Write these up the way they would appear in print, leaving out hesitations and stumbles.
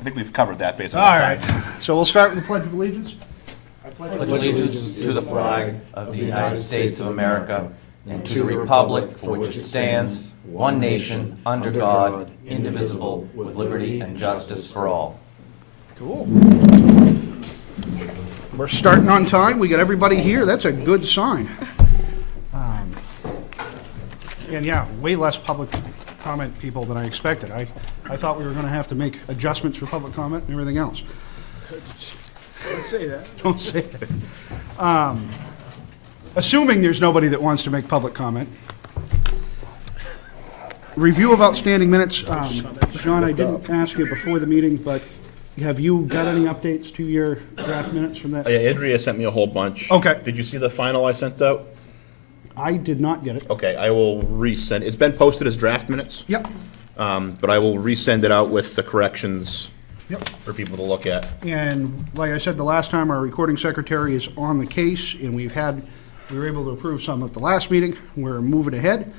I think we've covered that basically. All right, so we'll start with the Pledge of Allegiance. pledge allegiance to the flag of the United States of America and to the republic for which it stands, one nation, under God, indivisible, with liberty and justice for all. Cool. We're starting on time. We got everybody here. That's a good sign. And yeah, way less public comment people than I expected. I thought we were going to have to make adjustments for public comment and everything else. Don't say that. Don't say that. Assuming there's nobody that wants to make public comment. Review of outstanding minutes. John, I didn't ask you before the meeting, but have you got any updates to your draft minutes from that? Yeah, Andrea sent me a whole bunch. Okay. Did you see the final I sent out? I did not get it. Okay, I will resend. It's been posted as draft minutes. Yep, But I will resend it out with the corrections yep. for people to look at. And like I said, the last time, our recording secretary is on the case, and we were able to approve some at the last meeting. We're moving ahead.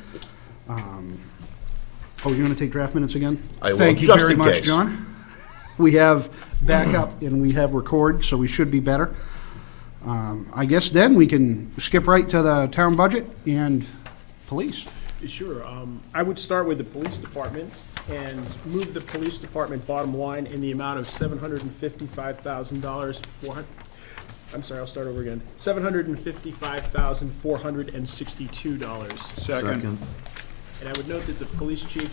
Oh, you're going to take draft minutes again? I will, Thank you just very in much, case. John. We have backup and we have record, so we should be better. I guess then we can skip right to the town budget and police. Sure. I would start with the police department and move the police department bottom line in the amount of $755,000. I'm sorry, I'll start over again. $755,462. Second. And I would note that the police chief,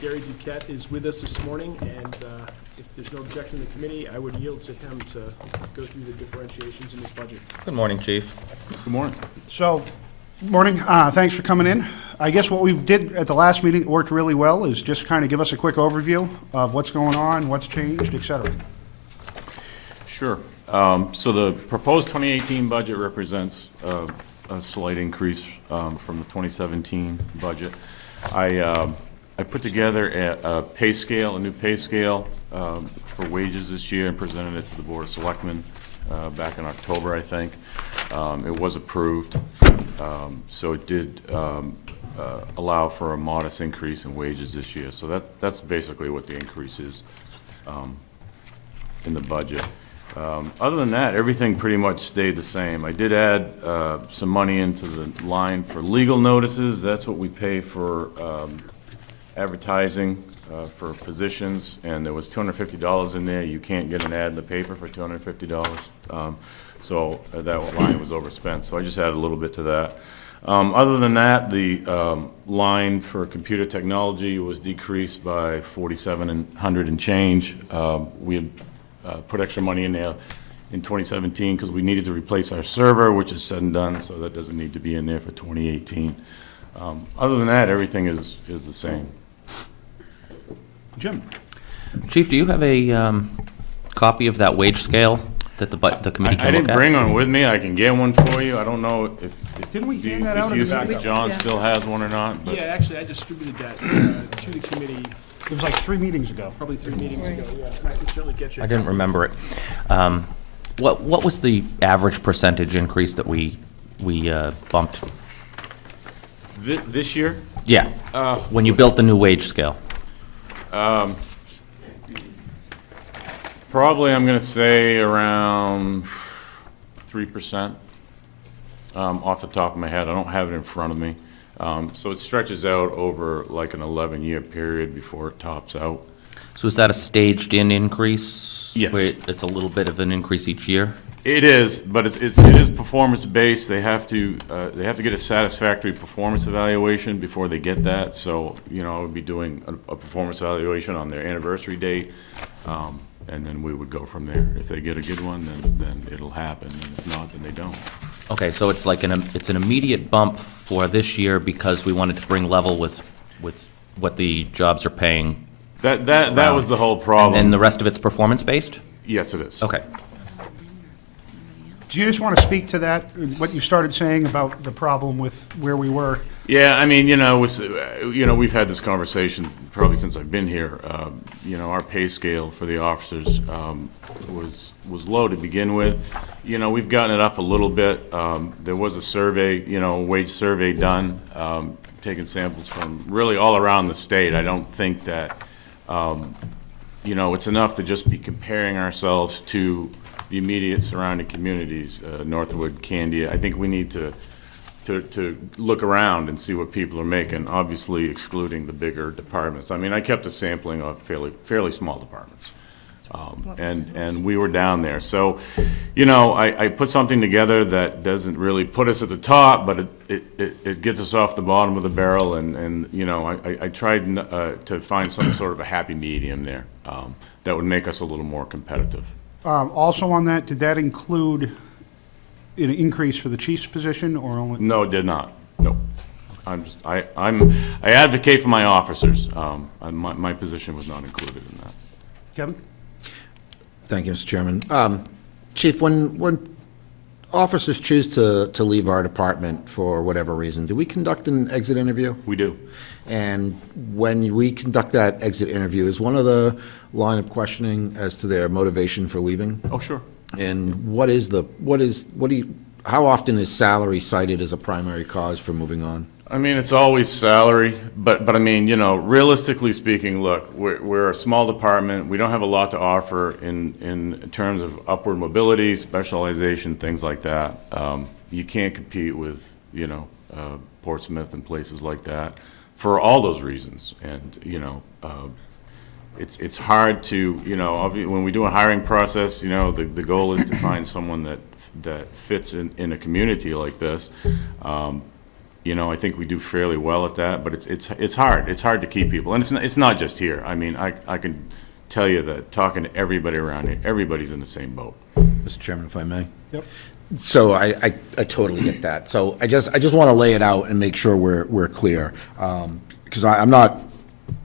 Gary Duquette, is with us this morning, and if there's no objection to the committee, I would yield to him to go through the differentiations in his budget. Good morning, Chief. Good morning. So, morning, thanks for coming in. I guess what we did at the last meeting that worked really well is just kind of give us a quick overview of what's going on, what's changed, et cetera. Sure. So the proposed 2018 budget represents a slight increase from the 2017 budget. I put together a pay scale, a new pay scale for wages this year and presented it to the Board of Selectmen back in October, I think. It was approved, so it did allow for a modest increase in wages this year. So that's basically what the increase is in the budget. Other than that, everything pretty much stayed the same. I did add some money into the line for legal notices. That's what we pay for advertising for positions, and there was $250 in there. You can't get an ad in the paper for $250. So that line was overspent, so I just added a little bit to that. Other than that, the line for computer technology was decreased by $4,700 and change. We had put extra money in there in 2017 because we needed to replace our server, which is said and done, so that doesn't need to be in there for 2018. Other than that, everything is the same. Jim? Chief, do you have a copy of that wage scale that the committee I can look didn't at? bring one with me. I can get one for you. I don't know if Didn't we hand that out in if the you, John still has one or not, but Yeah, actually, I distributed that to the committee It was like 3 meetings ago. probably 3 meetings ago, yeah. And I can certainly get you. I didn't remember it. What was the average percentage increase that we bumped? this year, Yeah, when you built the new wage scale. probably I'm going to say around 3%. Off the top of my head, I don't have it in front of me. So it stretches out over like an 11-year period before it tops out. So is that a staged-in increase? Yes. Where it's a little bit of an increase each year? It is, but it is performance-based. They have to get a satisfactory performance evaluation before they get that. So, you know, I would be doing a performance evaluation on their anniversary date, and then we would go from there. If they get a good one, then it'll happen, and if not, then they don't. Okay, so it's like it's an immediate bump for this year because we wanted to bring level with what the jobs are paying. That was the whole problem. And the rest of it's performance-based? Yes, it is. Okay. Do you just want to speak to that, what you started saying about the problem with where we were? Yeah, I mean, we've had this conversation probably since I've been here. Our pay scale for the officers was low to begin with. We've gotten it up a little bit. There was a survey, wage survey done, taking samples from really all around the state. I don't think that you know, it's enough to just be comparing ourselves to the immediate surrounding communities, Northwood, Candia. I think we need to look around and see what people are making, obviously excluding the bigger departments. I mean, I kept a sampling of fairly small departments. And we were down there. So, you know, I put something together that doesn't really put us at the top, but it gets us off the bottom of the barrel, and you know, I tried to find some sort of a happy medium there that would make us a little more competitive. Also on that, did that include an increase for the chief's position or only? No, it did not. No. I advocate for my officers. My position was not included in that. Kevin? Thank you, Mr. Chairman. Chief, when officers choose to leave our department for whatever reason, do we conduct an exit interview? We do. And when we conduct that exit interview, is one of the line of questioning as to their motivation for leaving? Oh, sure. And how often is salary cited as a primary cause for moving on? I mean, it's always salary, but I mean, you know, realistically speaking, look, we're a small department. We don't have a lot to offer in terms of upward mobility, specialization, things like that. You can't compete with, you know, Portsmouth and places like that for all those reasons. And, you know, it's hard to, you know, when we do a hiring process, you know, the goal is to find someone that fits in a community like this. You know, I think we do fairly well at that, but it's hard. It's hard to keep people, and it's not just here. I mean, I can tell you that talking to everybody around here, everybody's in the same boat. Mr. Chairman, if I may? Yep. So I totally get that. So I just want to lay it out and make sure we're clear. Because I'm not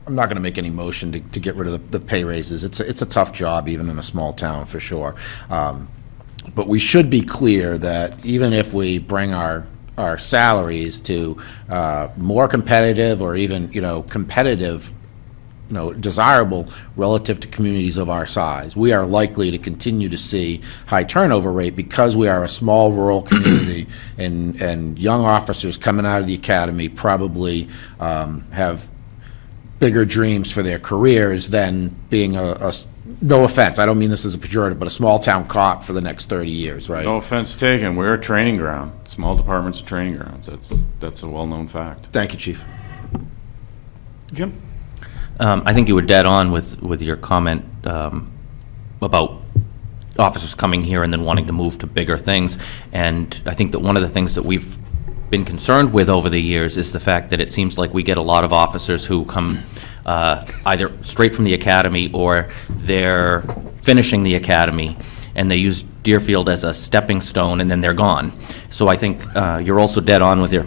going to make any motion to get rid of the pay raises. It's a tough job, even in a small town, for sure. But we should be clear that even if we bring our salaries to more competitive or even, you know, competitive, you know, desirable relative to communities of our size, we are likely to continue to see high turnover rate because we are a small rural community and young officers coming out of the academy probably have bigger dreams for their careers than being no offense, I don't mean this as a pejorative, but a small-town cop for the next 30 years, right? No offense taken. We're a training ground. Small departments are training grounds. That's a well-known fact. Thank you, Chief. Jim? I think you were dead on with your comment about officers coming here and then wanting to move to bigger things. And I think that one of the things that we've been concerned with over the years is the fact that it seems like we get a lot of officers who come either straight from the academy or they're finishing the academy and they use Deerfield as a stepping stone and then they're gone. So I think you're also dead on with your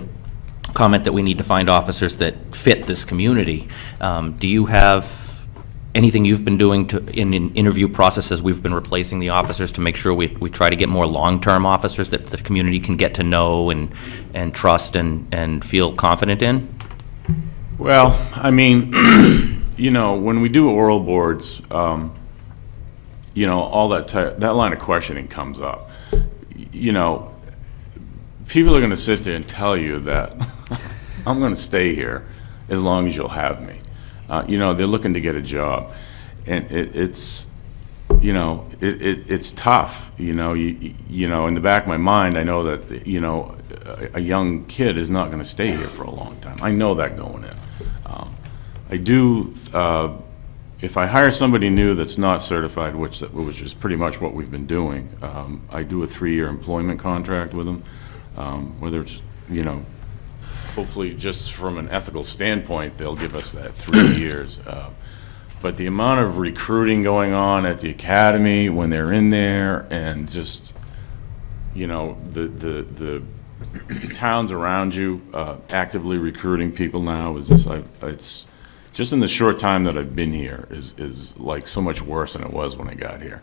comment that we need to find officers that fit this community. Do you have anything you've been doing in interview processes? We've been replacing the officers to make sure we try to get more long-term officers that the community can get to know and trust and feel confident in? Well, I mean, you know, when we do oral boards, you know, all that line of questioning comes up. You know, people are going to sit there and tell you that I'm going to stay here as long as you'll have me. You know, they're looking to get a job, and it's, you know, it's tough. You know, you know, in the back of my mind, I know that, you know, a young kid is not going to stay here for a long time. I know that going in. I do, if I hire somebody new that's not certified, which is pretty much what we've been doing, I do a 3-year employment contract with them, whether it's, you know, hopefully just from an ethical standpoint, they'll give us that 3 years. But the amount of recruiting going on at the academy when they're in there, and just, you know, the towns around you actively recruiting people now is just like, it's just in the short time that I've been here is like so much worse than it was when I got here.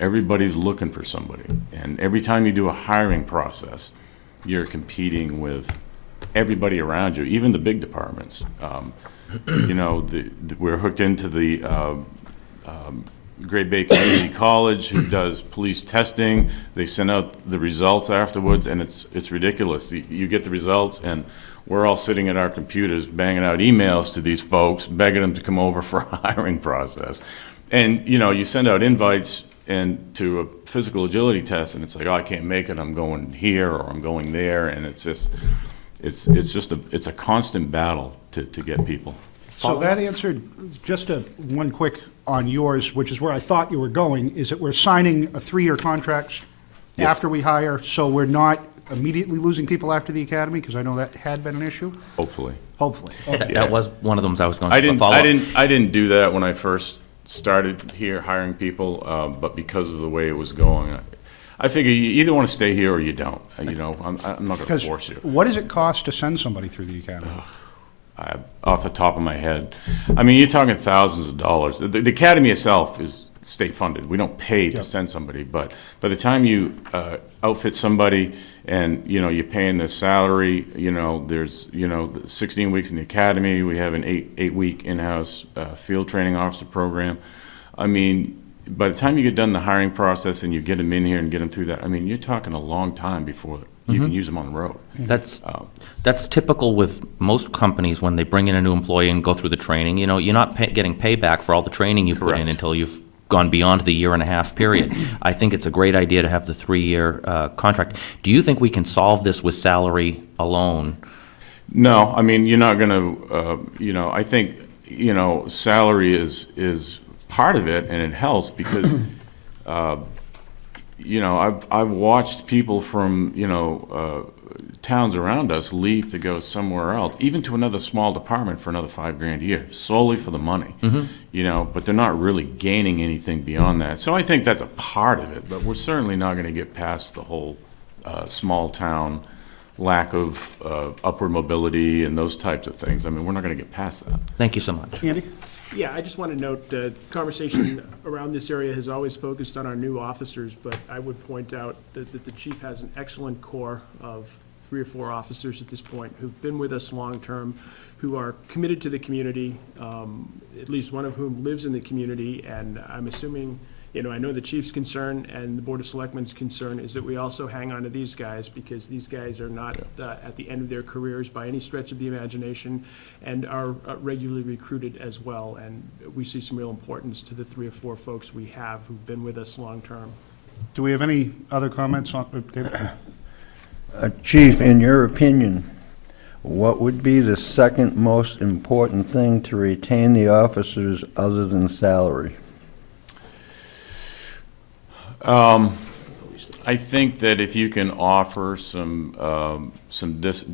Everybody's looking for somebody, and every time you do a hiring process, you're competing with everybody around you, even the big departments. You know, we're hooked into the Great Bay Community College, who does police testing. They send out the results afterwards, and it's ridiculous. You get the results, and we're all sitting at our computers banging out emails to these folks, begging them to come over for a hiring process. And, you know, you send out invites and to a physical agility test, and it's like, oh, I can't make it, I'm going here, or I'm going there, and it's just, it's a constant battle to get people. So that answered, just one quick on yours, which is where I thought you were going, is that we're signing a 3-year contract Yes. after we hire, so we're not immediately losing people after the academy, because I know that had been an issue, Hopefully. hopefully. Okay. That was one of them I was going I to didn't, follow up. I didn't do that when I first started here hiring people, but because of the way it was going, I figure you either want to stay here or you don't. You know, I'm not going to Because force you. what does it cost to send somebody through the academy? Off the top of my head, I mean, you're talking thousands of dollars. The academy itself is state funded. We don't pay to Yep. send somebody, but by the time you outfit somebody and, you know, you're paying their salary, you know, there's, you know, 16 weeks in the academy. We have an eight-week in-house field training officer program. I mean, by the time you get done the hiring process and you get them in here and get them through that, I mean, you're talking a long time before you can use them on the road. That's typical with most companies when they bring in a new employee and go through the training. You know, you're not getting payback for all the training you put in Correct. until you've gone beyond the 1.5 year period. I think it's a great idea to have the 3-year contract. Do you think we can solve this with salary alone? No, I mean, you're not gonna, you know, I think, you know, salary is part of it, and it helps because, you know, I've watched people from, you know, towns around us leave to go somewhere else, even to another small department for another $5,000 a year, solely for the money. You know, but they're not really gaining anything beyond that. So I think that's a part of it, but we're certainly not gonna get past the whole small town lack of upward mobility and those types of things. I mean, we're not gonna get past that. Thank you so much. Andy? Yeah, I just want to note, conversation around this area has always focused on our new officers, but I would point out that the chief has an excellent core of 3 or 4 officers at this point who've been with us long-term, who are committed to the community, at least one of whom lives in the community, and I'm assuming, you know, I know the chief's concern and the Board of Selectmen's concern is that we also hang on to these guys, because these guys are not at the end of their careers by any stretch of the imagination, and are regularly recruited as well, and we see some real importance to the 3 or 4 folks we have who've been with us long-term. Do we have any other comments on, David? Chief, in your opinion, what would be the second most important thing to retain the officers other than salary? I think that if you can offer some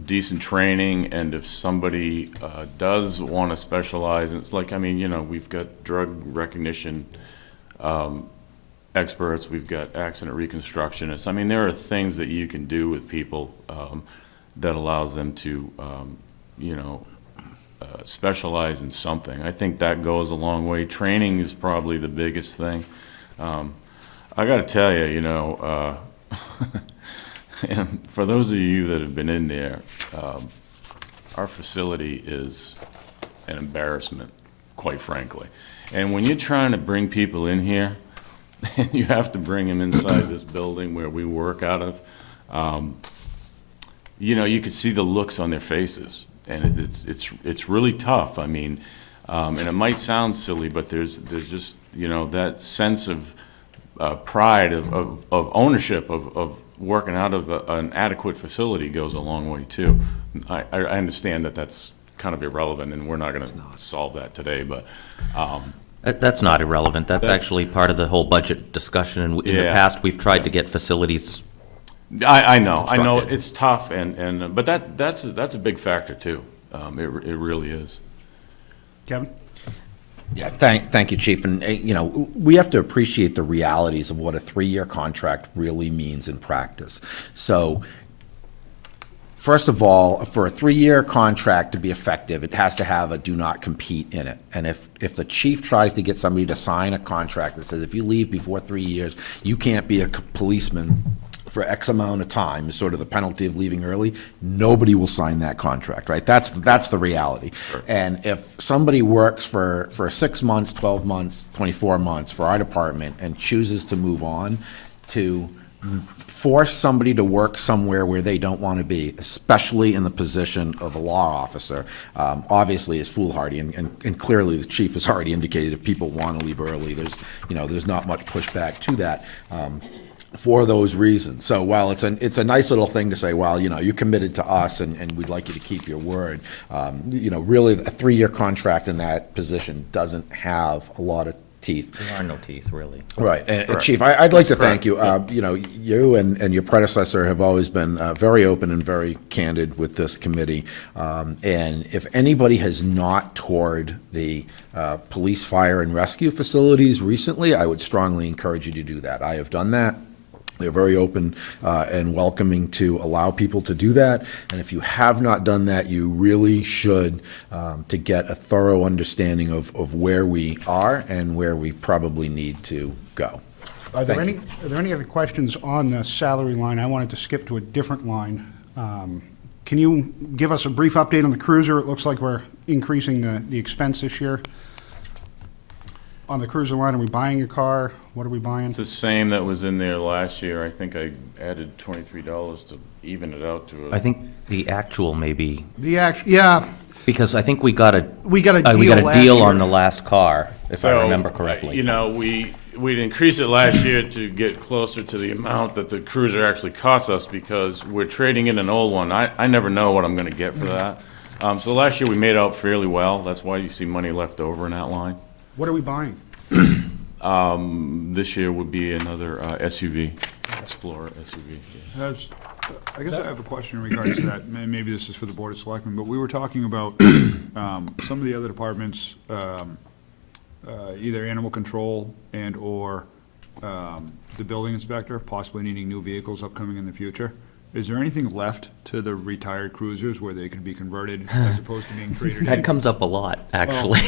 decent training, and if somebody does want to specialize, it's like, I mean, you know, we've got drug recognition experts, we've got accident reconstructionists. I mean, there are things that you can do with people that allows them to, you know, specialize in something. I think that goes a long way. Training is probably the biggest thing. I got to tell you, you know, and for those of you that have been in there, our facility is an embarrassment, quite frankly. And when you're trying to bring people in here, and you have to bring them inside this building where we work out of, you know, you could see the looks on their faces, and it's really tough. I mean, and it might sound silly, but there's just, you know, that sense of pride of ownership of working out of an adequate facility goes a long way too. I understand that that's kind of irrelevant, and we're not going to solve that today, but That's not irrelevant. That's actually part of the whole budget discussion. In the Yeah. past, we've tried to get facilities. I know constructed. it's tough, and but that's a big factor too. It really is. Kevin? Yeah, thank you, Chief. And, you know, we have to appreciate the realities of what a 3-year contract really means in practice. So, first of all, for a 3-year contract to be effective, it has to have a do not compete in it. And if the chief tries to get somebody to sign a contract that says if you leave before 3 years, you can't be a policeman for X amount of time, is sort of the penalty of leaving early, nobody will sign that contract, right? That's the reality. And if somebody works for 6 months, 12 months, 24 months for our department and chooses to move on to force somebody to work somewhere where they don't want to be, especially in the position of a law officer, obviously is foolhardy. And clearly, the chief has already indicated if people want to leave early, there's not much pushback to that. For those reasons. So while it's a nice little thing to say, well, you committed to us and we'd like you to keep your word, really a 3-year contract in that position doesn't have a lot of teeth. There are no teeth, really. Right, and Chief, I'd like to thank you. You and your predecessor have always been very open and very candid with this committee. And if anybody has not toured the police, fire, and rescue facilities recently, I would strongly encourage you to do that. I have done that. They're very open and welcoming to allow people to do that. And if you have not done that, you really should to get a thorough understanding of where we are and where we probably need to go. Are there Thank any other questions on the salary line? I wanted to skip to a different line. Can you give us a brief update on the cruiser? It looks like we're increasing the expense this year. On the cruiser line, are we buying a car? What are we buying? It's the same that was in there last year. I think I added $23 to even it out to I think the actual maybe, Yeah, because I think we got a we got a deal we got a last deal year. on the last car, if I So, remember correctly. We'd increase it last year to get closer to the amount that the cruiser actually costs us because we're trading in an old one. I never know what I'm gonna get for that. So last year we made out fairly well. That's why you see money left over in that line. What are we buying? This year would be another SUV, Explorer SUV. I guess I have a question in regards to that. Maybe this is for the Board of Selectmen, but we were talking about some of the other departments, either animal control and/or the building inspector, possibly needing new vehicles upcoming in the future. Is there anything left to the retired cruisers where they could be converted as opposed to being traded in? That comes up a lot, actually.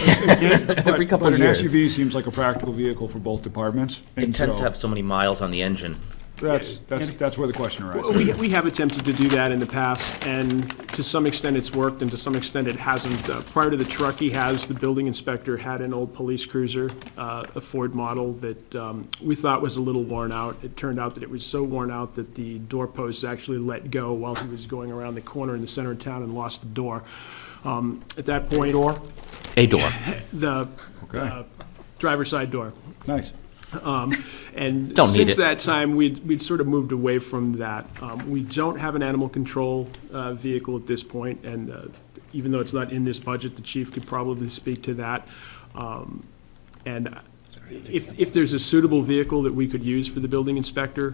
Every couple But of an years. SUV seems like a practical vehicle for both departments. It and tends to so have so many miles on the engine. That's where the question arises. We have attempted to do that in the past, and to some extent it's worked, and to some extent it hasn't. Prior to the Truckee, the building inspector had an old police cruiser, a Ford model that we thought was a little worn out. It turned out that it was so worn out that the doorposts actually let go while he was going around the corner in the center of town and lost the door. At that point, A door. the Okay. driver's side door. Nice. And Don't need since it. that time, we'd sort of moved away from that. We don't have an animal control vehicle at this point, and even though it's not in this budget, the chief could probably speak to that. And if there's a suitable vehicle that we could use for the building inspector,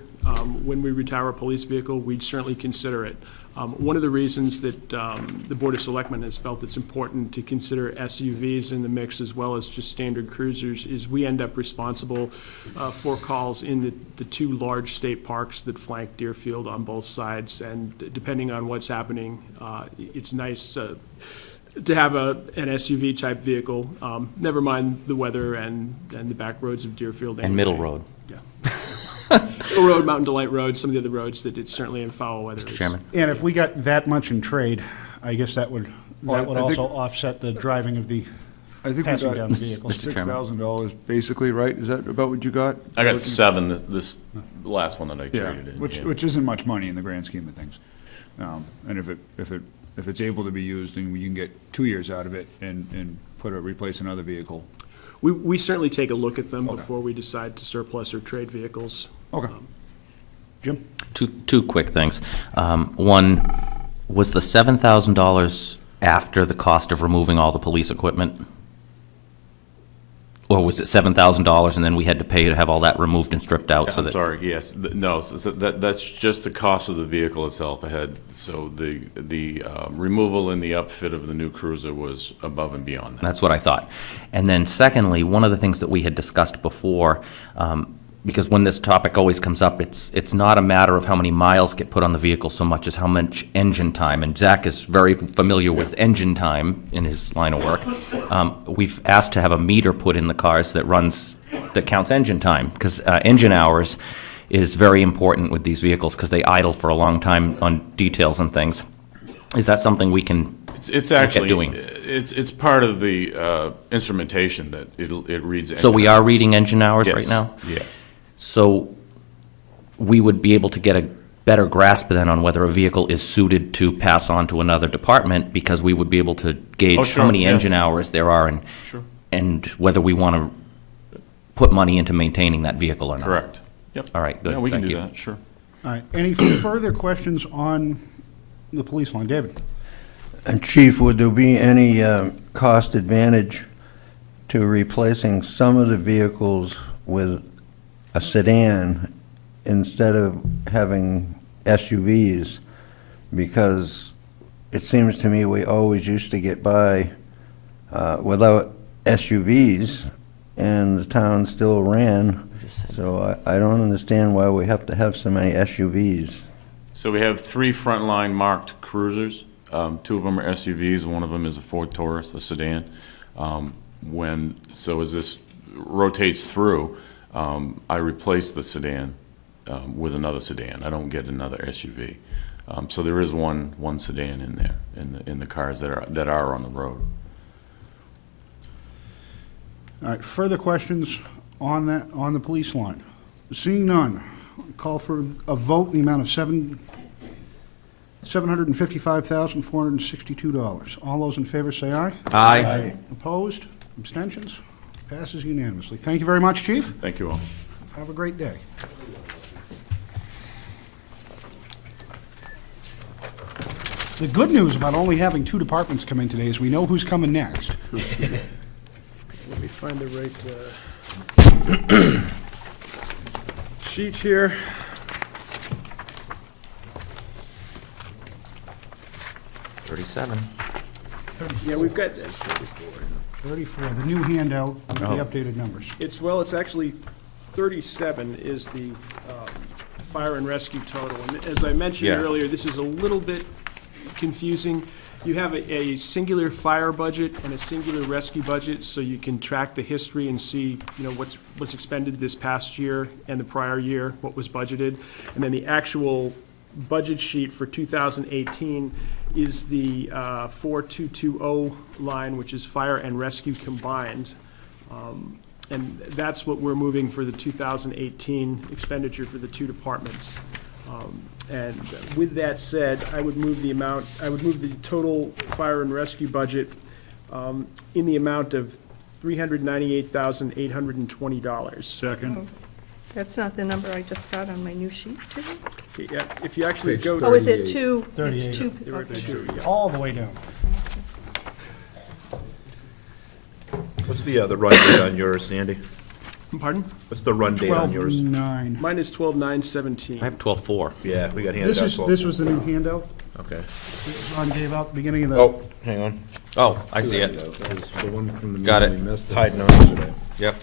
when we retire a police vehicle, we'd certainly consider it. One of the reasons that the Board of Selectmen has felt it's important to consider SUVs in the mix as well as just standard cruisers is we end up responsible for calls in the two large state parks that flank Deerfield on both sides. And depending on what's happening, it's nice to have an SUV-type vehicle, never mind the weather and the back roads of Deerfield. And Middle Road, Middle Road, Mountain Delight Road, some of the other roads that it's certainly in foul weather. Mr. Chairman. And if we got that much in trade, I guess that would Well, I think- also offset the driving of the I think we passing got down the vehicles. Mr. Chairman. $6,000 basically, right? Is that about what you got? I got 7 this last one that I Yeah, traded in. which isn't much money in the grand scheme of things. And if it's able to be used, and you can get 2 years out of it and replace another vehicle. We certainly take a look at them Okay. before we decide to surplus or trade vehicles. Okay. Jim? Two quick things. One, was the $7,000 after the cost of removing all the police equipment? Or was it $7,000 and then we had to pay to have all that removed and stripped out so I'm that? sorry, yes, no, so that's just the cost of the vehicle itself ahead. So the removal and the upfit of the new cruiser was above and beyond that. That's what I thought. And then secondly, one of the things that we had discussed before, because when this topic always comes up, it's not a matter of how many miles get put on the vehicle so much as how much engine time. And Zach is very familiar with engine time in his line of work. We've asked to have a meter put in the cars that counts engine time, because engine hours is very important with these vehicles because they idle for a long time on details and things. Is that something we can It's actually, doing? it's part of the instrumentation that it reads. So we are reading engine hours Yes, right now? Yes. So we would be able to get a better grasp then on whether a vehicle is suited to pass on to another department, because we would be able to gauge Oh, how sure, many yeah. engine hours there are and whether we want to put money into maintaining that vehicle or not. Correct. Yep. All right, good, Yeah, we can thank do you. that, sure. All right, any further questions on the police line? David? And Chief, would there be any cost advantage to replacing some of the vehicles with a sedan instead of having SUVs? Because it seems to me we always used to get by without SUVs, and the town still ran. So I don't understand why we have to have so many SUVs. So we have 3 frontline marked cruisers. 2 of them are SUVs, one of them is a Ford Taurus, a sedan. So as this rotates through, I replace the sedan with another sedan. I don't get another SUV. So there is one sedan in there, in the cars that are on the road. All right, further questions on that, on the police line? Seeing none, call for a vote in the amount of $755,462. All those in favor say aye. Aye. Opposed? Abstentions? Passes unanimously. Thank you very much, Chief. Thank you all. Have a great day. The good news about only having 2 departments come in today is we know who's coming next. Let me find the right sheet here. Yeah, we've got, 34, the new handout with the Oh. updated numbers. it's actually 37 is the fire and rescue total. And as I mentioned Yeah. earlier, this is a little bit confusing. You have a singular fire budget and a singular rescue budget, so you can track the history and see, what's expended this past year and the prior year, what was budgeted. And then the actual budget sheet for 2018 is the 4220 line, which is fire and rescue combined. And that's what we're moving for the 2018 expenditure for the 2 departments. And with that said, I would move the total fire and rescue budget in the amount of $398,820. Second. That's not the number I just got on my new sheet, too? Okay, yeah, if you actually go Oh, to, is it two? 38. It's two, there are okay. 2, yeah. All the way down. What's the run date on yours, Sandy? Pardon? What's the run date on yours? 12/9. Mine is 12/9/17. I have 12-4. Yeah, we got handed This out. is, this was the new handout Okay. Ron gave out at the beginning of the, Oh, hang on. Oh, I see it. The one from the Got it. meeting we missed. It's hiding on us today. Yep.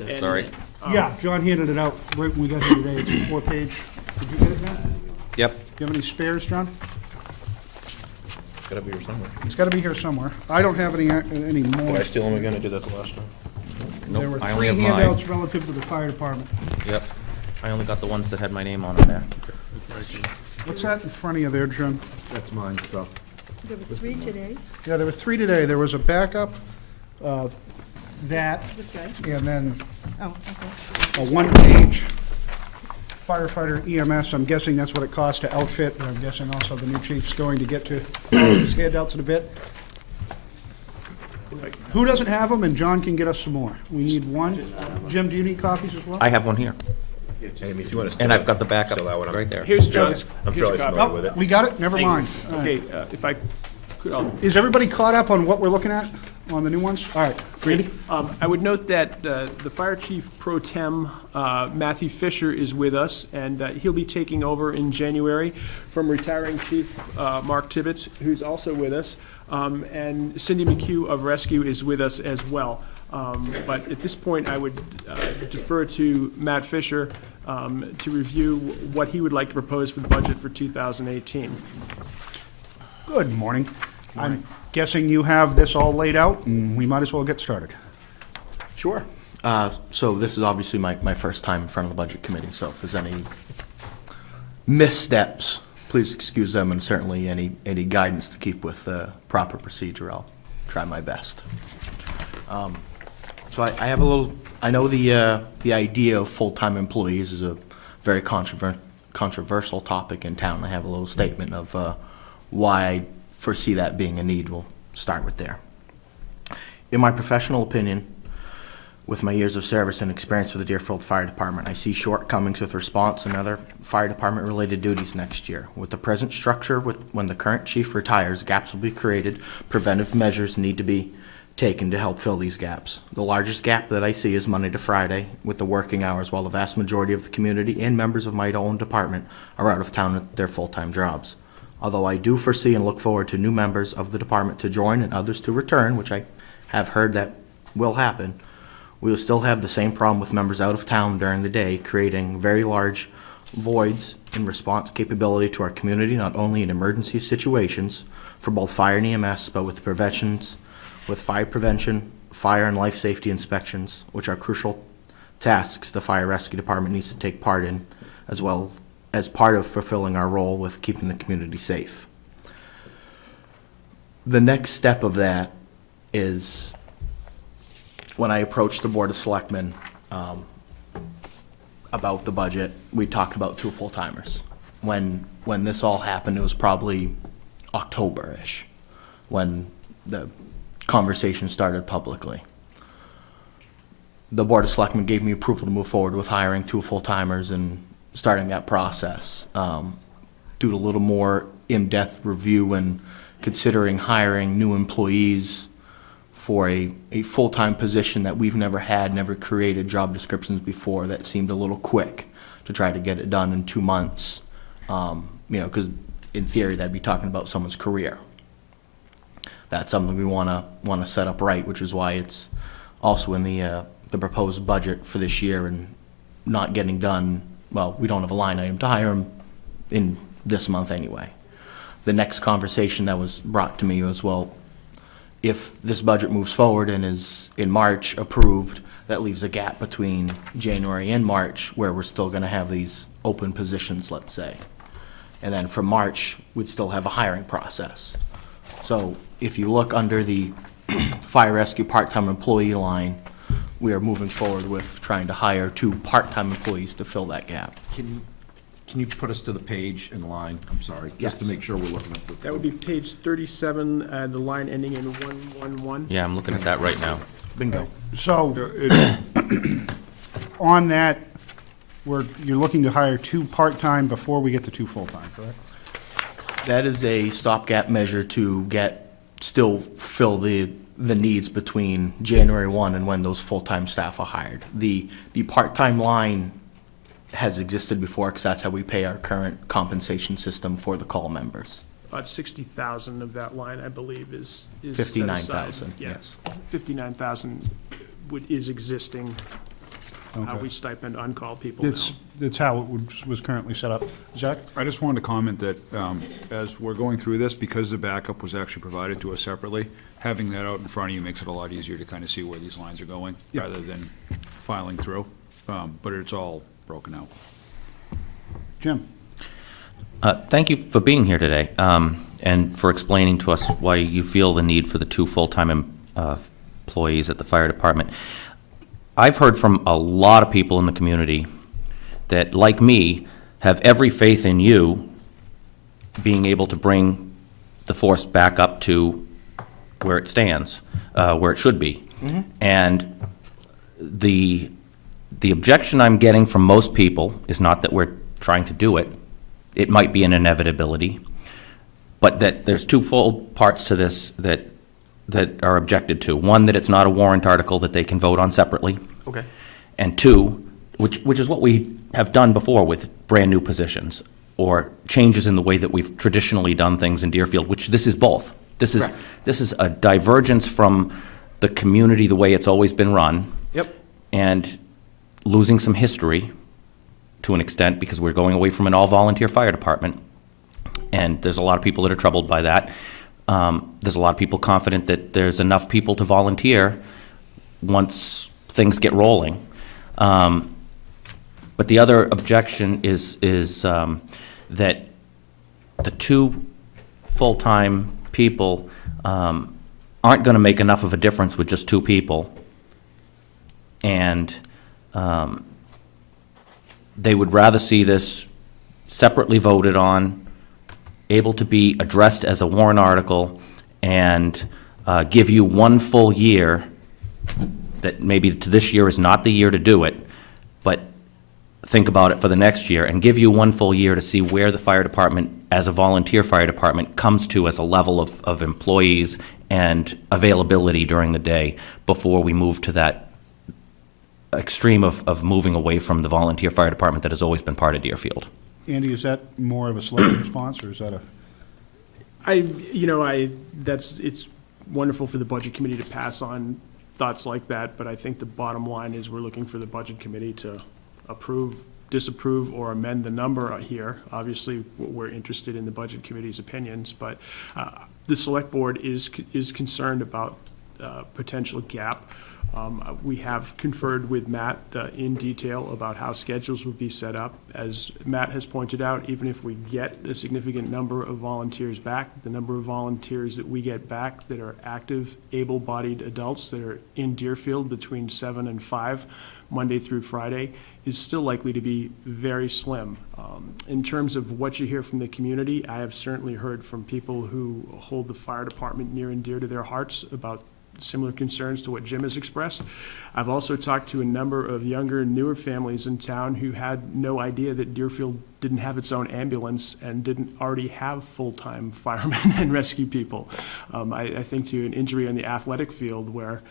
And- Sorry. yeah, John handed it out right when we got here today. It's a 4-page. Did you get it, John? Yep. Do you have any spares, John? It's gotta be here somewhere. It's got to be here somewhere. I don't have any Did more. I steal them again? I did that the last time. There were Nope, I only 3 have mine. handouts relative to the fire department. Yep. I only got the ones that had my name on them there. What's that in front of you there, John? That's mine stuff. There were 3 today. Yeah, there were 3 today. There was a backup, that, This guy? and then Oh, okay. a 1-page firefighter EMS. I'm guessing that's what it costs to outfit, and I'm guessing also the new chief's going to get to his handouts in a bit. Who doesn't have them? And John can get us some more. We need 1. Jim, do you need copies as well? I have one here, Amy, if you wanna steal and I've it, got the backup steal that one. right there. Here's John's. I'm here's a fairly copy. familiar with it. We got it? Never mind. All right. Okay, if I could, Is everybody caught up on what we're looking at on the new ones? All right, Randy? I would note that the Fire Chief Pro Tem, Matthew Fisher, is with us, and he'll be taking over in January from retiring Chief Mark Tibbetts, who's also with us. And Cindy McHugh of Rescue is with us as well. But at this point, I would defer to Matt Fisher to review what he would like to propose for the budget for 2018. Good morning. I'm guessing you have this all laid out, and we might as well get started. Sure. So this is obviously my first time in front of the Budget Committee, so if there's any missteps, please excuse them, and certainly any guidance to keep with proper procedure, I'll try my best. So I have a little, I know the idea of full-time employees is a very controversial topic in town. I have a little statement of why I foresee that being a need. We'll start with there. In my professional opinion, with my years of service and experience with the Deerfield Fire Department, I see shortcomings with response and other fire department-related duties next year. With the present structure, when the current chief retires, gaps will be created. Preventive measures need to be taken to help fill these gaps. The largest gap that I see is Monday to Friday with the working hours, while the vast majority of the community and members of my own department are out of town at their full-time jobs. Although I do foresee and look forward to new members of the department to join and others to return, which I have heard that will happen, we will still have the same problem with members out of town during the day, creating very large voids in response capability to our community, not only in emergency situations for both fire and EMS, but with fire prevention, fire and life safety inspections, which are crucial tasks the fire rescue department needs to take part in, as well as part of fulfilling our role with keeping the community safe. The next step of that is when I approached the Board of Selectmen about the budget, we talked about 2 full-timers. When this all happened, it was probably October-ish when the conversation started publicly. The Board of Selectmen gave me approval to move forward with hiring 2 full-timers and starting that process. Due to a little more in-depth review and considering hiring new employees for a full-time position that we've never had, never created job descriptions before, that seemed a little quick to try to get it done in 2 months. Because in theory, that'd be talking about someone's career. That's something we want to set up right, which is why it's also in the proposed budget for this year and not getting done. Well, we don't have a line item to hire them in this month anyway. The next conversation that was brought to me was, well, if this budget moves forward and is in March approved, that leaves a gap between January and March where we're still going to have these open positions, let's say. And then from March, we'd still have a hiring process. So if you look under the fire rescue part-time employee line, we are moving forward with trying to hire 2 part-time employees to fill that gap. Can you put us to the page in line? I'm sorry, just to Yes. make sure we're looking at the. That would be page 37, the line ending in 111. Yeah, I'm looking at that right now. Bingo. So, on that, you're looking to hire 2 part-time before we get to 2 full-time, correct? That is a stopgap measure to still fill the needs between January 1 and when those full-time staff are hired. The part-time line has existed before because that's how we pay our current compensation system for the call members. About 60,000 of that line, I believe, is set aside. 59,000, Yeah. yes. 59,000 is existing, how Okay. we stipend on-call people now. That's how it was currently set up. Zach? I just wanted to comment that as we're going through this, because the backup was actually provided to us separately, having that out in front of you makes it a lot easier to kind of see where these lines are going, Yeah. rather than filing through. But it's all broken out. Jim? Thank you for being here today, and for explaining to us why you feel the need for the 2 full-time employees at the fire department. I've heard from a lot of people in the community that, like me, have every faith in you being able to bring the force back up to where it stands, where it should be. And the objection I'm getting from most people is not that we're trying to do it. It might be an inevitability, but that there's 2 full parts to this that are objected to. One, that it's not a warrant article that they can vote on separately. Okay. And 2, which is what we have done before with brand-new positions or changes in the way that we've traditionally done things in Deerfield, which this is both. This is a divergence from the community, the way it's always been run. Yep. And losing some history to an extent, because we're going away from an all-volunteer fire department. And there's a lot of people that are troubled by that. There's a lot of people confident that there's enough people to volunteer once things get rolling. But the other objection is that the 2 full-time people aren't going to make enough of a difference with just 2 people. And they would rather see this separately voted on, able to be addressed as a warrant article, and give you one full year, that maybe to this year is not the year to do it, but think about it for the next year, and give you one full year to see where the fire department, as a volunteer fire department, comes to as a level of employees and availability during the day before we move to that extreme of moving away from the volunteer fire department that has always been part of Deerfield. Andy, is that more of a select response, or is that a? It's wonderful for the budget committee to pass on thoughts like that, but I think the bottom line is we're looking for the budget committee to approve, disapprove, or amend the number here. Obviously, we're interested in the budget committee's opinions, but the select board is concerned about potential gap. We have conferred with Matt in detail about how schedules would be set up. As Matt has pointed out, even if we get a significant number of volunteers back, the number of volunteers that we get back that are active, able-bodied adults that are in Deerfield between 7 and 5, Monday through Friday, is still likely to be very slim. In terms of what you hear from the community, I have certainly heard from people who hold the fire department near and dear to their hearts about similar concerns to what Jim has expressed. I've also talked to a number of younger, newer families in town who had no idea that Deerfield didn't have its own ambulance and didn't already have full-time firemen and rescue people. I think to an injury on the athletic field where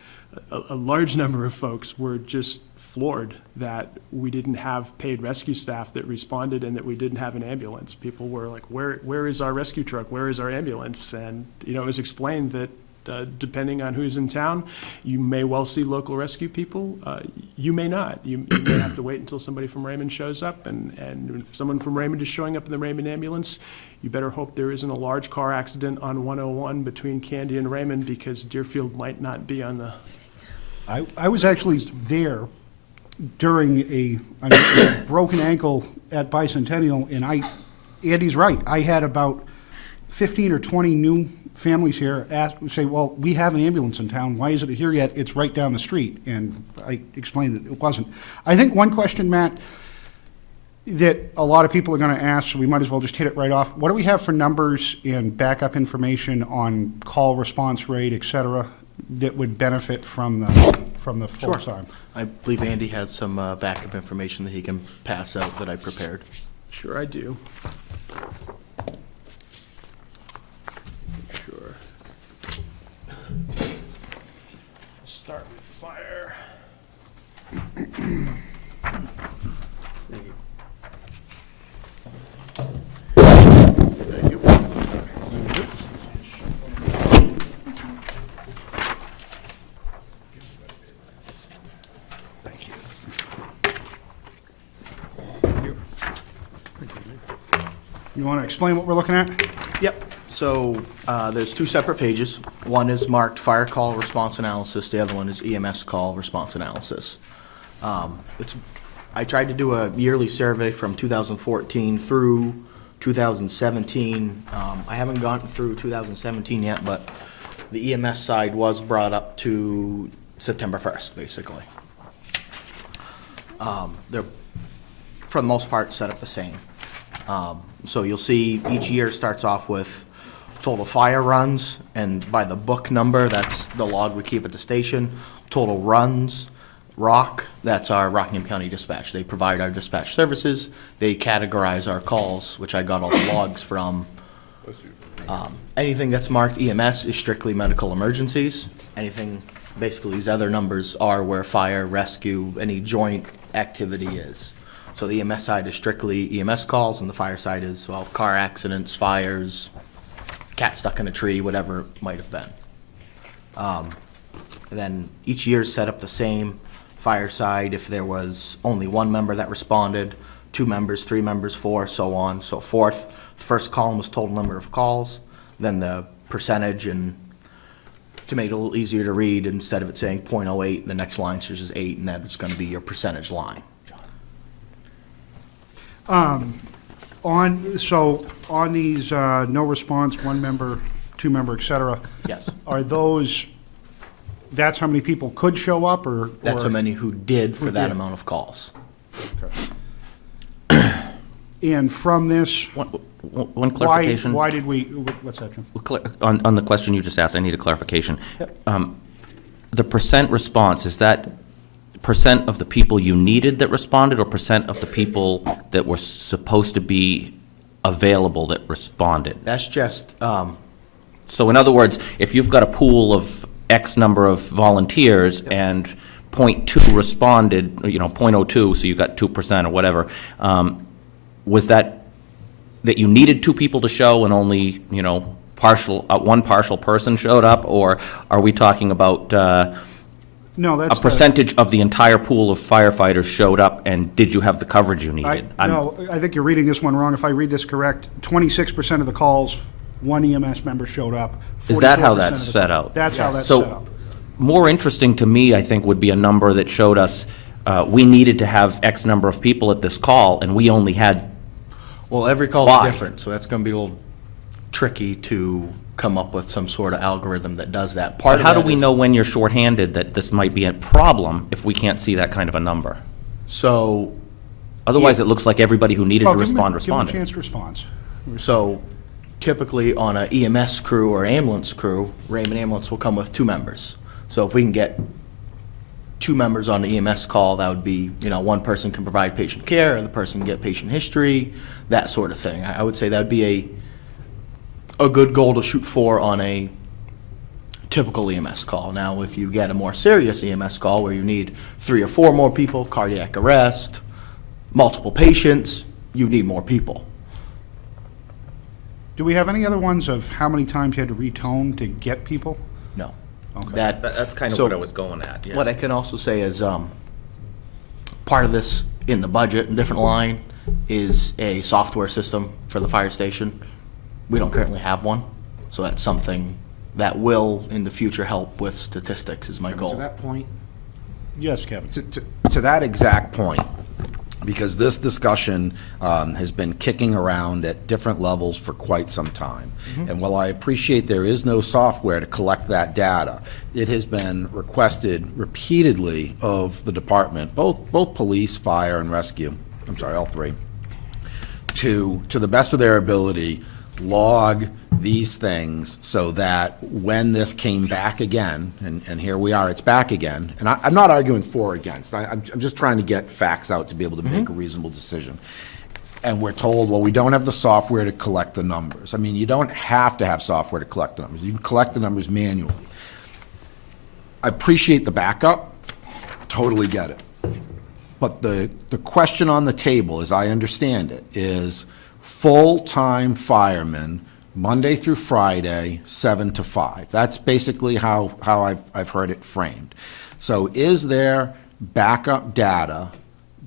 a large number of folks were just floored that we didn't have paid rescue staff that responded and that we didn't have an ambulance. People were like, where is our rescue truck? Where is our ambulance? And, it was explained that depending on who's in town, you may well see local rescue people. You may not. You may have to wait until somebody from Raymond shows up, and if someone from Raymond is showing up in the Raymond ambulance, you better hope there isn't a large car accident on 101 between Candy and Raymond, because Deerfield might not be on the... I was actually there during a broken ankle at Bicentennial, and Andy's right. I had about 15 or 20 new families here say, well, we have an ambulance in town. Why isn't it here yet? It's right down the street. And I explained that it wasn't. I think one question, Matt, that a lot of people are going to ask, so we might as well just hit it right off. What do we have for numbers and backup information on call response rate, et cetera, that would benefit from the full time? I believe Andy has some backup information that he can pass out that I prepared. Sure I do. Sure. Start with fire. You want to explain what we're looking at? Yep, so there's two separate pages. One is marked fire call response analysis, the other one is EMS call response analysis. I tried to do a yearly survey from 2014 through 2017. I haven't gotten through 2017 yet, but the EMS side was brought up to September 1st, basically. They're, for the most part, set up the same. So you'll see each year starts off with total fire runs, and by the book number, that's the log we keep at the station. Total runs, ROC, that's our Rockingham County Dispatch. They provide our dispatch services. They categorize our calls, which I got all the logs from. Anything that's marked EMS is strictly medical emergencies. Anything, basically these other numbers are where fire, rescue, any joint activity is. So the EMS side is strictly EMS calls, and the fire side is, well, car accidents, fires, cat stuck in a tree, whatever it might have been. And then each year is set up the same. Fire side, if there was only one member that responded, 2 members, 3 members, 4, so on, so forth. The first column was total number of calls, then the percentage, and to make it a little easier to read, instead of it saying .08, the next line says 8, and that is going to be your percentage line. On these no response, 1 member, 2 member, et cetera, Yes. are those, that's how many people could show up, or? That's how or- many who did for Who that did. amount of calls. And from this, One clarification. why did we, what's that, Jim? On the question you just asked, I need a clarification. The percent response, is that percent of the people you needed that responded, or percent of the people that were supposed to be available that responded? That's just, So in other words, if you've got a pool of X number of volunteers and 0.2 responded, 0.02, so you got 2% or whatever, was that you needed 2 people to show and only, one partial person showed up? Or are we talking about No, a that's. percentage of the entire pool of firefighters showed up, and did you have the coverage you I, needed? no, I think you're reading this one wrong. If I read this correct, 26% of the calls, one EMS member showed up. Is that how 44% that's of the set calls. out? That's how that's So, set up. More interesting to me, I think, would be a number that showed us, we needed to have X number of people at this call, and we only had, well, every call Why? is different, so that's gonna be a little tricky to come up with some sort of algorithm that does that. Part but of how do that we is- know when you're shorthanded that this might be a problem if we can't see that kind of a number? So, Otherwise, it looks like everybody who needed Well, to give 'em a- respond Give them a responded. chance to respond. so typically on a EMS crew or ambulance crew, Raymond Ambulance will come with 2 members. So if we can get 2 members on the EMS call, that would be, one person can provide patient care, the other person can get patient history, that sort of thing. I would say that would be a good goal to shoot for on a typical EMS call. Now, if you get a more serious EMS call where you need 3 or 4 more people, cardiac arrest, multiple patients, you need more people. Do we have any other ones of how many times you had to retone to get people? No. Okay. That's kind of So- what I was going at, yeah. What I can also say is, part of this in the budget, a different line, is a software system for the fire station. We don't currently have one, so that's something that will, in the future, help with statistics, is my To goal. that point, Yes, Kevin. to that exact point, because this discussion has been kicking around at different levels for quite some time. And while I appreciate there is no software to collect that data, it has been requested repeatedly of the department, both police, fire, and rescue, I'm sorry, all 3, to the best of their ability, log these things so that when this came back again, and here we are, it's back again, and I'm not arguing for or against, I'm just trying to get facts out to be able to make a reasonable decision. And we're told, well, we don't have the software to collect the numbers. I mean, you don't have to have software to collect the numbers. You can collect the numbers manually. I appreciate the backup, totally get it. But the question on the table, as I understand it, is full-time firemen, Monday through Friday, 7 to 5. That's basically how I've heard it framed. So is there backup data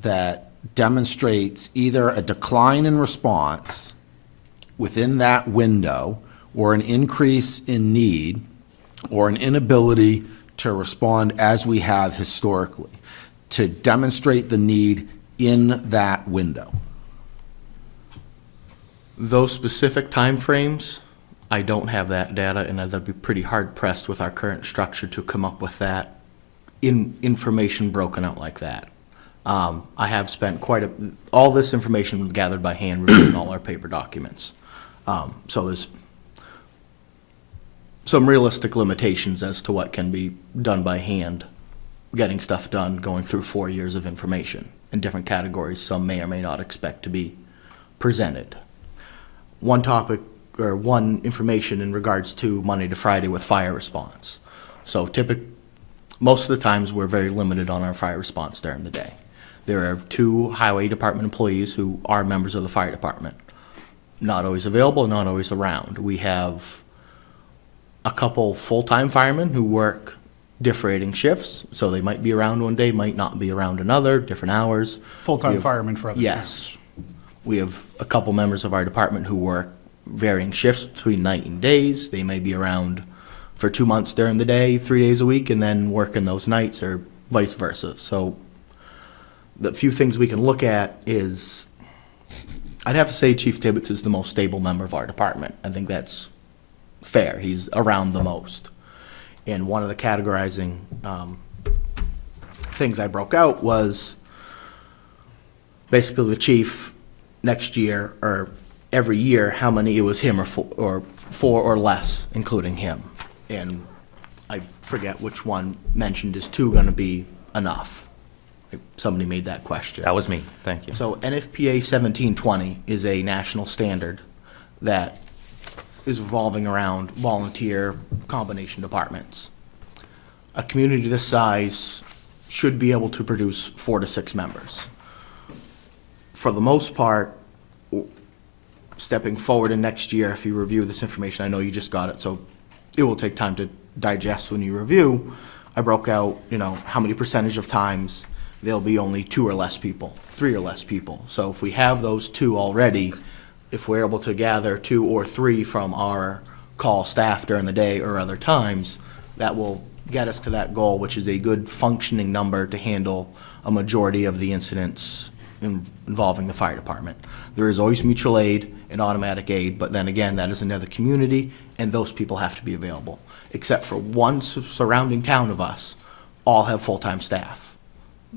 that demonstrates either a decline in response within that window, or an increase in need, or an inability to respond as we have historically, to demonstrate the need in that window? Those specific timeframes, I don't have that data, and I'd be pretty hard-pressed with our current structure to come up with that information broken out like that. I have spent all this information was gathered by hand reviewing all our paper documents. So there's some realistic limitations as to what can be done by hand, getting stuff done, going through 4 years of information in different categories some may or may not expect to be presented. One topic, or one information in regards to Monday to Friday with fire response. So most of the times, we're very limited on our fire response during the day. There are 2 highway department employees who are members of the fire department. Not always available, not always around. We have a couple full-time firemen who work differing shifts, so they might be around one day, might not be around another, different hours. We Full-time have- firemen for other Yes. We have a couple members of our department who work varying shifts between night and days. They may be around for 2 months during the day, 3 days a week, and then working those nights, or vice versa. So the few things we can look at is, I'd have to say Chief Tibbetts is the most stable member of our department. I think that's fair. He's around the most. And one of the categorizing things I broke out was basically the chief next year, or every year, how many it was him or four or less, including him. And I forget which one mentioned, is 2 gonna be enough? Somebody made that question. That was me, thank you. So NFPA 1720 is a national standard that is revolving around volunteer combination departments. A community this size should be able to produce 4 to 6 members. For the most part, stepping forward in next year, if you review this information, I know you just got it, so it will take time to digest when you review. I broke out, how many percentage of times there'll be only 2 or less people, 3 or less people. So if we have those 2 already, if we're able to gather 2 or 3 from our call staff during the day or other times, that will get us to that goal, which is a good functioning number to handle a majority of the incidents involving the fire department. There is always mutual aid and automatic aid, but then again, that is another community, and those people have to be available. Except for one surrounding town of us, all have full-time staff.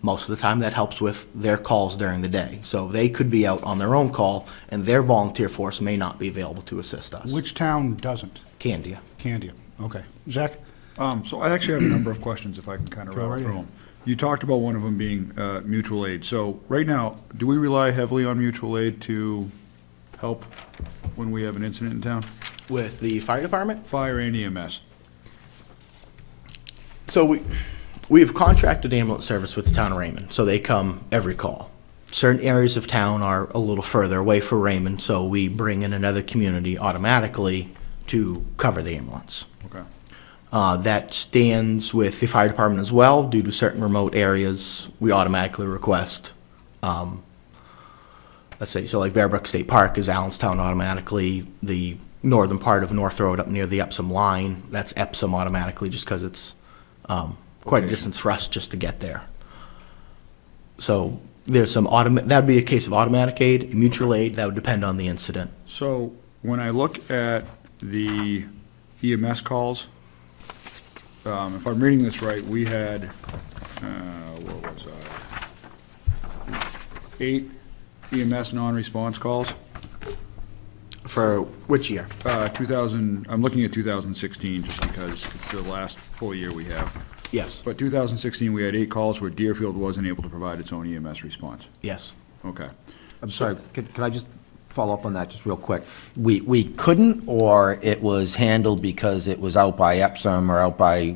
Most of the time, that helps with their calls during the day. So they could be out on their own call, and their volunteer force may not be available to assist us. Which town doesn't? Candia. Candia, okay. Zach? So I actually have a number of questions, if I can kind of Go rattle right through ahead. them. You talked about one of them being mutual aid. So right now, do we rely heavily on mutual aid to help when we have an incident in town? With the fire department? Fire and EMS. So we have contracted ambulance service with the town of Raymond, so they come every call. Certain areas of town are a little further away for Raymond, so we bring in another community automatically to cover the ambulance. Okay. That stands with the fire department as well. Due to certain remote areas, we automatically request, let's say, so like Bear Brook State Park is Allenstown automatically. The northern part of North Road up near the Epsom line, that's Epsom automatically, just because it's quite a distance for us just to get there. So there's some that'd be a case of automatic aid, mutual aid, that would depend on the incident. So when I look at the EMS calls, if I'm reading this right, we had, what was I? 8 EMS non-response calls. For which year? 2000, I'm looking at 2016 just because it's the last full year we have. Yes, But 2016, we had 8 calls where Deerfield wasn't able to provide its own EMS response. yes. Okay. I'm sorry, can I just follow up on that just real quick? We couldn't, or it was handled because it was out by Epsom or out by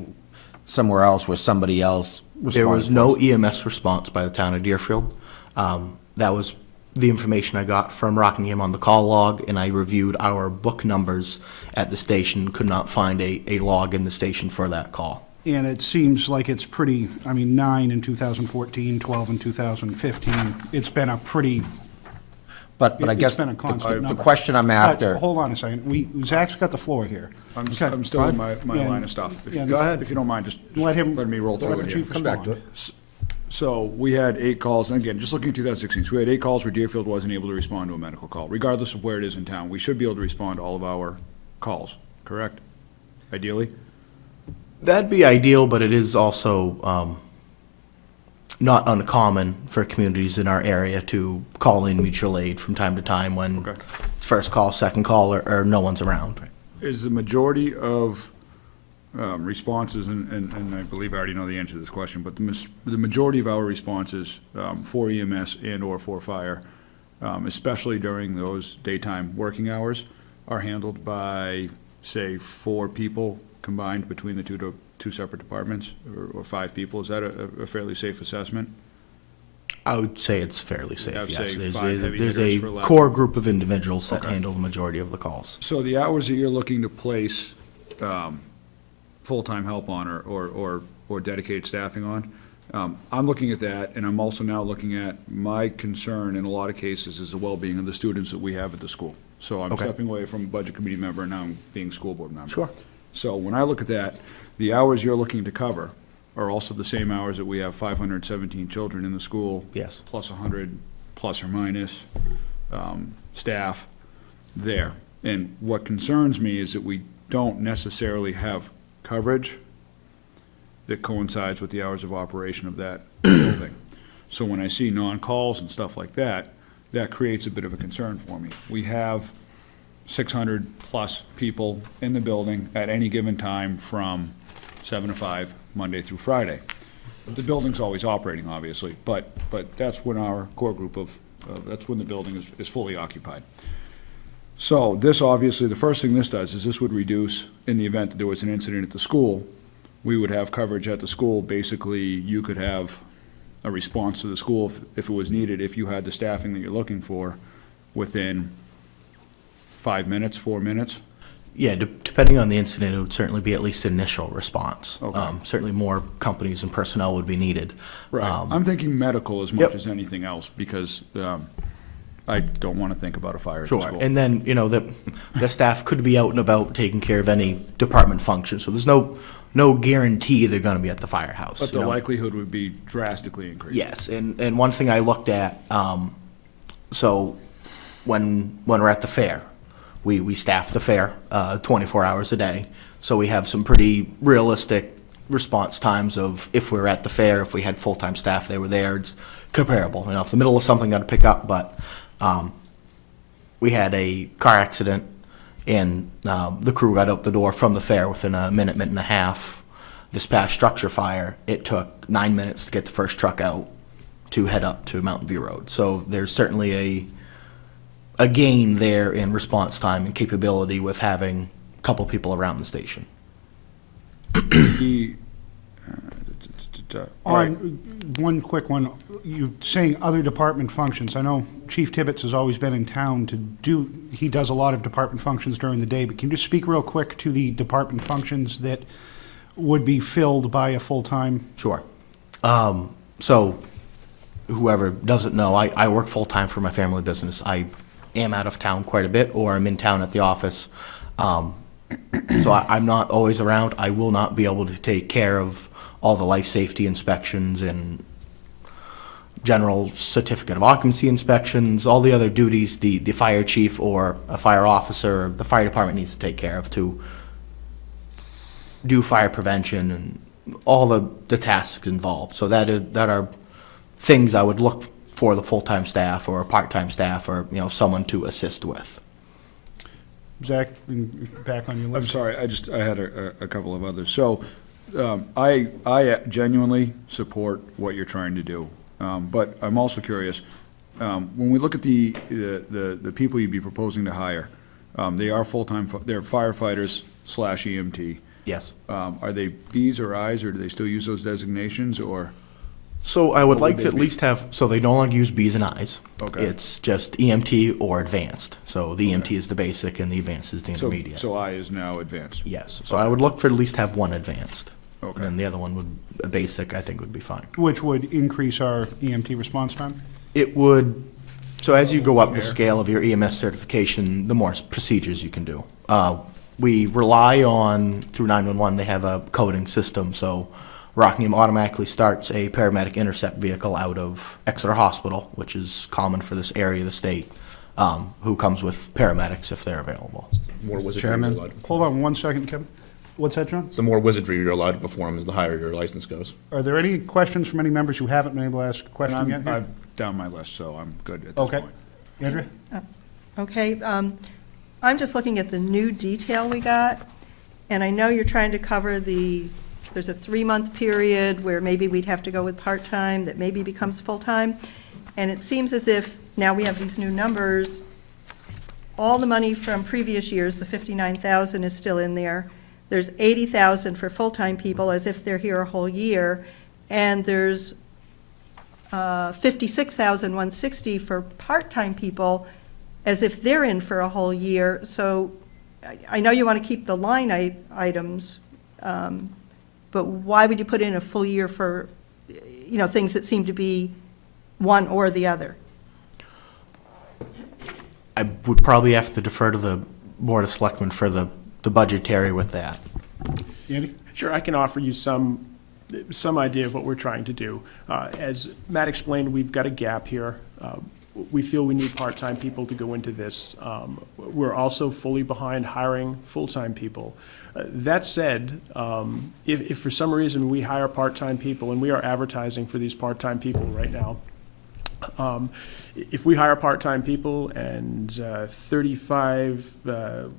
somewhere else where somebody else responded? There was no EMS response by the town of Deerfield. That was the information I got from Rockingham on the call log, and I reviewed our book numbers at the station, could not find a log in the station for that call. And it seems like it's pretty, 9 in 2014, 12 in 2015. It's been a pretty, But I it's guess been a constant the number. question I'm after. Hold on a second. Zach's got the floor here. I'm Okay, still in my Yeah, line of stuff. yeah, Go ahead. If you don't mind, just Let him, let me roll let through the it here. chief respond. So we had 8 calls, and again, just looking at 2016, so we had 8 calls where Deerfield wasn't able to respond to a medical call. Regardless of where it is in town, we should be able to respond to all of our calls, correct? Ideally? That'd be ideal, but it is also not uncommon for communities in our area to call in mutual aid from time to time when Okay. it's first call, second call, or no one's around. Is the majority of responses, and I believe I already know the answer to this question, but the majority of our responses for EMS and/or for fire, especially during those daytime working hours, are handled by, say, 4 people combined between the two separate departments, or 5 people? Is that a fairly safe assessment? I would say it's fairly safe, have, yes. say, There's 5 heavy there's hitters a for lack of- core group of individuals that Okay. handle the majority of the calls. So the hours that you're looking to place full-time help on or dedicated staffing on, I'm looking at that, and I'm also now looking at my concern in a lot of cases is the well-being of the students that we have at the school. So I'm Okay. stepping away from budget committee member and now I'm being school board member. Sure. So when I look at that, the hours you're looking to cover are also the same hours that we have 517 children in the school. Yes. Plus 100, plus or minus, staff there. And what concerns me is that we don't necessarily have coverage that coincides with the hours of operation of that building. So when I see non-calls and stuff like that, that creates a bit of a concern for me. We have 600-plus people in the building at any given time from 7 to 5, Monday through Friday. The building's always operating, obviously, but that's when our core group that's when the building is fully occupied. So this, obviously, the first thing this does is this would reduce, in the event that there was an incident at the school, we would have coverage at the school. Basically, you could have a response to the school if it was needed, if you had the staffing that you're looking for within 5 minutes, 4 minutes. Yeah, depending on the incident, it would certainly be at least initial response. Okay. Certainly more companies and personnel would be needed. I'm thinking medical as much Yep. as anything else, because I don't want to think about a fire at the Sure, school. and then, the staff could be out and about taking care of any department function, so there's no guarantee they're gonna be at the firehouse. But the likelihood would be drastically increased. Yes, and one thing I looked at, so when we're at the fair, we staff the fair 24 hours a day. So we have some pretty realistic response times of if we were at the fair, if we had full-time staff, they were there, it's comparable. If the middle of something got to pick up, but we had a car accident and the crew got out the door from the fair within a minute and a half. This past structure fire, it took 9 minutes to get the first truck out to head up to Mountain View Road. So there's certainly a gain there in response time and capability with having a couple people around the station. The, all right. On one quick one, you saying other department functions. I know Chief Tibbetts has always been in town he does a lot of department functions during the day, but can you just speak real quick to the department functions that would be filled by a full-time? Sure. So whoever doesn't know, I work full-time for my family business. I am out of town quite a bit, or I'm in town at the office. So I'm not always around. I will not be able to take care of all the life safety inspections and general certificate of occupancy inspections, all the other duties the fire chief or a fire officer, the fire department needs to take care of to do fire prevention and all the tasks involved. So that are things I would look for the full-time staff or a part-time staff or, someone to assist with. Zach, back on your list. I'm sorry, I had a couple of others. So, I genuinely support what you're trying to do. But I'm also curious, when we look at the people you'd be proposing to hire, they are full-time, they're firefighters / EMT. Yes. Are they Bs or Is, or do they still use those designations, or? So I would What like would to they at be? least have, so they no longer use Bs and Is. Okay. It's just EMT or advanced. So the EMT is the basic and the advanced is the intermediate. So I is now advanced. Yes, so I would look for at least have one advanced. Okay. And the other one would, a basic, I think would be fine. Which would increase our EMT response time? It would, so as you go up the scale of your EMS certification, the more procedures you can do. We rely on, through 911, they have a coding system, so Rockingham automatically starts a paramedic intercept vehicle out of Exeter Hospital, which is common for this area of the state, who comes with paramedics if they're available. More wizardry Chairman? you're allowed. Hold on one second, Kevin. What's that, John? The more wizardry you're allowed to perform, is the higher your license goes. Are there any questions from any members who haven't been able to ask a question yet? I'm down my list, so I'm good at this Okay. point. Andrea? Okay, I'm just looking at the new detail we got, and I know you're trying to cover there's a 3-month period where maybe we'd have to go with part-time, that maybe becomes full-time, and it seems as if now we have these new numbers, all the money from previous years, the 59,000 is still in there. There's 80,000 for full-time people as if they're here a whole year, and there's 56,160 for part-time people as if they're in for a whole year. So I know you want to keep the line items, but why would you put in a full year for, things that seem to be one or the other? I would probably have to defer to the Board of Selectmen for the budgetary with that. Andy? Sure, I can offer you some idea of what we're trying to do. As Matt explained, we've got a gap here. We feel we need part-time people to go into this. We're also fully behind hiring full-time people. That said, if for some reason we hire part-time people, and we are advertising for these part-time people right now, If we hire part-time people and 35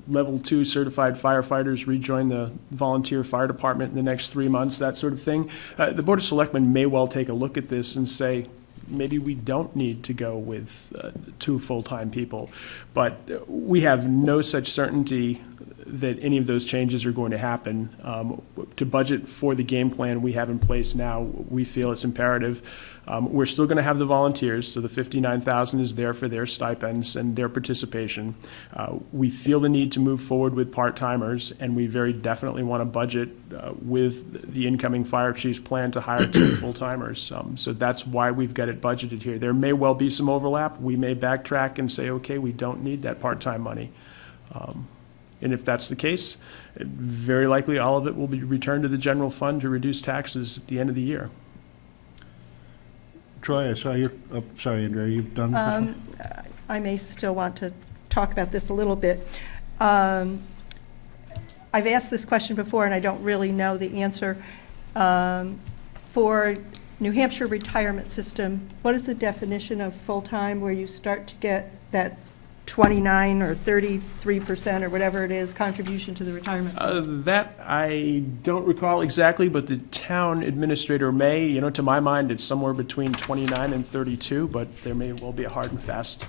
level 2 certified firefighters rejoin the volunteer fire department in the next 3 months, that sort of thing, the Board of Selectmen may well take a look at this and say, maybe we don't need to go with 2 full-time people. But we have no such certainty that any of those changes are going to happen. To budget for the game plan we have in place now, we feel it's imperative. We're still going to have the volunteers, so the $59,000 is there for their stipends and their participation. We feel the need to move forward with part-timers, and we very definitely want to budget with the incoming fire chief's plan to hire 2 full-timers. So that's why we've got it budgeted here. There may well be some overlap. We may backtrack and say, okay, we don't need that part-time money. And if that's the case, very likely all of it will be returned to the general fund to reduce taxes at the end of the year. Troy, I saw you, oh, sorry, Andrea, you done with this one? I may still want to talk about this a little bit. I've asked this question before, and I don't really know the answer. For New Hampshire retirement system, what is the definition of full-time where you start to get that 29 or 33% or whatever it is contribution to the retirement fund? That I don't recall exactly, but the town administrator may, to my mind, it's somewhere between 29 and 32, but there may well be a hard and fast.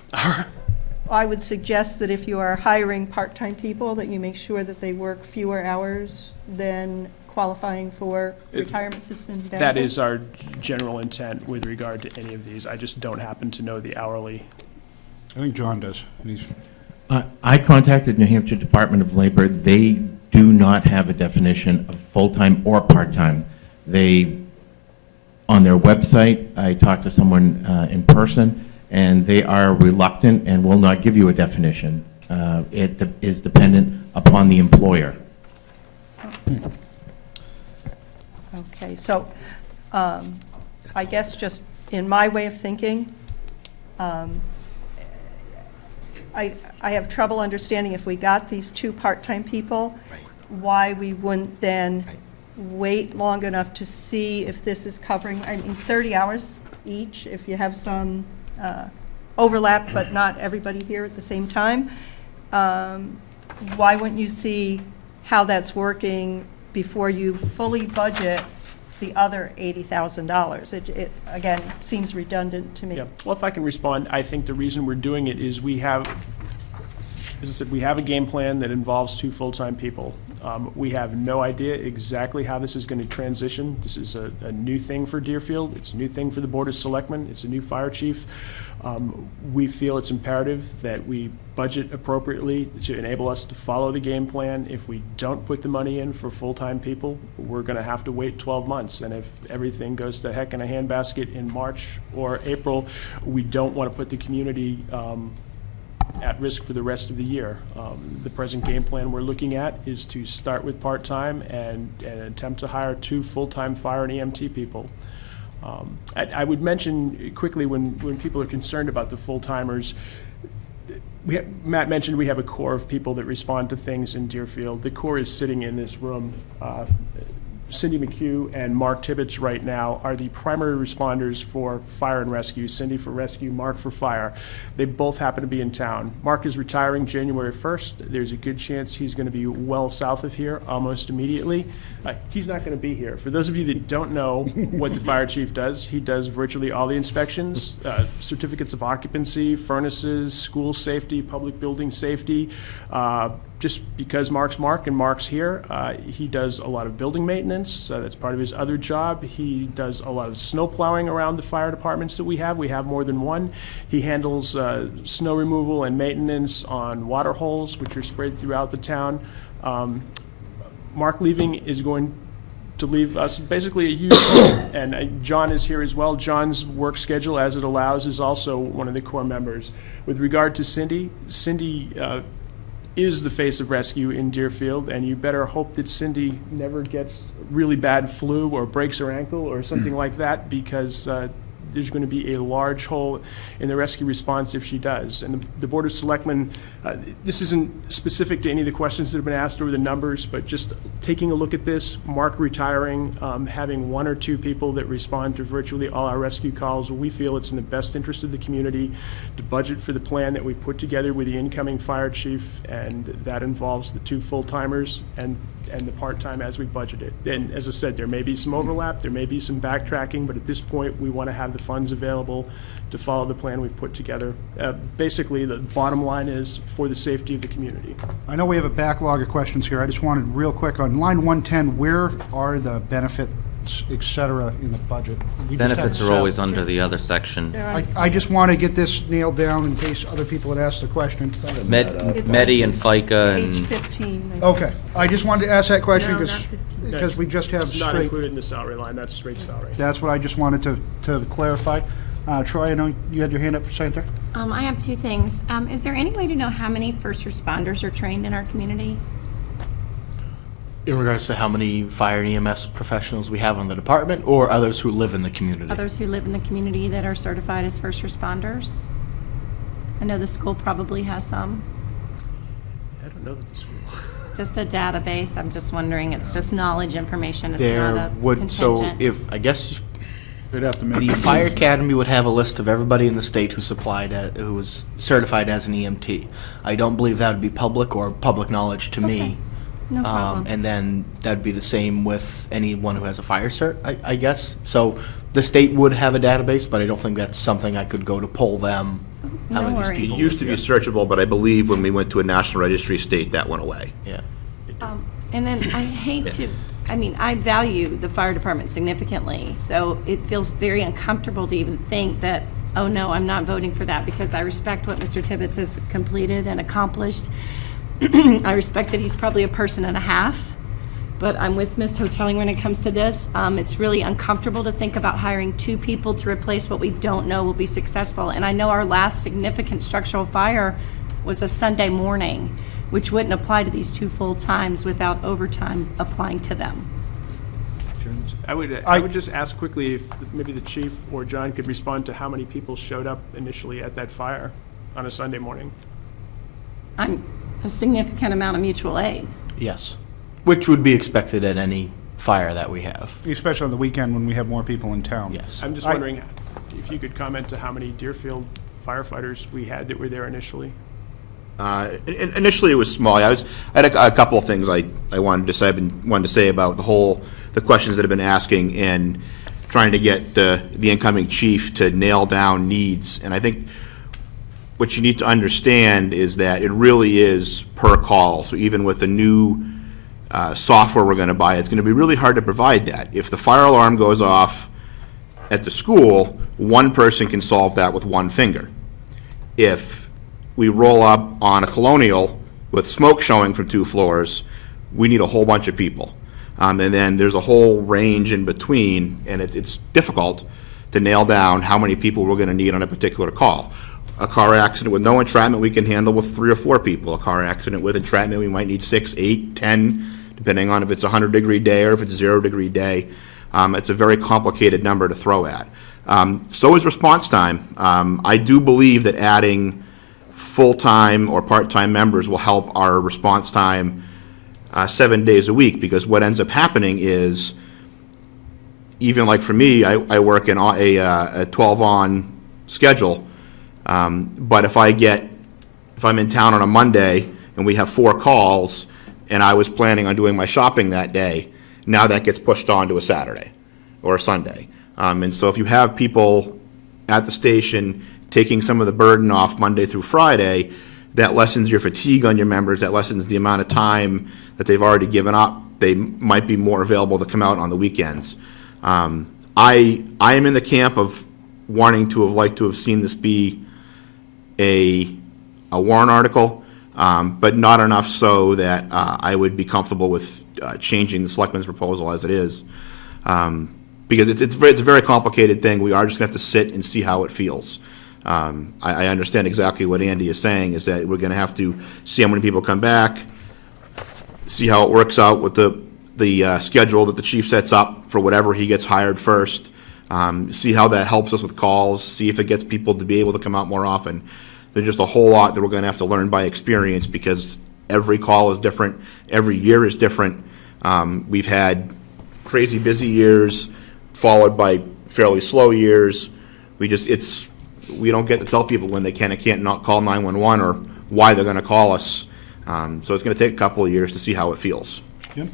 I would suggest that if you are hiring part-time people, that you make sure that they work fewer hours than qualifying for retirement system benefits. That is our general intent with regard to any of these. I just don't happen to know the hourly. I think John does. He's, I contacted New Hampshire Department of Labor. They do not have a definition of full-time or part-time. They, on their website, I talked to someone in person, and they are reluctant and will not give you a definition. It is dependent upon the employer. Okay, so I guess just in my way of thinking, I have trouble understanding if we got these 2 part-time people, why we wouldn't then wait long enough to see if this is covering, 30 hours each, if you have some overlap, but not everybody here at the same time. Why wouldn't you see how that's working before you fully budget the other $80,000? It, again, seems redundant to me. Yeah, well, if I can respond, I think the reason we're doing it is we have, as I said, we have a game plan that involves 2 full-time people. We have no idea exactly how this is going to transition. This is a new thing for Deerfield. It's a new thing for the Board of Selectmen. It's a new fire chief. We feel it's imperative that we budget appropriately to enable us to follow the game plan. If we don't put the money in for full-time people, we're going to have to wait 12 months. And if everything goes to heck in a handbasket in March or April, we don't want to put the community at risk for the rest of the year. The present game plan we're looking at is to start with part-time and attempt to hire 2 full-time fire and EMT people. I would mention quickly when people are concerned about the full-timers, Matt mentioned we have a core of people that respond to things in Deerfield. The core is sitting in this room. Cindy McHugh and Mark Tibbetts right now are the primary responders for fire and rescue. Cindy for rescue, Mark for fire. They both happen to be in town. Mark is retiring January 1st. There's a good chance he's going to be well south of here almost immediately. He's not going to be here. For those of you that don't know what the fire chief does, he does virtually all the inspections, certificates of occupancy, furnaces, school safety, public building safety. Just because Mark's Mark and Mark's here, he does a lot of building maintenance. That's part of his other job. He does a lot of snow plowing around the fire departments that we have. We have more than one. He handles snow removal and maintenance on water holes, which are spread throughout the town. Mark leaving is going to leave us basically a huge hole. And John is here as well. John's work schedule, as it allows, is also one of the core members. With regard to Cindy, is the face of rescue in Deerfield, and you better hope that Cindy never gets really bad flu or breaks her ankle or something like that, because there's going to be a large hole in the rescue response if she does. And the Board of Selectmen, this isn't specific to any of the questions that have been asked or the numbers, but just taking a look at this, Mark retiring, having 1 or 2 people that respond to virtually all our rescue calls, we feel it's in the best interest of the community to budget for the plan that we put together with the incoming fire chief, and that involves the 2 full-timers and the part-time as we budget it. And as I said, there may be some overlap, there may be some backtracking, but at this point, we want to have the funds available to follow the plan we've put together. Basically, the bottom line is for the safety of the community. I know we have a backlog of questions here. I just wanted real quick, on line 110, where are the benefits, et cetera, in the budget? We just Benefits had are always under the other section. There are- I just want to get this nailed down in case other people had asked the question. Medi and FICA Page and 15. I think. Okay, I just wanted to ask that question No, not because 15. we just have It's not straight, included in the salary line, that's straight salary. that's what I just wanted to clarify. Troy, I know you had your hand up for a second there. I have 2 things. Is there any way to know how many first responders are trained in our community? In regards to how many fire and EMS professionals we have in the department, or others who live in the community? Others who live in the community that are certified as first responders? I know the school probably has some. I don't know that the school. Just a database. I'm just wondering. It's just knowledge information. It's not There a would, so contingent. if, I guess, They'd have to make. the fire academy would have a list of everybody in the state who was certified as an EMT. I don't believe that would be public or public knowledge to me. No problem. And then that'd be the same with anyone who has a fire cert, I guess. So the state would have a database, but I don't think that's something I could go to pull them. How No many of worries. these It people used to be live searchable, but I believe when we went to a national registry state, that went away. here. Yeah. And then I hate to, I mean, I value the fire department significantly, so it feels very uncomfortable to even think that, oh no, I'm not voting for that, because I respect what Mr. Tibbetts has completed and accomplished. I respect that he's probably a person and a half, but I'm with Ms. Hotelling when it comes to this. It's really uncomfortable to think about hiring 2 people to replace what we don't know will be successful. And I know our last significant structural fire was a Sunday morning, which wouldn't apply to these 2 full-times without overtime applying to them. I would just ask quickly if maybe the chief or John could respond to how many people showed up initially at that fire on a Sunday morning. I'm a significant amount of mutual aid. Yes. Which would be expected at any fire that we have. Especially on the weekend when we have more people in town. Yes. I'm just wondering if you could comment to how many Deerfield firefighters we had that were there initially. Initially, it was small. I had a couple of things I wanted to say. I've been wanted to say about the questions that have been asking and trying to get the incoming chief to nail down needs. And I think what you need to understand is that it really is per call. So even with the new software we're going to buy, it's going to be really hard to provide that. If the fire alarm goes off at the school, one person can solve that with one finger. If we roll up on a Colonial with smoke showing from 2 floors, we need a whole bunch of people. And then there's a whole range in between, and it's difficult to nail down how many people we're going to need on a particular call. A car accident with no entrapment we can handle with 3 or 4 people. A car accident with entrapment, we might need 6, 8, 10, depending on if it's a 100-degree day or if it's a 0-degree day. It's a very complicated number to throw at. So is response time. I do believe that adding full-time or part-time members will help our response time 7 days a week, because what ends up happening is, even like for me, I work in a 12-on schedule, but if I'm in town on a Monday and we have 4 calls and I was planning on doing my shopping that day, now that gets pushed on to a Saturday or a Sunday. And so if you have people at the station taking some of the burden off Monday through Friday, that lessens your fatigue on your members, that lessens the amount of time that they've already given up. They might be more available to come out on the weekends. I am in the camp of wanting to have seen this be a warrant article, but not enough so that I would be comfortable with changing the selectmen's proposal as it is. Because it's a very complicated thing. We are just going to have to sit and see how it feels. I understand exactly what Andy is saying, is that we're going to have to see how many people come back, see how it works out with the schedule that the chief sets up for whatever he gets hired first, see how that helps us with calls, see if it gets people to be able to come out more often. There's just a whole lot that we're gonna have to learn by experience, because every call is different, every year is different. We've had crazy busy years, followed by fairly slow years. We don't get to tell people when they can and can't not call 911 or why they're gonna call us. So it's gonna take a couple of years to see how it feels. Jim?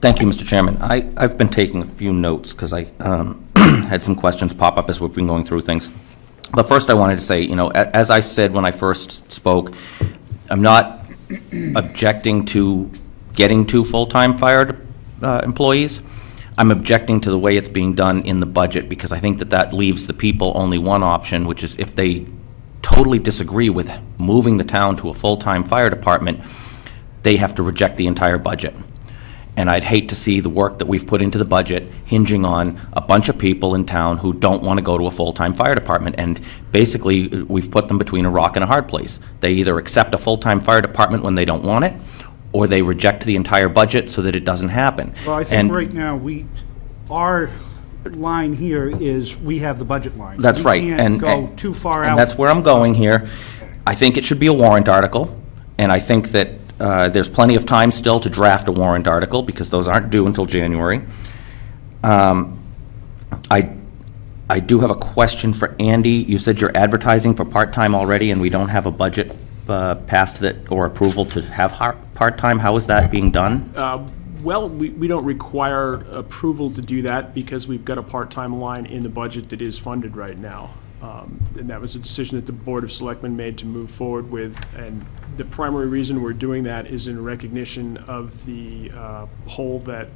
Thank you, Mr. Chairman. I've been taking a few notes because I had some questions pop up as we've been going through things. But first, I wanted to say, as I said when I first spoke, I'm not objecting to getting 2 full-time fire employees. I'm objecting to the way it's being done in the budget, because I think that leaves the people only one option, which is if they totally disagree with moving the town to a full-time fire department, they have to reject the entire budget. And I'd hate to see the work that we've put into the budget hinging on a bunch of people in town who don't want to go to a full-time fire department. And basically, we've put them between a rock and a hard place. They either accept a full-time fire department when they don't want it, or they reject the entire budget so that it doesn't happen. Well, I think right now, our line here is, we have the budget line. That's right. We can't go too far out. And that's where I'm going here. I think it should be a warrant article, and I think that there's plenty of time still to draft a warrant article, because those aren't due until January. I do have a question for Andy. You said you're advertising for part-time already, and we don't have a budget passed that, or approval to have part-time. How is that being done? Well, we don't require approval to do that because we've got a part-time line in the budget that is funded right now. And that was a decision that the Board of Selectmen made to move forward with. And the primary reason we're doing that is in recognition of the hole that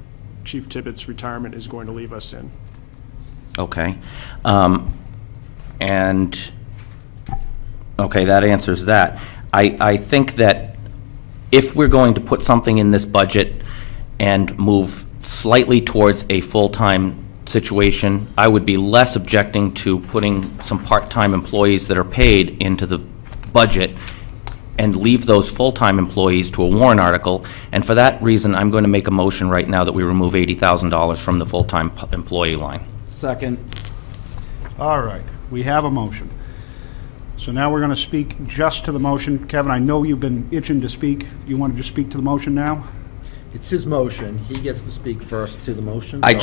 Chief Tippett's retirement is going to leave us in. Okay. Okay, that answers that. I think that if we're going to put something in this budget and move slightly towards a full-time situation, I would be less objecting to putting some part-time employees that are paid into the budget and leave those full-time employees to a warrant article. And for that reason, I'm going to make a motion right now that we remove $80,000 from the full-time employee line. Second. All right, we have a motion. So now we're going to speak just to the motion. Kevin, I know you've been itching to speak. You want to just speak to the motion now? It's his motion. He gets to speak first to the motion. I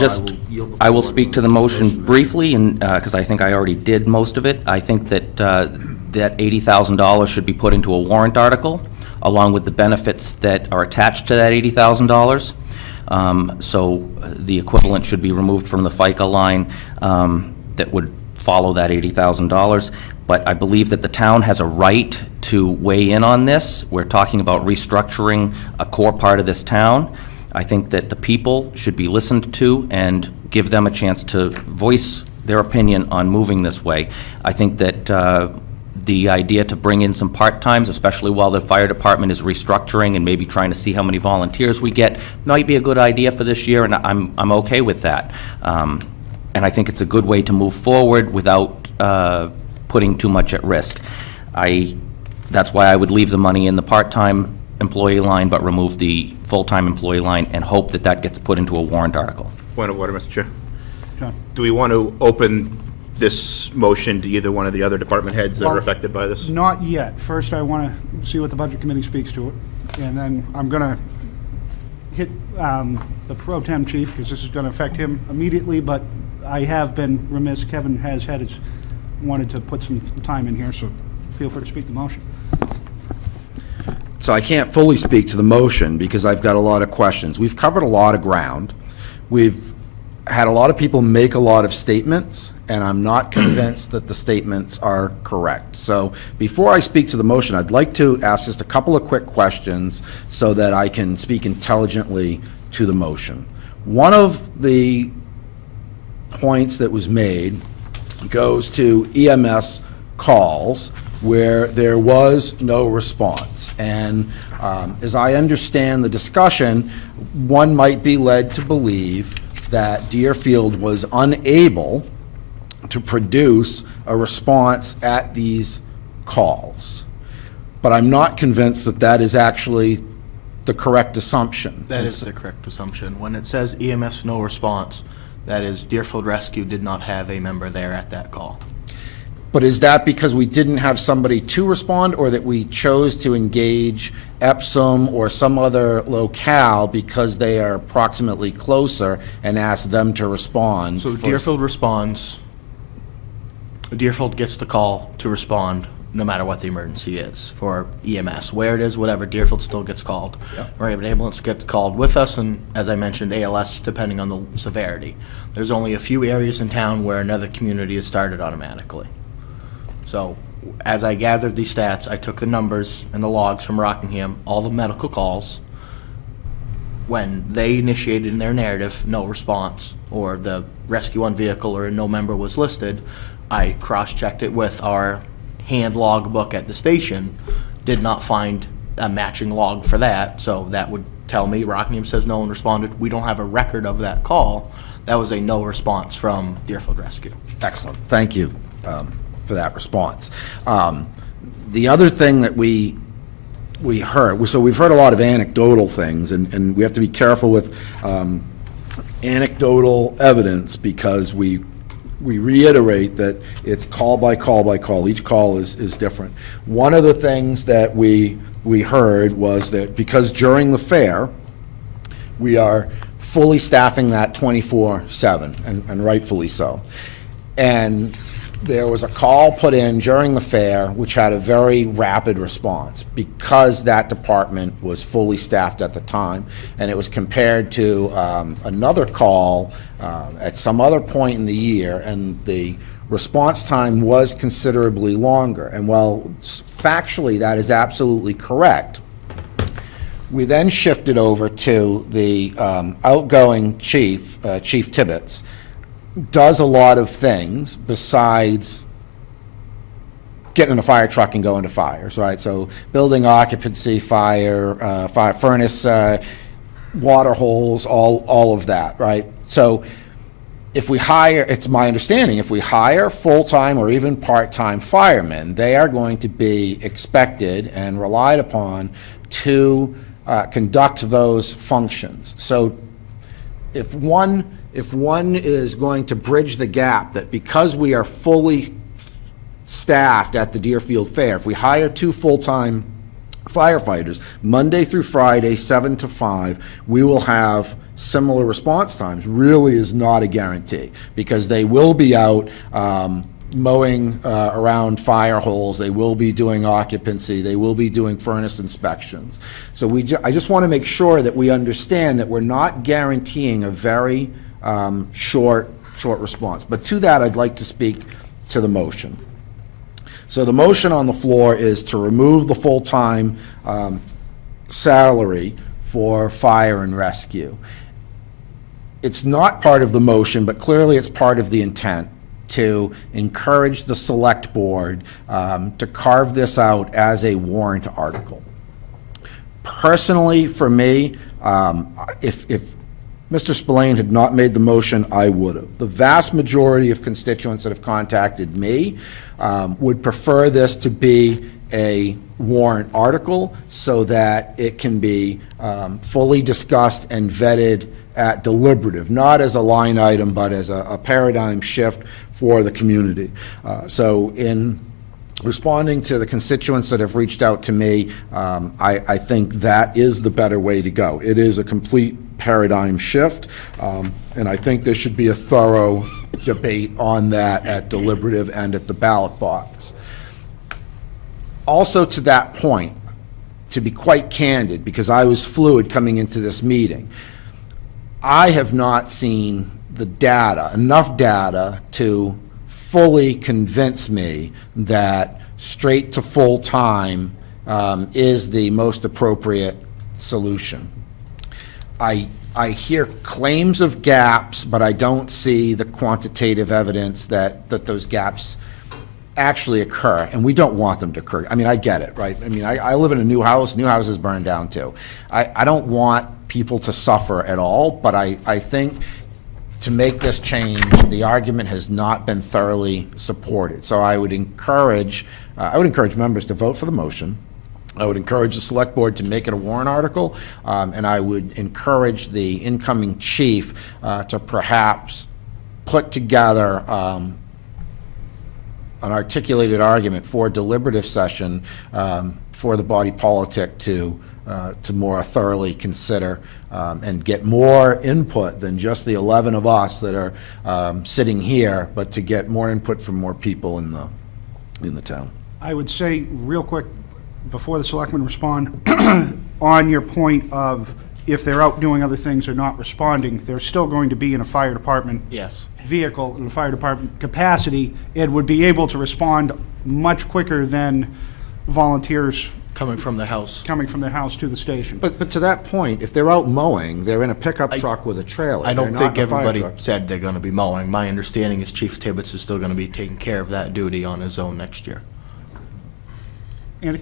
will speak to the motion briefly, and, because I think I already did most of it. I think that that $80,000 should be put into a warrant article, along with the benefits that are attached to that $80,000. So the equivalent should be removed from the FICA line that would follow that $80,000. But I believe that the town has a right to weigh in on this. We're talking about restructuring a core part of this town. I think that the people should be listened to and give them a chance to voice their opinion on moving this way. I think that the idea to bring in some part-times, especially while the fire department is restructuring and maybe trying to see how many volunteers we get, might be a good idea for this year, and I'm okay with that. And I think it's a good way to move forward without putting too much at risk. That's why I would leave the money in the part-time employee line, but remove the full-time employee line, and hope that that gets put into a warrant article. Point of order, Mr. Chair. John? Do we want to open this motion to either one of the other department heads that are Well, affected by this? Not yet. First, I want to see what the Budget Committee speaks to it, and then I'm going to hit the pro tem chief, because this is going to affect him immediately, but I have been remiss. Kevin has wanted to put some time in here, so feel free to speak the motion. So I can't fully speak to the motion because I've got a lot of questions. We've covered a lot of ground. We've had a lot of people make a lot of statements, and I'm not convinced that the statements are correct. So before I speak to the motion, I'd like to ask just a couple of quick questions so that I can speak intelligently to the motion. One of the points that was made goes to EMS calls where there was no response. And as I understand the discussion, one might be led to believe that Deerfield was unable to produce a response at these calls. But I'm not convinced that that is actually the correct assumption. That is the correct assumption. When it says EMS no response, That is, Deerfield Rescue did not have a member there at that call. But is that because we didn't have somebody to respond, or that we chose to engage Epsom or some other locale because they are approximately closer and ask them to respond? So for- Deerfield responds, Deerfield gets the call to respond no matter what the emergency is for EMS. Where it is, whatever, Deerfield still gets called. Right, but ambulance gets called with us, and as I mentioned, ALS, depending on the severity. There's only a few areas in town where another community is started automatically. So as I gathered these stats, I took the numbers and the logs from Rockingham, all the medical calls. When they initiated in their narrative, no response, or the rescue one vehicle or no member was listed, I cross-checked it with our hand log book at the station, did not find a matching log for that, so that would tell me Rockingham says no one responded. We don't have a record of that call. That was a no response from Deerfield Rescue. Excellent, thank you for that response. The other thing that we heard, so we've heard a lot of anecdotal things, and we have to be careful with anecdotal evidence, because we reiterate that it's call by call by call. Each call is different. One of the things that we heard was that because during the fair, we are fully staffing that 24/7, and rightfully so. And there was a call put in during the fair which had a very rapid response because that department was fully staffed at the time, and it was compared to another call at some other point in the year, and the response time was considerably longer. And while factually that is absolutely correct, we then shifted over to the outgoing chief, Chief Tibbetts, does a lot of things besides getting in a fire truck and going to fires, right? So building occupancy, fire furnace, water holes, all of that, right? So if we hire, it's my understanding, if we hire full-time or even part-time firemen, they are going to be expected and relied upon to conduct those functions. So if one is going to bridge the gap, that because we are fully staffed at the Deerfield Fair, if we hire 2 full-time firefighters, Monday through Friday, 7 to 5, we will have similar response times, really is not a guarantee, because they will be out mowing around fire holes, they will be doing occupancy, they will be doing furnace inspections. So I just want to make sure that we understand that we're not guaranteeing a very short response. But to that, I'd like to speak to the motion. So the motion on the floor is to remove the full-time salary for fire and rescue. It's not part of the motion, but clearly it's part of the intent to encourage the select board to carve this out as a warrant article. Personally, for me, if Mr. Spillane had not made the motion, I would have. The vast majority of constituents that have contacted me would prefer this to be a warrant article so that it can be fully discussed and vetted at deliberative, not as a line item, but as a paradigm shift for the community. So in responding to the constituents that have reached out to me, I think that is the better way to go. It is a complete paradigm shift, and I think there should be a thorough debate on that at deliberative and at the ballot box. Also to that point, to be quite candid, because I was fluid coming into this meeting, I have not seen the data, enough data to fully convince me that straight to full-time is the most appropriate solution. I hear claims of gaps, but I don't see the quantitative evidence that those gaps actually occur, and we don't want them to occur. I mean, I get it, right? I mean, I live in a new houses burn down too. I don't want people to suffer at all, but I think to make this change, the argument has not been thoroughly supported. So I would encourage members to vote for the motion. I would encourage the select board to make it a warrant article, and I would encourage the incoming chief to perhaps put together an articulated argument for a deliberative session for the body politic to more thoroughly consider and get more input than just the 11 of us that are sitting here, but to get more input from more people in the town. I would say, real quick, before the selectmen respond, on your point of if they're out doing other things or not responding, they're still going to be in a fire department Yes. vehicle, in a fire department capacity, and would be able to respond much quicker than volunteers Coming from the house. coming from their house to the station. But to that point, if they're out mowing, they're in a pickup truck with a trailer. I don't They're not think in a fire everybody truck. said they're gonna be mowing. My understanding is Chief Tibbetts is still gonna be taking care of that duty on his own next year. Andy?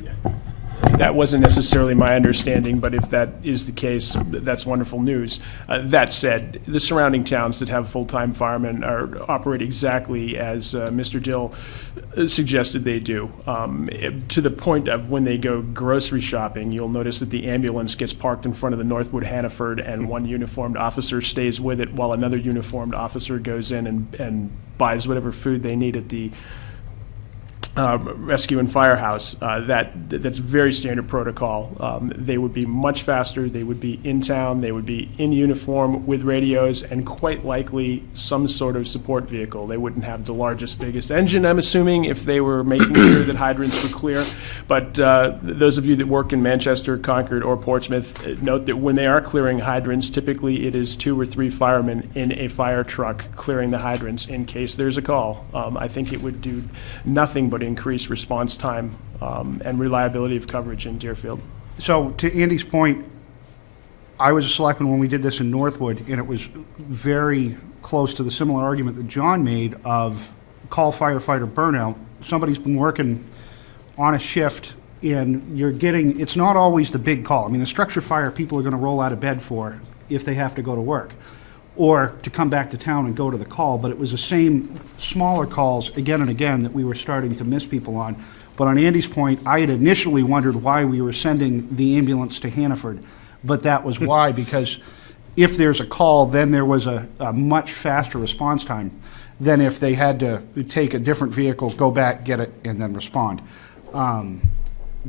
That wasn't necessarily my understanding, but if that is the case, that's wonderful news. That said, the surrounding towns that have full-time firemen operate exactly as Mr. Dill suggested they do. To the point of when they go grocery shopping, you'll notice that the ambulance gets parked in front of the Northwood Hannaford, and one uniformed officer stays with it while another uniformed officer goes in and buys whatever food they need at the rescue and firehouse. That's very standard protocol. They would be much faster, they would be in town, they would be in uniform with radios, and quite likely some sort of support vehicle. They wouldn't have the largest, biggest engine, I'm assuming, if they were making sure that hydrants were clear. But those of you that work in Manchester, Concord, or Portsmouth, note that when they are clearing hydrants, typically it is 2 or 3 firemen in a fire truck clearing the hydrants in case there's a call. I think it would do nothing but increase response time and reliability of coverage in Deerfield. So to Andy's point, I was a selectman when we did this in Northwood, and it was very close to the similar argument that John made of call firefighter burnout. Somebody's been working on a shift, and you're getting, it's not always the big call. I mean, the structure fire, people are going to roll out of bed for if they have to go to work, or to come back to town and go to the call, but it was the same smaller calls again and again that we were starting to miss people on. But on Andy's point, I had initially wondered why we were sending the ambulance to Hannaford, but that was why, because if there's a call, then there was a much faster response time than if they had to take a different vehicle, go back, get it, and then respond.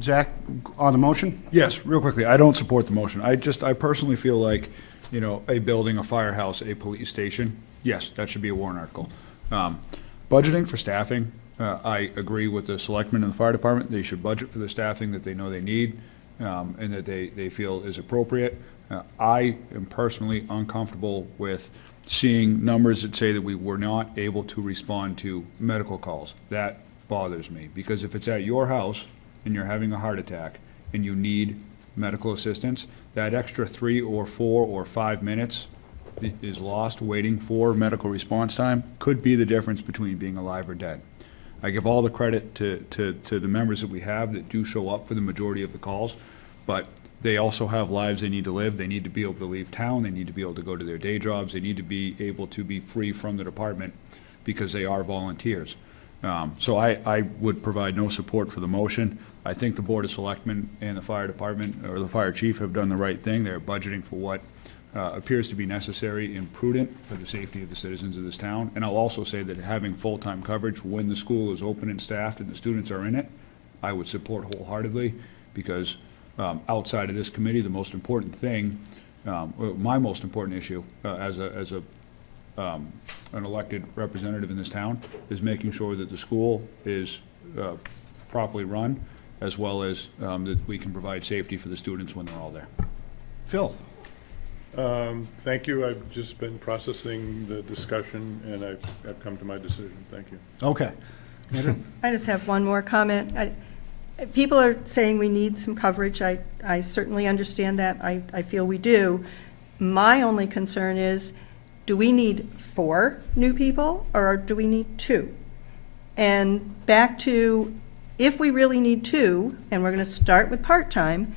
Zach, on the motion? Yes, real quickly, I don't support the motion. I personally feel like, you know, a building, a firehouse, a police station, yes, that should be a warrant article. Budgeting for staffing, I agree with the selectmen and the fire department. They should budget for the staffing that they know they need, and that they feel is appropriate. I am personally uncomfortable with seeing numbers that say that we were not able to respond to medical calls. That bothers me, because if it's at your house and you're having a heart attack and you need medical assistance, that extra 3 or 4 or 5 minutes is lost waiting for medical response time could be the difference between being alive or dead. I give all the credit to the members that we have that do show up for the majority of the calls, but they also have lives they need to live. They need to be able to leave town. They need to be able to go to their day jobs. They need to be able to be free from the department because they are volunteers. So I would provide no support for the motion. I think the Board of Selectmen and the fire department, or the fire chief, have done the right thing. They're budgeting for what appears to be necessary and prudent for the safety of the citizens of this town. And I'll also say that having full-time coverage when the school is open and staffed and the students are in it, I would support wholeheartedly, because outside of this committee, the most important thing, my most important issue as an elected representative in this town, is making sure that the school is properly run, as well as that we can provide safety for the students when they're all there. Phil? Thank you. I've just been processing the discussion, and I've come to my decision. Thank you. Okay. I just have one more comment. People are saying we need some coverage. I certainly understand that. I feel we do. My only concern is, do we need 4 new people, or do we need 2? And back to, if we really need 2, and we're going to start with part-time,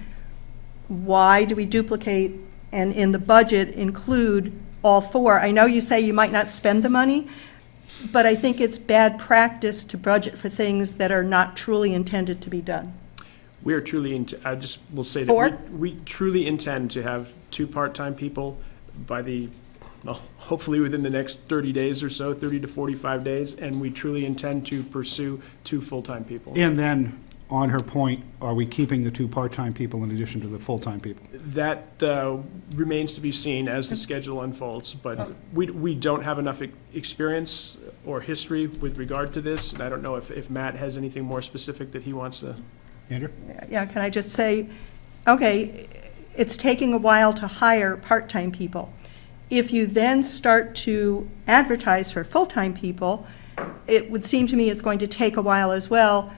why do we duplicate and in the budget include all 4? I know you say you might not spend the money, but I think it's bad practice to budget for things that are not truly intended to be done. We are truly, I just will say 4? that we truly intend to have 2 part-time people by the well, hopefully within the next 30 days or so, 30 to 45 days, and we truly intend to pursue 2 full-time people. And then, on her point, are we keeping the 2 part-time people in addition to the full-time people? That remains to be seen as the schedule unfolds, but we don't have enough experience or history with regard to this, and I don't know if Matt has anything more specific that he wants to. Andrew? Yeah, can I just say, okay, it's taking a while to hire part-time people. If you then start to advertise for full-time people, it would seem to me it's going to take a while as well.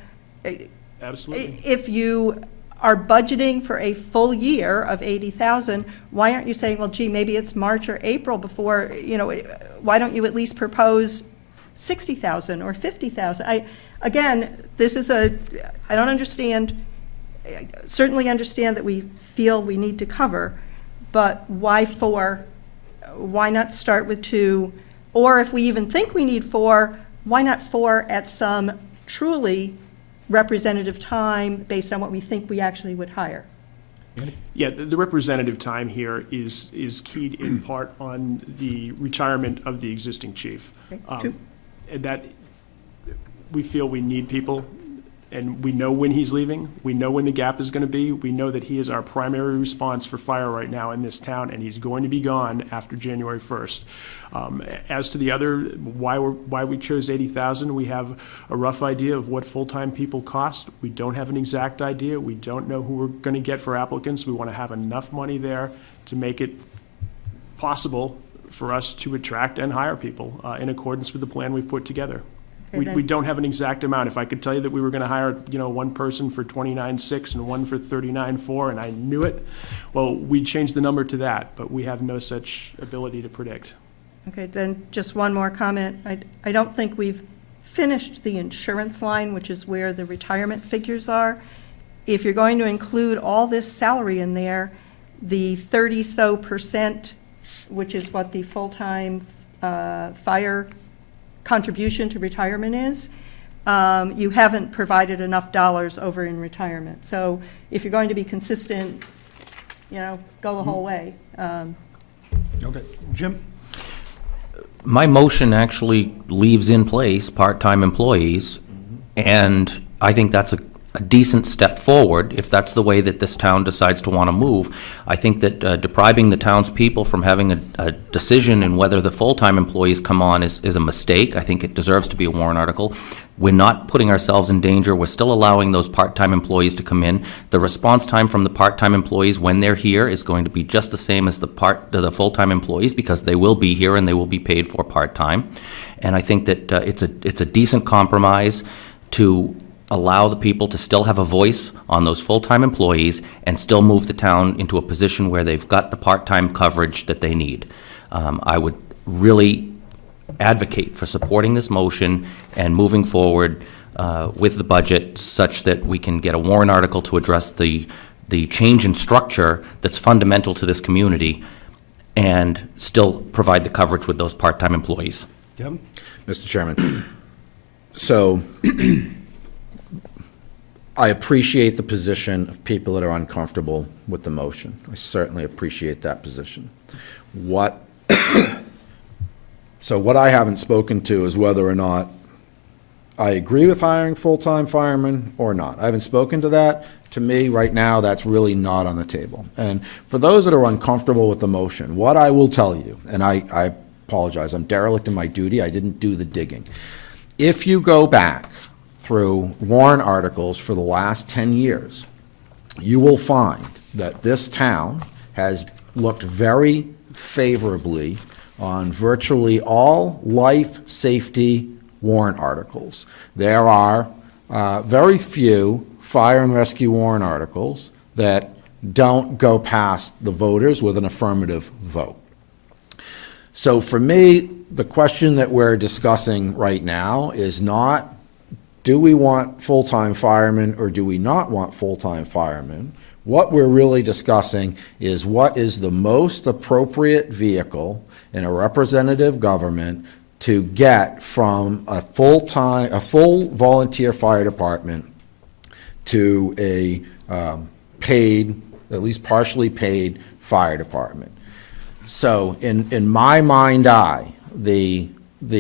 Absolutely. If you are budgeting for a full year of 80,000, why aren't you saying, well, gee, maybe it's March or April before, why don't you at least propose 60,000 or 50,000? Again, this is I don't understand, certainly understand that we feel we need to cover, but why 4? Why not start with 2? Or if we even think we need 4, why not 4 at some truly representative time based on what we think we actually would hire? Yeah, the representative time here is keyed in part on the retirement of the existing chief. Okay, And that, we feel we need people, and we know when he's leaving, we know when the gap is gonna be, we know that he is our primary response for fire right now in this town, and he's going to be gone after January 1st. As to the other, why we chose 80,000, we have a rough idea of what full-time people cost. We don't have an exact idea. We don't know who we're gonna get for applicants. We wanna have enough money there to make it possible for us to attract and hire people in accordance with the plan we've put together. Okay, We don't have an exact amount. If I could tell you that we were gonna hire, one person for 29,600 and one for 39,400, and I knew it, well, we'd change the number to that, but we have no such ability to predict. Okay, then just one more comment. I don't think we've finished the insurance line, which is where the retirement figures are. If you're going to include all this salary in there, the 30-so%, which is what the full-time fire contribution to retirement is, you haven't provided enough dollars over in retirement. So if you're going to be consistent, go the whole way. Okay. Jim? My motion actually leaves in place part-time employees, and I think that's a decent step forward if that's the way that this town decides to want to move. I think that depriving the townspeople from having a decision in whether the full-time employees come on is a mistake. I think it deserves to be a warrant article. We're not putting ourselves in danger. We're still allowing those part-time employees to come in. The response time from the part-time employees when they're here is going to be just the same as the full-time employees, because they will be here and they will be paid for part-time. And I think that it's a decent compromise to allow the people to still have a voice on those full-time employees and still move the town into a position where they've got the part-time coverage that they need. I would really advocate for supporting this motion and moving forward with the budget such that we can get a warrant article to address the change in structure that's fundamental to this community and still provide the coverage with those part-time employees. Kevin? Mr. Chairman, so I appreciate the position of people that are uncomfortable with the motion. I certainly appreciate that position. So what I haven't spoken to is whether or not I agree with hiring full-time firemen or not. I haven't spoken to that. To me, right now, that's really not on the table. And for those that are uncomfortable with the motion, what I will tell you, and I apologize, I'm derelict in my duty, I didn't do the digging. If you go back through warrant articles for the last 10 years, you will find that this town has looked very favorably on virtually all life safety warrant articles. There are very few fire and rescue warrant articles that don't go past the voters with an affirmative vote. So for me, the question that we're discussing right now is not, do we want full-time firemen or do we not want full-time firemen? What we're really discussing is what is the most appropriate vehicle in a representative government to get from a full volunteer fire department to a paid, at least partially paid fire department. So in my eye, the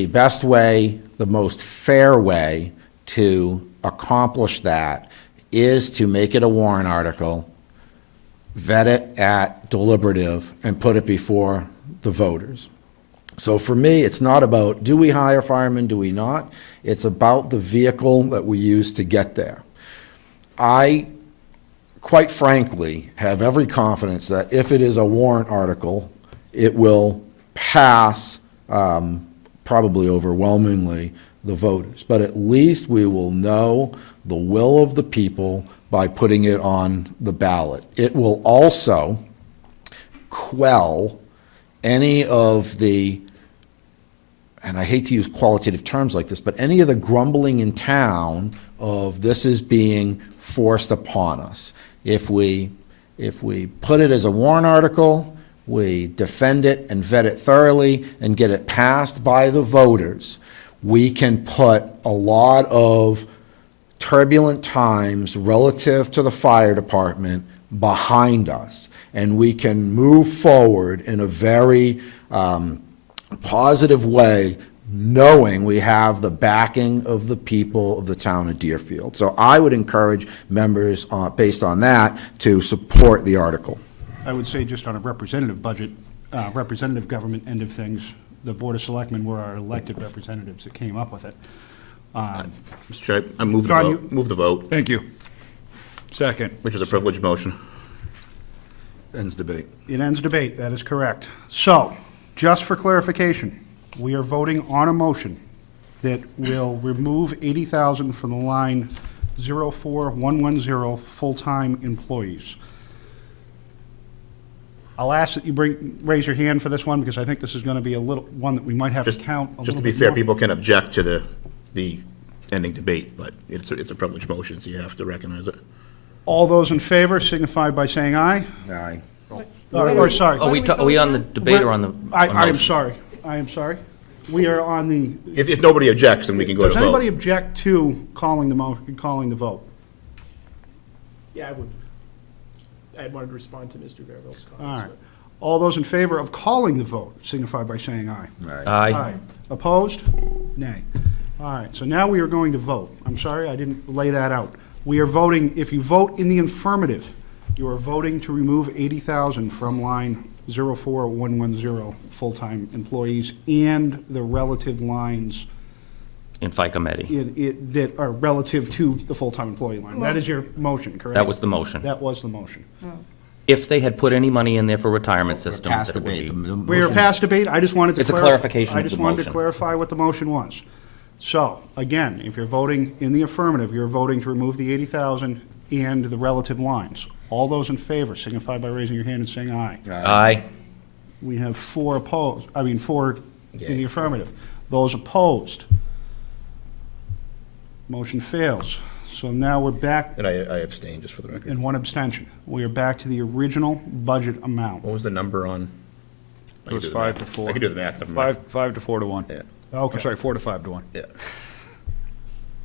best way, the most fair way to accomplish that is to make it a warrant article, vet it at deliberative, and put it before the voters. So for me, it's not about, do we hire firemen, do we not? It's about the vehicle that we use to get there. I, quite frankly, have every confidence that if it is a warrant article, it will pass, probably overwhelmingly, the voters. But at least we will know the will of the people by putting it on the ballot. It will also quell any of the, and I hate to use qualitative terms like this, but any of the grumbling in town of this is being forced upon us. If we put it as a warrant article, we defend it and vet it thoroughly and get it passed by the voters, we can put a lot of turbulent times relative to the fire department behind us, and we can move forward in a very positive way, knowing we have the backing of the people of the town of Deerfield. So I would encourage members, based on that, to support the article. I would say just on a representative budget, representative government end of things, the Board of Selectmen were our elected representatives that came up with it. Mr. Chair, I move the Don, vote, move the vote, Thank you. Second. which is a privileged motion. Ends debate. It ends debate, that is correct. So, just for clarification, we are voting on a motion that will remove 80,000 from the line 04110 full-time employees. I'll ask that you raise your hand for this one, because I think this is going to be one that we might have to count a little bit more. Just to be fair, people can object to the ending debate, but it's a privileged motion, so you have to recognize it. All those in favor signify by saying aye. Aye. Or sorry. Are we on the debate or on the? I am motion? sorry. I am sorry. We are on the, If nobody objects, then we can go to does anybody vote. object to calling the vote? Yeah, I would. I wanted to respond to Mr. Verville's comments. All right. All those in favor of calling the vote signify by saying aye. Aye. Opposed? Nay. All right, so now we are going to vote. I'm sorry, I didn't lay that out. We are voting, if you vote in the affirmative, you are voting to remove 80,000 from line 04110 full-time employees and the relative lines In FICA Medi. that are relative to the full-time employee line. That is your motion, correct? That was the motion. That was the motion. If they had put any money in there for retirement system, Past that it would debate. be. We are past debate, I just wanted to It's a clarify. clarification I of just the wanted to motion. clarify what the motion was. So, again, if you're voting in the affirmative, you're voting to remove the 80,000 and the relative lines. All those in favor signify by raising your hand and saying aye. Aye. We have four in the Yay. affirmative. Those opposed? Motion fails. So now we're back, And I abstain, just for the record. and one abstention. We are back to the original budget amount. What was the number on? I It can was do the 5 math. to 4. I can do the math, never mind. 5 to 4 to 1. Yeah, Okay. I'm sorry, 4 to 5 to 1. yeah.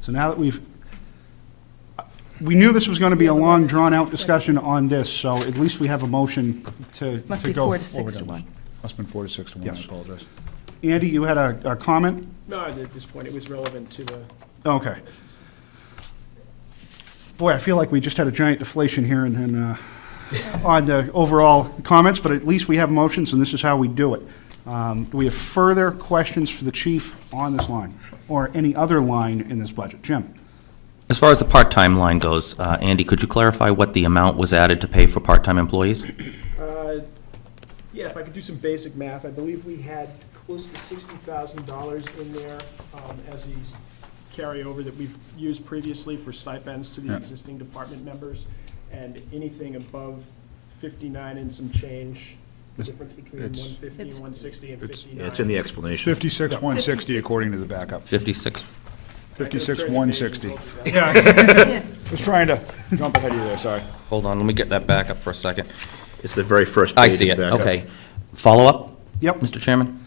So now that we knew this was going to be a long, drawn-out discussion on this, so at least we have a motion to Must to be go 4 to forward 6 to on 1. this. Must've been 4 to 6 to 1, I Yes. apologize. Andy, you had a comment? No, at this point, it was relevant to the, Okay. Boy, I feel like we just had a giant deflation here and on the overall comments, but at least we have motions, and this is how we do it. Do we have further questions for the chief on this line, or any other line in this budget? Jim? As far as the part-time line goes, Andy, could you clarify what the amount was added to pay for part-time employees? yeah, if I could do some basic math, I believe we had close to $60,000 in there as the carryover that we've used previously for stipends to the Yeah. existing department members, and anything above 59 and some change, the difference between it's- 150 and 160 and 59. Yeah, it's in the explanation. 56, 160 according to the backup. 56? 56, 160. Yeah. Was trying to jump ahead of you there, sorry. Hold on, let me get that back up for a second. It's the very first I page see in it, the backup. okay. Follow-up? Yep. Mr. Chairman?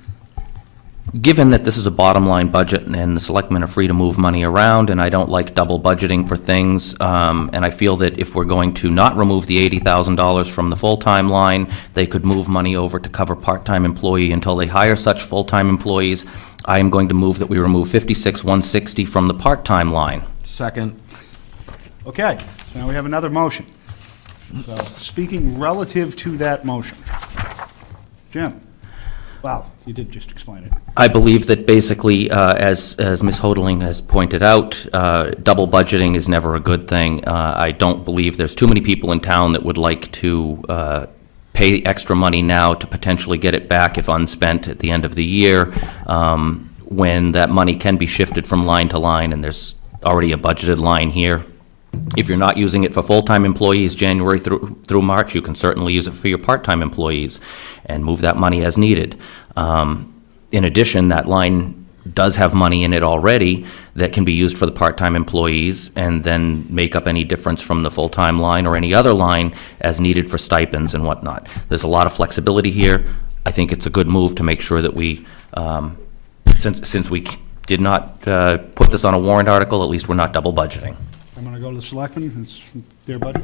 Given that this is a bottom line budget and the selectmen are free to move money around, and I don't like double budgeting for things, and I feel that if we're going to not remove the $80,000 from the full-time line, they could move money over to cover part-time employee until they hire such full-time employees. I am going to move that we remove 56,160 from the part-time line. Second. Okay, so now we have another motion. So, speaking relative to that motion. Jim? Wow, you did just explain it. I believe that basically, as Ms. Hodling has pointed out, double budgeting is never a good thing. I don't believe there's too many people in town that would like to pay extra money now to potentially get it back if unspent at the end of the year, when that money can be shifted from line to line, and there's already a budgeted line here. If you're not using it for full-time employees January through March, you can certainly use it for your part-time employees and move that money as needed. In addition, that line does have money in it already that can be used for the part-time employees and then make up any difference from the full-time line or any other line as needed for stipends and whatnot. There's a lot of flexibility here. I think it's a good move to make sure that we, since we did not put this on a warrant article, at least we're not double budgeting. I'm going to go to the selectmen, it's their budget.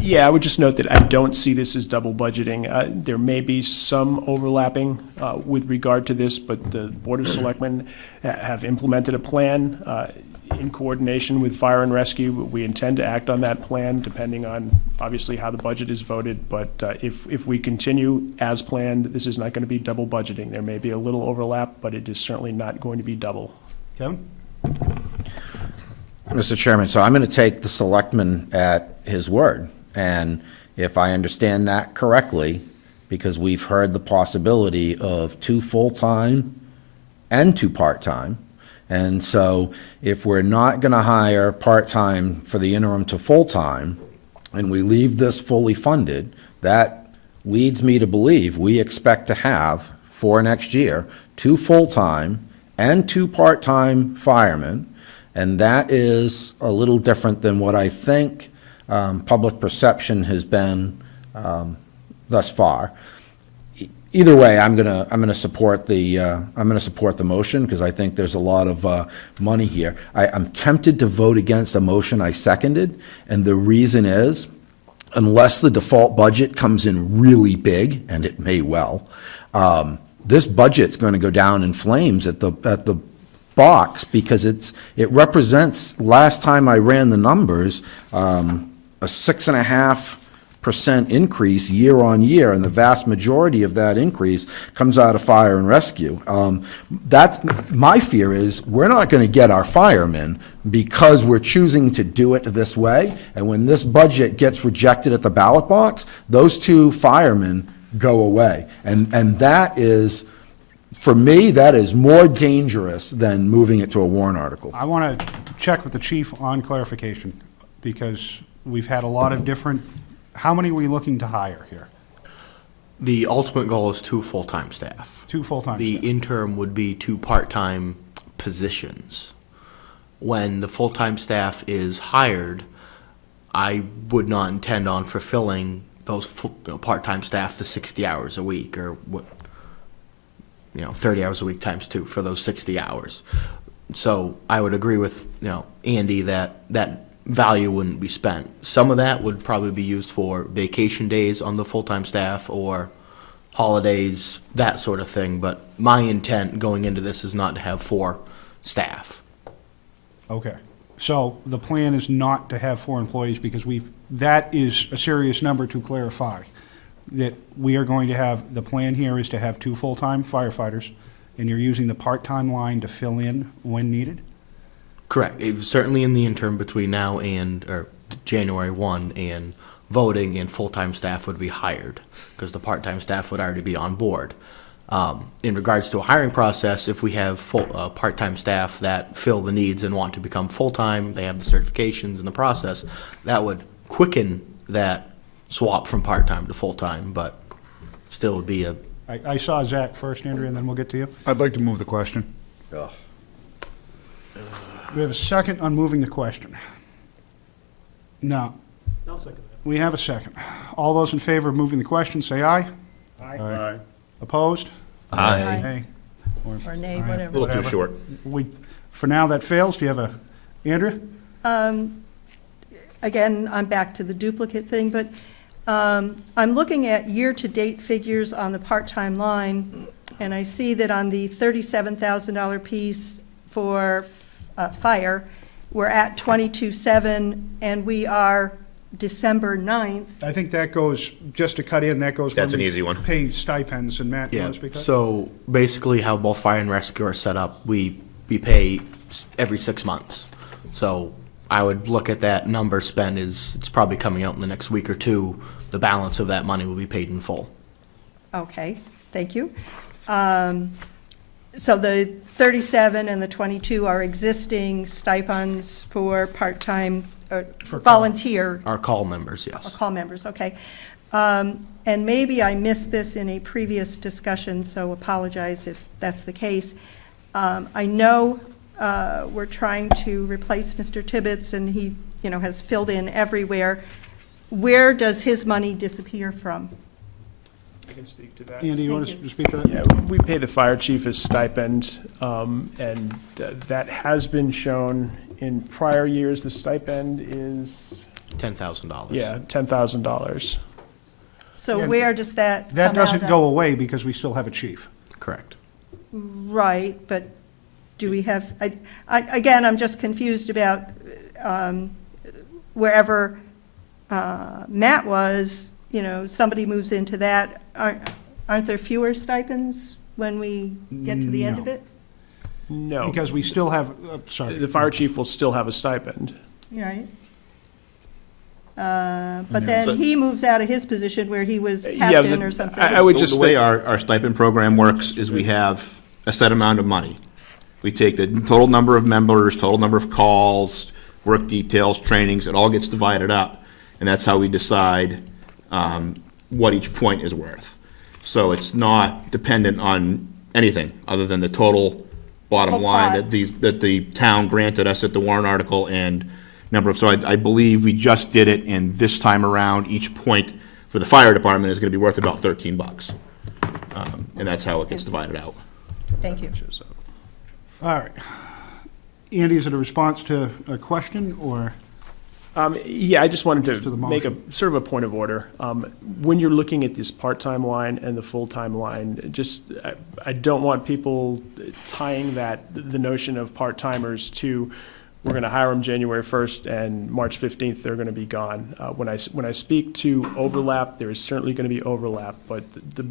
Yeah, I would just note that I don't see this as double budgeting. There may be some overlapping with regard to this, but the Board of Selectmen have implemented a plan in coordination with Fire and Rescue. We intend to act on that plan depending on, obviously, how the budget is voted. But if we continue as planned, this is not going to be double budgeting. There may be a little overlap, but it is certainly not going to be double. Kevin? Mr. Chairman, so I'm going to take the selectman at his word. And if I understand that correctly, because we've heard the possibility of 2 full-time and 2 part-time. And so if we're not going to hire part-time for the interim to full-time, and we leave this fully funded, that leads me to believe we expect to have, for next year, 2 full-time and 2 part-time firemen. And that is a little different than what I think public perception has been thus far. Either way, I'm gonna support the motion because I think there's a lot of money here. I'm tempted to vote against a motion I seconded, and the reason is, unless the default budget comes in really big, and it may well, this budget's going to go down in flames at the box because it represents, last time I ran the numbers, a 6.5% increase year on year, and the vast majority of that increase comes out of Fire and Rescue. That's my fear is we're not going to get our firemen because we're choosing to do it this way, and when this budget gets rejected at the ballot box, those 2 firemen go away, and that is, for me, that is more dangerous than moving it to a warrant article. I want to check with the chief on clarification, because we've had a lot of different, how many are we looking to hire here? The ultimate goal is 2 full-time staff. 2 full-time The staff. interim would be 2 part-time positions. When the full-time staff is hired, I would not intend on fulfilling those part-time staff to 60 hours a week, or what, 30 hours a week times 2 for those 60 hours. So I would agree with, Andy that value wouldn't be spent. Some of that would probably be used for vacation days on the full-time staff or holidays, that sort of thing. But my intent going into this is not to have 4 staff. Okay. So the plan is not to have 4 employees because that is a serious number to clarify. That we are going to have, the plan here is to have 2 full-time firefighters, and you're using the part-time line to fill in when needed? Correct. It was certainly in the interim between now and, or January 1 and voting, and full-time staff would be hired because the part-time staff would already be on board. In regards to a hiring process, if we have part-time staff that fill the needs and want to become full-time, they have the certifications in the process, that would quicken that swap from part-time to full-time, but still would be a... I saw Zach first, Andrea, and then we'll get to you. I'd like to move the question. We have a second on moving the question. No. I'll second that. We have a second. All those in favor of moving the question, say aye. Aye. Opposed? Aye. Aye. or nay, A whatever. little too short. For now, that fails. Do you have a, Andrea? Again, I'm back to the duplicate thing, but I'm looking at year-to-date figures on the part-time line, and I see that on the $37,000 piece for fire, we're at 22.7, and we are December 9th. I think that goes, just to cut in, that goes. That's when an we easy one. Pay stipends, and Matt, you Yeah, want to speak to that? so basically how both fire and rescue are set up, we pay every 6 months. So I would look at that number spent it's probably coming out in the next week or two. The balance of that money will be paid in full. Okay, thank you. So the 37 and the 22 are existing stipends for part-time, For volunteer Our call members, yes. call members, okay. And maybe I missed this in a previous discussion, so apologize if that's the case. I know we're trying to replace Mr. Tibbetts, and he, has filled in everywhere. Where does his money disappear from? I can speak to that. Andy, you want Thank to speak to that? Yeah, we pay the fire chief his stipend, and that has been shown in prior years. The stipend is, $10,000. yeah, $10,000. So Yeah, where does that That come out doesn't of? go away because we still have a chief. Correct. Right, but do we have, again, I'm just confused about wherever Matt was, somebody moves into that. Aren't there fewer stipends when we get to the end of No. it? No. Because we still have, sorry. The fire chief will still have a stipend. Right. But then he moves out of his position where he was Yeah, captain or something. I would The just. way our stipend program works is we have a set amount of money. We take the total number of members, total number of calls, work details, trainings, it all gets divided up, and that's how we decide what each point is worth. So it's not dependent on anything other than the total bottom Whole line pot. that the town granted us at the warrant article and number of, so I believe we just did it, and this time around, each point for the fire department is gonna be worth about $13. And that's how it gets divided out. Thank you. All right. Andy, is it a response to a question, or? Yeah, I just wanted To to the make a motion. sort of a point of order. When you're looking at this part-time line and the full-time line, I don't want people tying the notion of part-timers to, we're going to hire them January 1st and March 15th, they're going to be gone. When I speak to overlap, there is certainly going to be overlap, but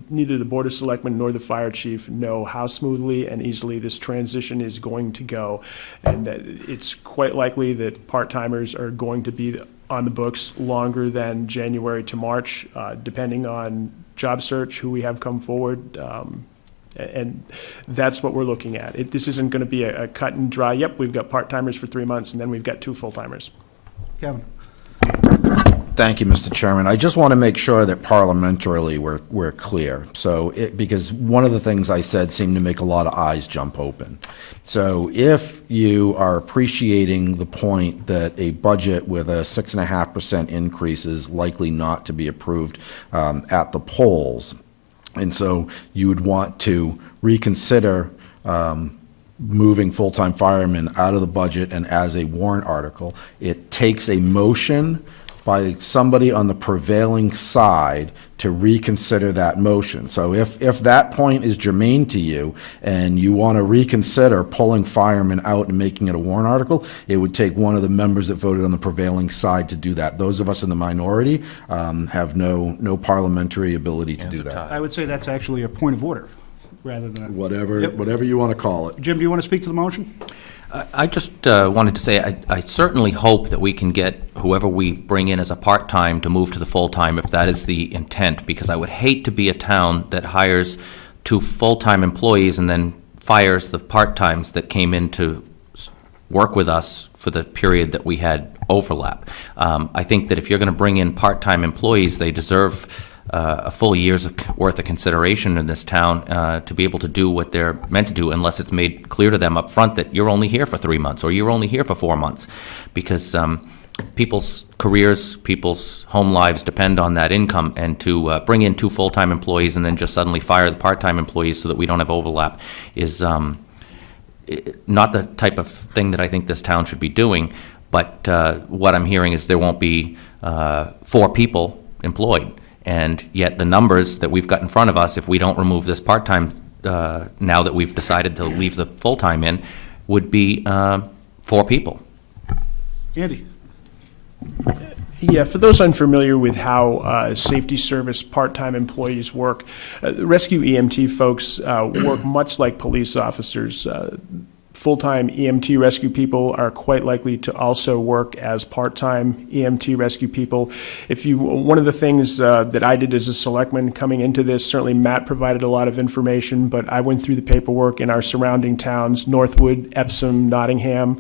neither the Board of Selectmen nor the fire chief know how smoothly and easily this transition is going to go. And it's quite likely that part-timers are going to be on the books longer than January to March, depending on job search, who we have come forward. And that's what we're looking at. This isn't going to be a cut and dry, yep, we've got part-timers for 3 months, and then we've got 2 full-timers. Kevin? Thank you, Mr. Chairman. I just want to make sure that parliamentarily we're clear. So, because one of the things I said seemed to make a lot of eyes jump open. So if you are appreciating the point that a budget with a 6.5% increase is likely not to be approved at the polls, and so you would want to reconsider moving full-time firemen out of the budget and as a warrant article. It takes a motion by somebody on the prevailing side to reconsider that motion. So if that point is germane to you and you want to reconsider pulling firemen out and making it a warrant article, it would take one of the members that voted on the prevailing side to do that. Those of us in the minority have no parliamentary ability to do that. I would say that's actually a point of order, rather than, Whatever you want to call it. Jim, do you want to speak to the motion? I just wanted to say, I certainly hope that we can get whoever we bring in as a part-time to move to the full-time, if that is the intent, because I would hate to be a town that hires 2 full-time employees and then fires the part-times that came in to work with us for the period that we had overlap. I think that if you're going to bring in part-time employees, they deserve a full year's worth of consideration in this town to be able to do what they're meant to do, unless it's made clear to them up front that you're only here for 3 months or you're only here for 4 months. Because people's careers, people's home lives depend on that income, and to bring in 2 full-time employees and then just suddenly fire the part-time employees so that we don't have overlap is not the type of thing that I think this town should be doing. But what I'm hearing is there won't be 4 people employed. And yet the numbers that we've got in front of us, if we don't remove this part-time, now that we've decided to leave the full-time in, would be 4 people. Andy? Yeah, for those unfamiliar with how safety service part-time employees work, rescue EMT folks work much like police officers. Full-time EMT rescue people are quite likely to also work as part-time EMT rescue people. One of the things that I did as a selectman coming into this, certainly Matt provided a lot of information, but I went through the paperwork in our surrounding towns, Northwood, Epsom, Nottingham,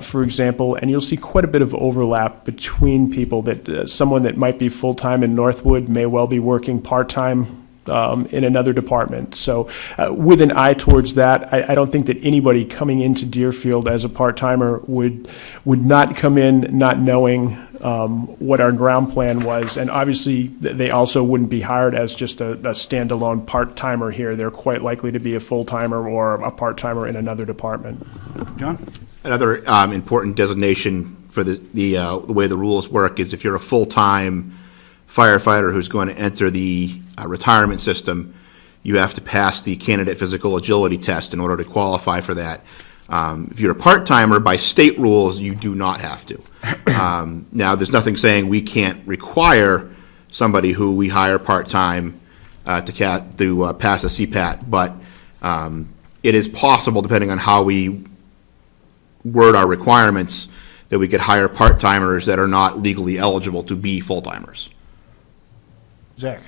for example, and you'll see quite a bit of overlap between people that someone that might be full-time in Northwood may well be working part-time in another department. So with an eye towards that, I don't think that anybody coming into Deerfield as a part-timer would not come in not knowing what our ground plan was. And obviously, they also wouldn't be hired as just a standalone part-timer here. They're quite likely to be a full-timer or a part-timer in another department. John? Another important designation for the way the rules work is if you're a full-time firefighter who's going to enter the retirement system, you have to pass the candidate physical agility test in order to qualify for that. If you're a part-timer, by state rules, you do not have to. Now, there's nothing saying we can't require somebody who we hire part-time to pass a CPAT, but it is possible, depending on how we word our requirements, that we could hire part-timers that are not legally eligible to be full-timers. Zach?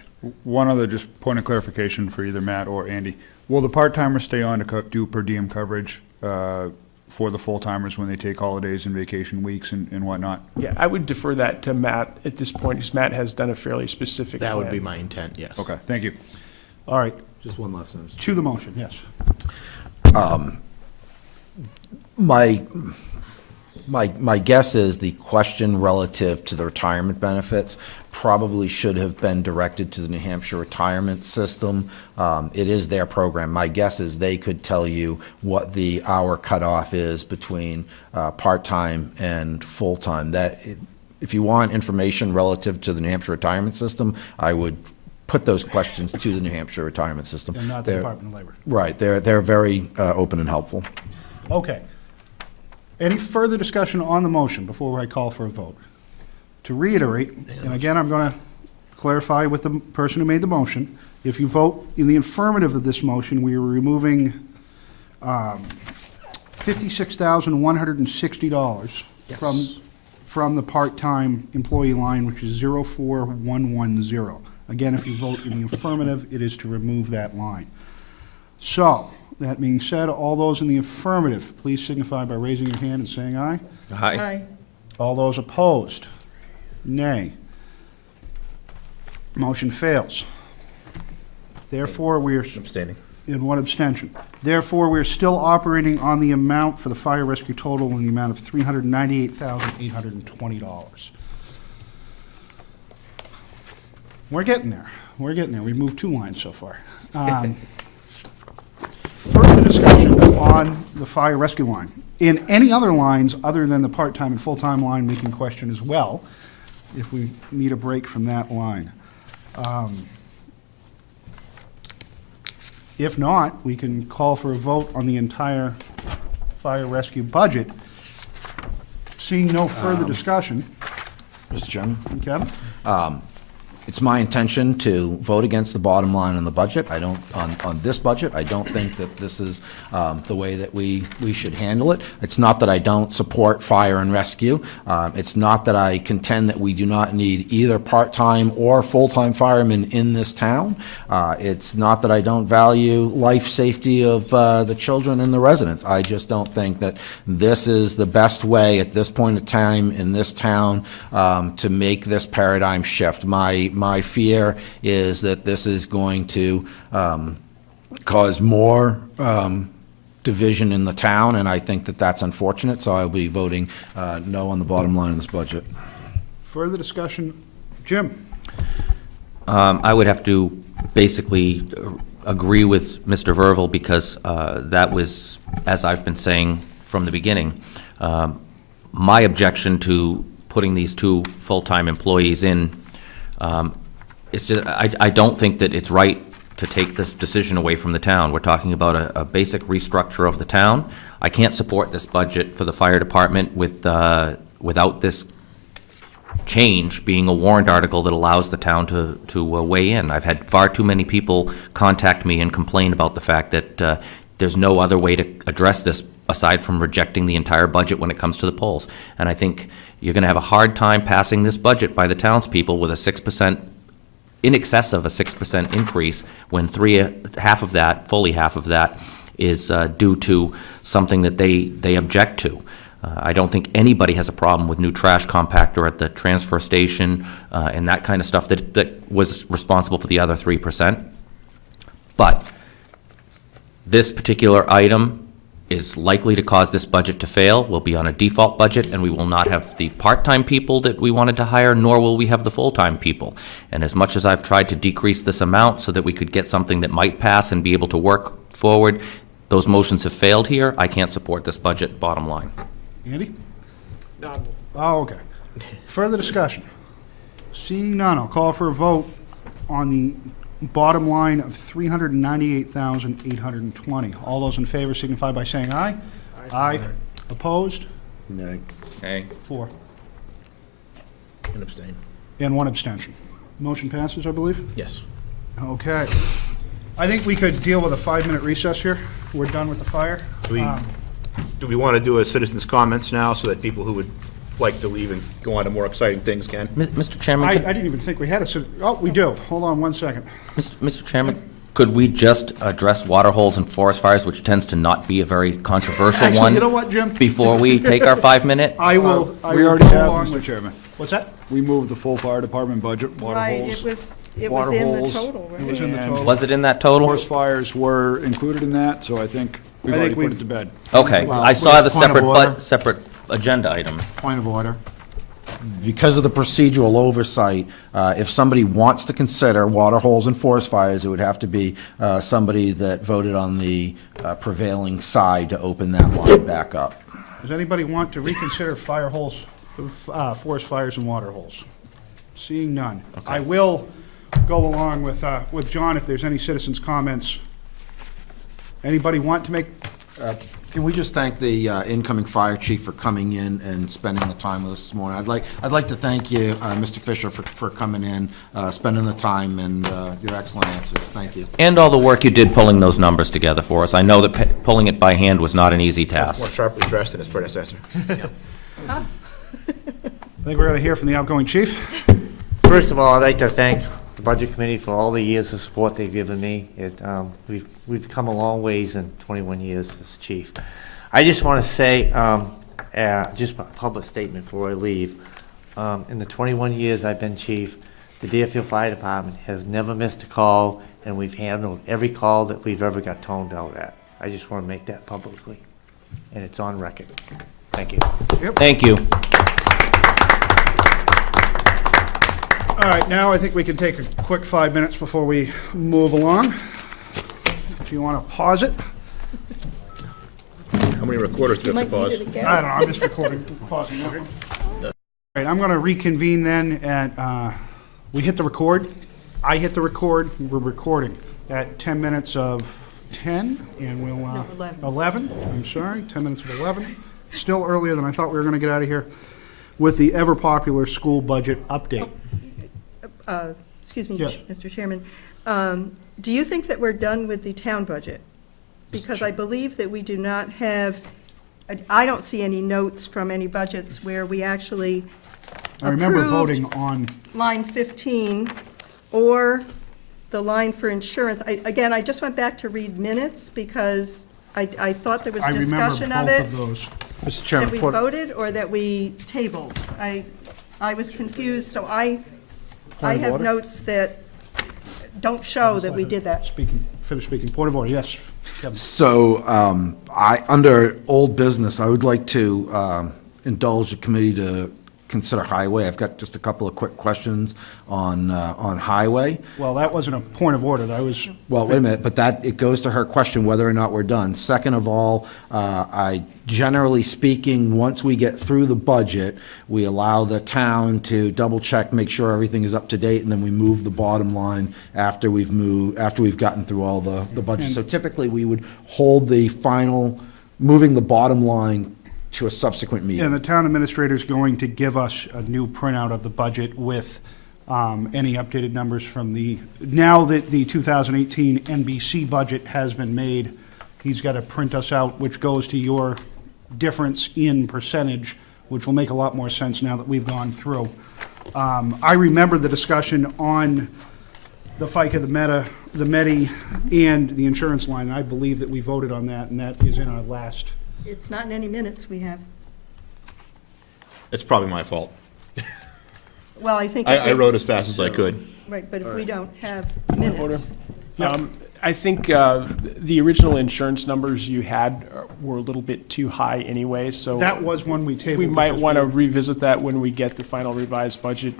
One other just point of clarification for either Matt or Andy. Will the part-timers stay on to do per diem coverage for the full-timers when they take holidays and vacation weeks and whatnot? Yeah, I would defer that to Matt at this point, because Matt has done a fairly specific That would plan. be my intent, yes. Okay, thank you. All right, Just one last sentence. to the motion, yes. My guess is the question relative to the retirement benefits probably should have been directed to the New Hampshire retirement system. It is their program. My guess is they could tell you what the hour cutoff is between part-time and full-time. If you want information relative to the New Hampshire retirement system, I would put those questions to the New Hampshire retirement system. And not the They're- Department of Labor. Right, they're very open and helpful. Okay. Any further discussion on the motion before I call for a vote? To reiterate, and again, I'm going to clarify with the person who made the motion, if you vote in the affirmative of this motion, we are removing $56,160 from the part-time employee line, which is 04110. Again, if you vote in the affirmative, it is to remove that line. So, that being said, all those in the affirmative, please signify by raising your hand and saying aye. Aye. All those opposed, nay. Motion fails. Therefore, we are, Abstaining. in one abstention. Therefore, we are still operating on the amount for the fire rescue total in the amount of $398,820. We're getting there. We're getting there. We've moved 2 lines so far. Further discussion on the fire rescue line. In any other lines other than the part-time and full-time line, we can question as well if we need a break from that line. If not, we can call for a vote on the entire fire rescue budget. Seeing no further discussion, Mr. Chairman? Kevin? It's my intention to vote against the bottom line on the budget. I don't, on this budget, I don't think that this is the way that we should handle it. It's not that I don't support fire and rescue. It's not that I contend that we do not need either part-time or full-time firemen in this town. It's not that I don't value life safety of the children and the residents. I just don't think that this is the best way at this point in time in this town to make this paradigm shift. My fear is that this is going to cause more division in the town, and I think that that's unfortunate, so I'll be voting no on the bottom line of this budget. Further discussion? Jim? I would have to basically agree with Mr. Verville because that was, as I've been saying from the beginning, my objection to putting these two full-time employees in. It's just, I don't think that it's right to take this decision away from the town. We're talking about a basic restructure of the town. I can't support this budget for the fire department without this change being a warrant article that allows the town to weigh in. I've had far too many people contact me and complain about the fact that there's no other way to address this aside from rejecting the entire budget when it comes to the polls. And I think you're going to have a hard time passing this budget by the townspeople with a 6%, in excess of a 6% increase, when fully half of that is due to something that they object to. I don't think anybody has a problem with new trash compactor at the transfer station and that kind of stuff that was responsible for the other 3%. But this particular item is likely to cause this budget to fail. We'll be on a default budget, and we will not have the part-time people that we wanted to hire, nor will we have the full-time people. And as much as I've tried to decrease this amount so that we could get something that might pass and be able to work forward, those motions have failed here. I can't support this budget, bottom line. Andy? No, Oh, okay. Further discussion? Seeing none, I'll call for a vote on the bottom line of $398,820. All those in favor signify by saying aye. Aye. Opposed? Nay. Okay. 4. And abstain. And 1 abstention. Motion passes, I believe? Yes. Okay. I think we could deal with a 5-minute recess here. We're done with the fire. Do we want to do a citizens' comments now so that people who would like to leave and go on to more exciting things can? Mr. Chairman, I could- didn't even think we had a, oh, we do. Hold on 1 second. Mr. Chairman, could we just address water holes and forest fires, which tends to not be a very controversial Actually, one, you know what, Jim? before we take our 5-minute? I will. I We will already go have, along Mr. with- Chairman. What's that? We moved the full fire department budget, water Right, holes. it was water in the holes. total, It was right? in the And- total. Was it in that total? Forest fires were included in that, so I think we've I already think put it to bed. Okay, Well, I saw the point of order. separate agenda item. Point of order. Because of the procedural oversight, if somebody wants to consider water holes and forest fires, it would have to be somebody that voted on the prevailing side to open that line back up. Does anybody want to reconsider fire holes, forest fires and water holes? Seeing none. I will go along with John if there's any citizens' comments. Anybody want to make, Can we just thank the incoming fire chief for coming in and spending the time with us this morning? I'd like to thank you, Mr. Fisher, for coming in, spending the time, and your excellent answers. Thank you. And all the work you did pulling those numbers together for us. I know that pulling it by hand was not an easy More task. sharply dressed than his predecessor. I think we're going to hear from the outgoing chief. First of all, I'd like to thank the Budget Committee for all the years of support they've given me. We've come a long ways in 21 years as chief. I just want to say, just a public statement before I leave. In the 21 years I've been chief, the Deerfield Fire Department has never missed a call, and we've handled every call that we've ever got toned out at. I just want to make that publicly, and it's on record. Thank you. Thank you. All right, now I think we can take a quick 5 minutes before we move along. If you want to pause it. How many recorders do we have to pause? I don't know, I'm just recording, pausing. Okay. All right, I'm going to reconvene then at, we hit the record. I hit the record. We're recording at 10 minutes of 10, and we'll, No, 11. 11, I'm sorry, 10 minutes of 11. Still earlier than I thought we were going to get out of here with the ever-popular school budget update. Excuse me, Yes. Mr. Chairman. Do you think that we're done with the town budget? Because I believe that we do not have, I don't see any notes from any budgets where we actually I remember approved voting on, line 15 or the line for insurance. Again, I just went back to read minutes because I thought there was I remember discussion of both it. of those. Mr. That Chairman, we voted or that we tabled. I was confused, so I Point of have order? notes that don't show that we did that. Speaking, finish speaking. Point of order, yes. So, under old business, I would like to indulge the committee to consider highway. I've got just a couple of quick questions on highway. Well, that wasn't a point of order, that was, Well, wait a minute, but it goes to her question whether or not we're done. Second of all, generally speaking, once we get through the budget, we allow the town to double-check, make sure everything is up to date, and then we move the bottom line after we've gotten through all the budget. So typically, we would hold the final, moving the bottom line to a subsequent meeting. and the town administrator's going to give us a new printout of the budget with any updated numbers from now that the 2018 NBC budget has been made, he's got to print us out, which goes to your difference in percentage, which will make a lot more sense now that we've gone through. I remember the discussion on the FICA, the MEDI, and the insurance line, and I believe that we voted on that, and that is in our last. It's not in any minutes we have. It's probably my fault. Well, I think. I wrote as fast as I could. Right, but if we don't have minutes. I think the original insurance numbers you had were a little bit too high anyway, so. That was one we tabled. We might because want to revisit that when we get the final revised budget.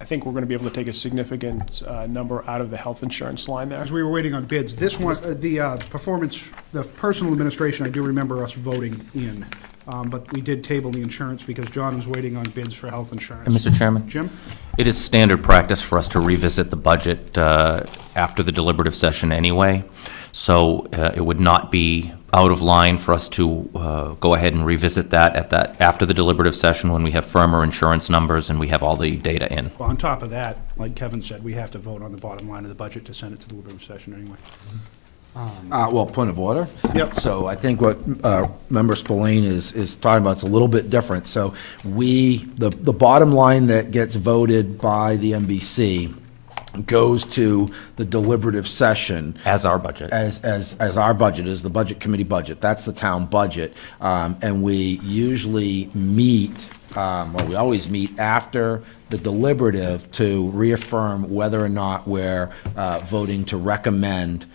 I think we're going to be able to take a significant number out of the health insurance line there. As we were waiting on bids, this one, the personal administration, I do remember us voting in, but we did table the insurance because John was waiting on bids for health insurance. And Mr. Chairman? Jim? It is standard practice for us to revisit the budget after the deliberative session anyway, so it would not be out of line for us to go ahead and revisit that after the deliberative session when we have firmer insurance numbers and we have all the data in. Well, on top of that, like Kevin said, we have to vote on the bottom line of the budget to send it to the deliberative session anyway. Well, point of order. Yep. So I think what Member Spillane is talking about is a little bit different. So the bottom line that gets voted by the NBC goes to the deliberative session. As our budget. As our budget, is the budget committee budget. That's the town budget. And we usually meet, we always meet after the deliberative to reaffirm whether or not we're voting to recommend,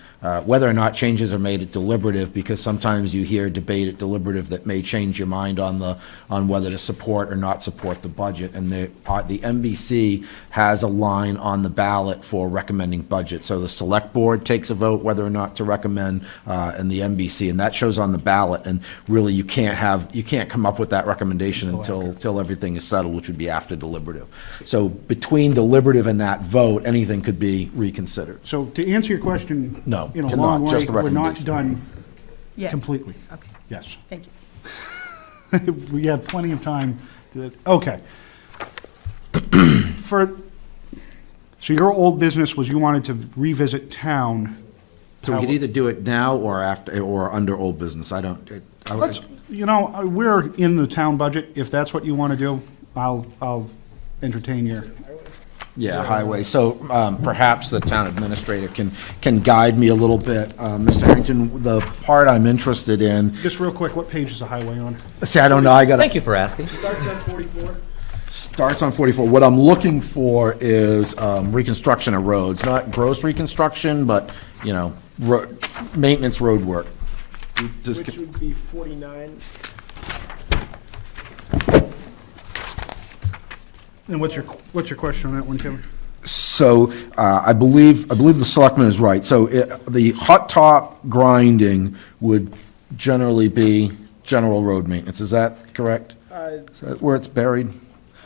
whether or not changes are made at deliberative, because sometimes you hear debate at deliberative that may change your mind on whether to support or not support the budget. And the NBC has a line on the ballot for recommending budget. So the select board takes a vote whether or not to recommend, and the NBC, and that shows on the ballot. And really, you can't come up with that recommendation until everything is settled, which would be after deliberative. So between deliberative and that vote, anything could be reconsidered. So to answer your question. No, In a cannot, long way, just the we're not recommendation. done Yeah. completely. Okay, Yes. thank you. We have plenty of time. Okay. So your old business was you wanted to revisit town. So we could either do it now or after, or under old business. Let's, we're in the town budget. If that's what you want to do, I'll entertain your. Yeah, highway. So perhaps the town administrator can guide me a little bit. Mr. Harrington, the part I'm interested in, Just real quick, what page is the highway on? see, I don't know, I gotta. Thank you for asking. Starts on 44. Starts on 44. What I'm looking for is reconstruction of roads, not gross reconstruction, but, maintenance road work. Just Which would be 49. And what's your question on that one, Kevin? So I believe the selectman is right. So the hot top grinding would generally be general road maintenance. Is that correct? Is that where it's buried?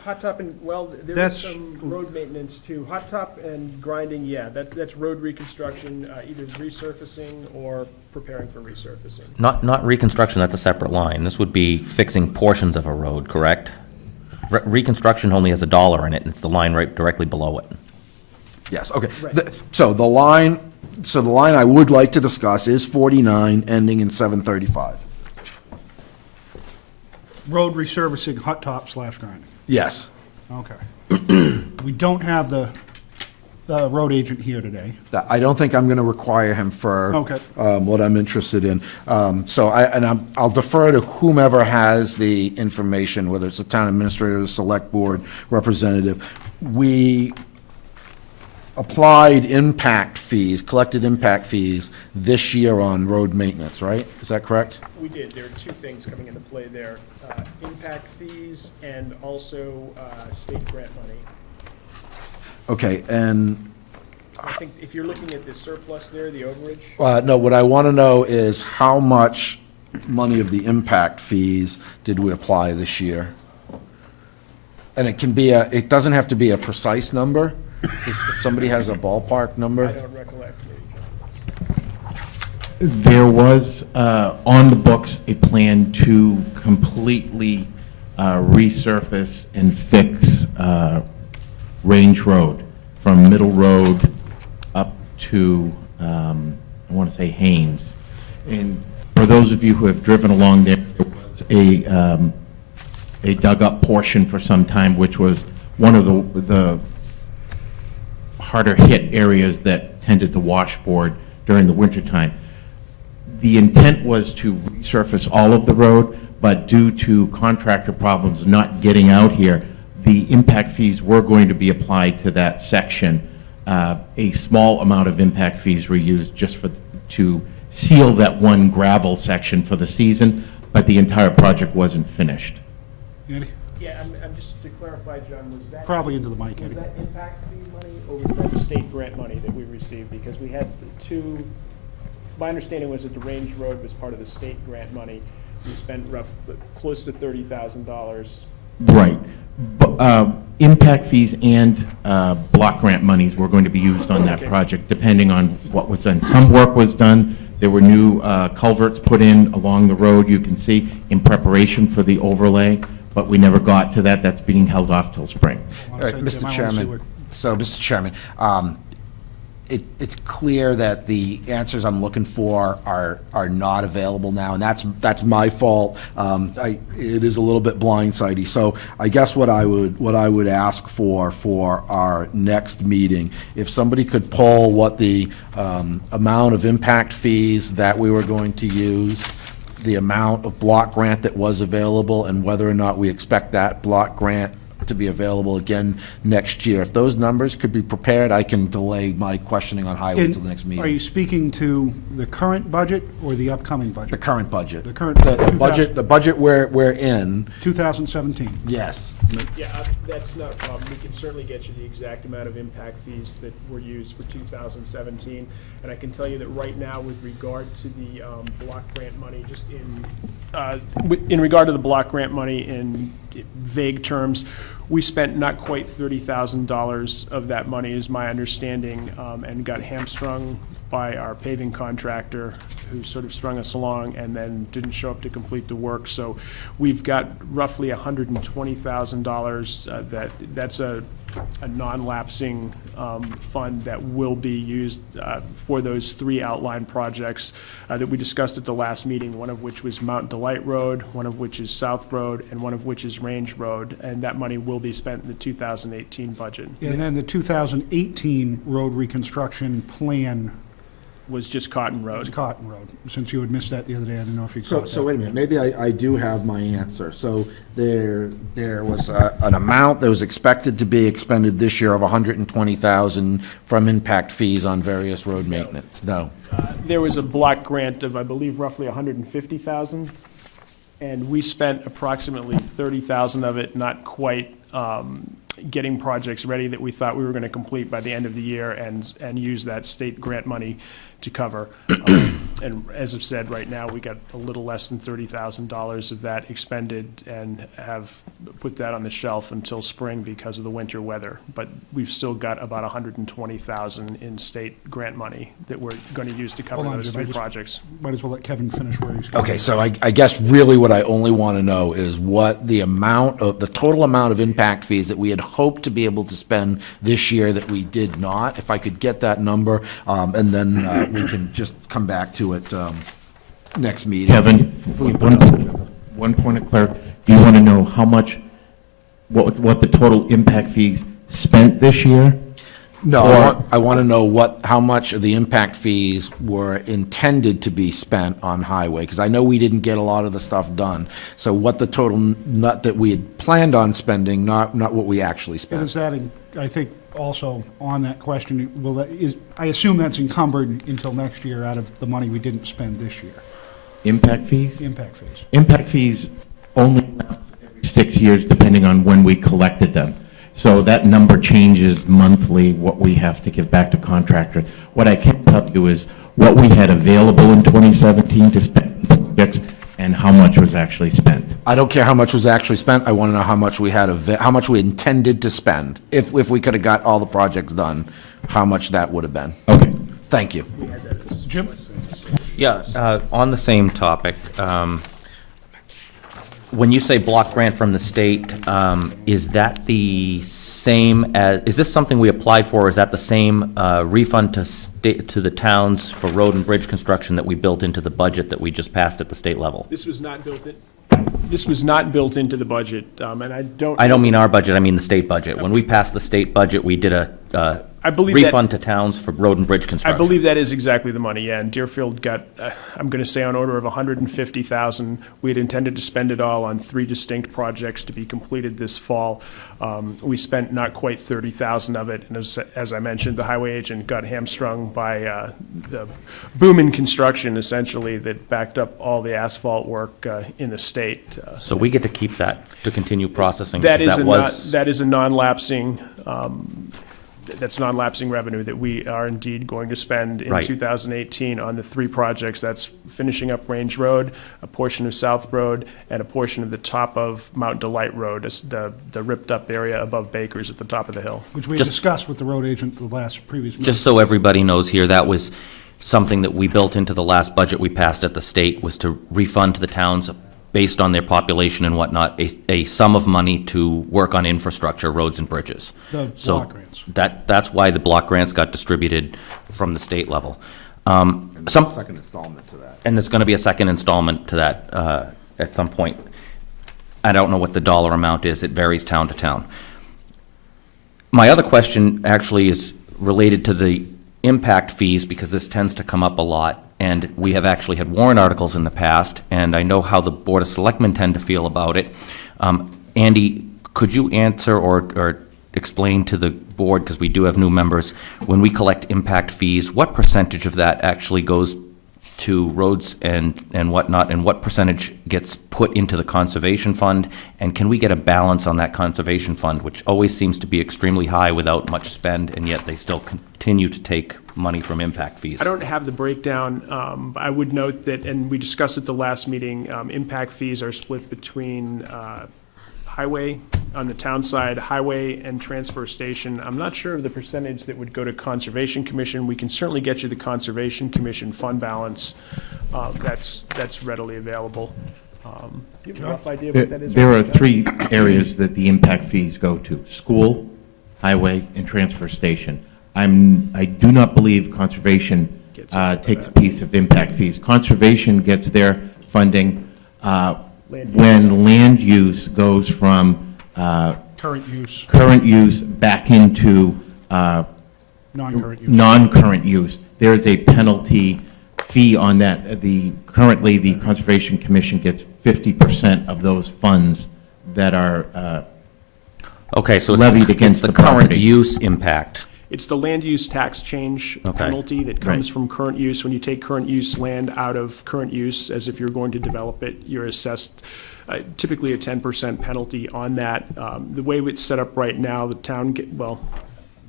Hot top and, well, there is That's- some road maintenance too. Hot top and grinding, yeah, that's road reconstruction, either resurfacing or preparing for resurfacing. Not reconstruction, that's a separate line. This would be fixing portions of a road, correct? Reconstruction only has $1 in it, and it's the line right directly below it. Yes, okay. Right. So the line I would like to discuss is 49, ending in 735. Road resurfacing, hot top / grinding. Yes. Okay. We don't have the road agent here today. I don't think I'm going to require him for Okay. what I'm interested in. I'll defer to whomever has the information, whether it's the town administrator, the select board representative. applied impact fees, collected impact fees this year on road maintenance, right? Is that correct? We did. There are two things coming into play there. Impact fees and also state grant money. Okay, and, I think if you're looking at the surplus there, the overage, no, what I want to know is how much money of the impact fees did we apply this year? And it can be it doesn't have to be a precise number. If somebody has a ballpark number. I don't recollect. There was, on the books, a plan to completely resurface and fix Range Road, from Middle Road up to, I want to say Haynes. And for those of you who have driven along there, there was a dug-up portion for some time, which was one of the harder hit areas that tended to washboard during the wintertime. The intent was to resurface all of the road, but due to contractor problems not getting out here, the impact fees were going to be applied to that section. A small amount of impact fees were used just to seal that one gravel section for the season, but the entire project wasn't finished. Andy? Yeah, I'm just to clarify, John, was that? Probably into the mic, Was Andy. that impact fee money or was that the state grant money that we received? Because we had two, my understanding was that the Range Road was part of the state grant money. We spent close to $30,000. Right. Impact fees and block grant monies were going to be used on that Okay. project, depending on what was done. Some work was done. There were new culverts put in along the road, you can see, in preparation for the overlay, but we never got to that. That's being held off till spring. All right, Mr. Chairman, Mr. Chairman, it's clear that the answers I'm looking for are not available now, and that's my fault. It is a little bit blindsidey. So I guess what I would ask for our next meeting, if somebody could poll what the amount of impact fees that we were going to use, the amount of block grant that was available, and whether or not we expect that block grant to be available again next year. If those numbers could be prepared, I can delay my questioning on highway until the next meeting. Are you speaking to the current budget or the upcoming budget? The current budget. The current The budget we're in, 2017. yes. Yeah, that's not a problem. We can certainly get you the exact amount of impact fees that were used for 2017. And I can tell you that right now, with regard to the block grant money, just in regard to the block grant money in vague terms, we spent not quite $30,000 of that money, is my understanding, and got hamstrung by our paving contractor, who sort of strung us along and then didn't show up to complete the work. So we've got roughly $120,000 that's a non-lapsing fund that will be used for those three outline projects that we discussed at the last meeting, one of which was Mount Delight Road, one of which is South Road, and one of which is Range Road, and that money will be spent in the 2018 budget. And then the 2018 road reconstruction plan Was just Cotton was Road. Cotton Road. Since you had missed that the other day, I didn't know if you So caught that. wait a minute, maybe I do have my answer. So there was an amount that was expected to be expended this year of $120,000 from impact fees on various road maintenance. No. There was a block grant of, I believe, roughly $150,000, and we spent approximately $30,000 of it, not quite getting projects ready that we thought we were going to complete by the end of the year and use that state grant money to cover. And as I've said, right now, we got a little less than $30,000 of that expended and have put that on the shelf until spring because of the winter weather. But we've still got about $120,000 in state grant money that we're going to use to cover Hold on, those Jim, I three just- projects. Might as well let Kevin finish where he's going. Okay, so I guess really what I only want to know is what the total amount of impact fees that we had hoped to be able to spend this year that we did not. If I could get that number, and then we can just come back to it next meeting. Kevin, If we can put it on. one point of clarity. Do you want to know how much, what the total impact fees spent this year? No, Or- I want to know how much of the impact fees were intended to be spent on highway, because I know we didn't get a lot of the stuff done. So what the total nut that we had planned on spending, not what we actually And spent. is that I think also on that question, I assume that's encumbered until next year out of the money we didn't spend this year, Impact fees? impact fees. Impact fees only last every 6 years, depending on when we collected them. So that number changes monthly, what we have to give back to contractors. What I can tell you is what we had available in 2017 to spend on projects and how much was actually spent. I don't care how much was actually spent, I want to know how much we had, how much we intended to spend. If we could have got all the projects done, how much that would have been. Okay. Thank you. Jim? Yeah, on the same topic, when you say block grant from the state, is that the same as, is this something we applied for, or is that the same refund to the towns for road and bridge construction that we built into the budget that we just passed at the state level? This was not built into the budget, and I don't. I don't mean our budget, I mean the state budget. When we passed the state budget, we did a I believe that- refund to towns for road and bridge I construction. believe that is exactly the money, yeah, and Deerfield got, I'm gonna say on order of 150,000. We had intended to spend it all on 3 distinct projects to be completed this fall. We spent not quite 30,000 of it, and as I mentioned, the highway agent got hamstrung by the boom in construction, essentially, that backed up all the asphalt work in the state. So we get to keep that to continue processing? That because is a non-lapsing, that's non-lapsing revenue that we are indeed going to spend in Right. 2018 on the 3 projects. That's finishing up Range Road, a portion of South Road, and a portion of the top of Mount Delight Road, it's the ripped-up area above Baker's at the top of the hill. Which we Just- discussed with the road agent the previous meeting. Just so everybody knows here, that was something that we built into the last budget we passed at the state, was to refund to the towns based on their population and whatnot, a sum of money to work on infrastructure, roads and bridges. The So block grants. that's why the block grants got distributed from the state level. Second installment to that. And there's gonna be a second installment to that at some point. I don't know what the dollar amount is, it varies town to town. My other question actually is related to the impact fees, because this tends to come up a lot, and we have actually had warrant articles in the past, and I know how the Board of Selectmen tend to feel about it. Andy, could you answer or explain to the board, because we do have new members, when we collect impact fees, what percentage of that actually goes to roads and whatnot, and what percentage gets put into the conservation fund? And can we get a balance on that conservation fund, which always seems to be extremely high without much spend, and yet they still continue to take money from impact fees? I don't have the breakdown. I would note that, and we discussed at the last meeting, impact fees are split between highway, on the town side, highway and transfer station. I'm not sure of the percentage that would go to Conservation Commission. We can certainly get you the Conservation Commission fund balance. That's readily available. Do you have a rough idea of what that is? There are 3 areas that the impact fees go to: school, highway, and transfer station. I do not believe conservation takes a piece of impact fees. Conservation gets their funding when land use goes from current use back into Non-current use. non-current use. There is a penalty fee on that. Currently, the Conservation Commission gets 50% of those funds that are Okay, so levied it's against the the current property. use impact. It's the land use tax change Okay. penalty that comes Right. from current use. When you take current use land out of current use, as if you're going to develop it, you're assessed typically a 10% penalty on that. The way it's set up right now, the town,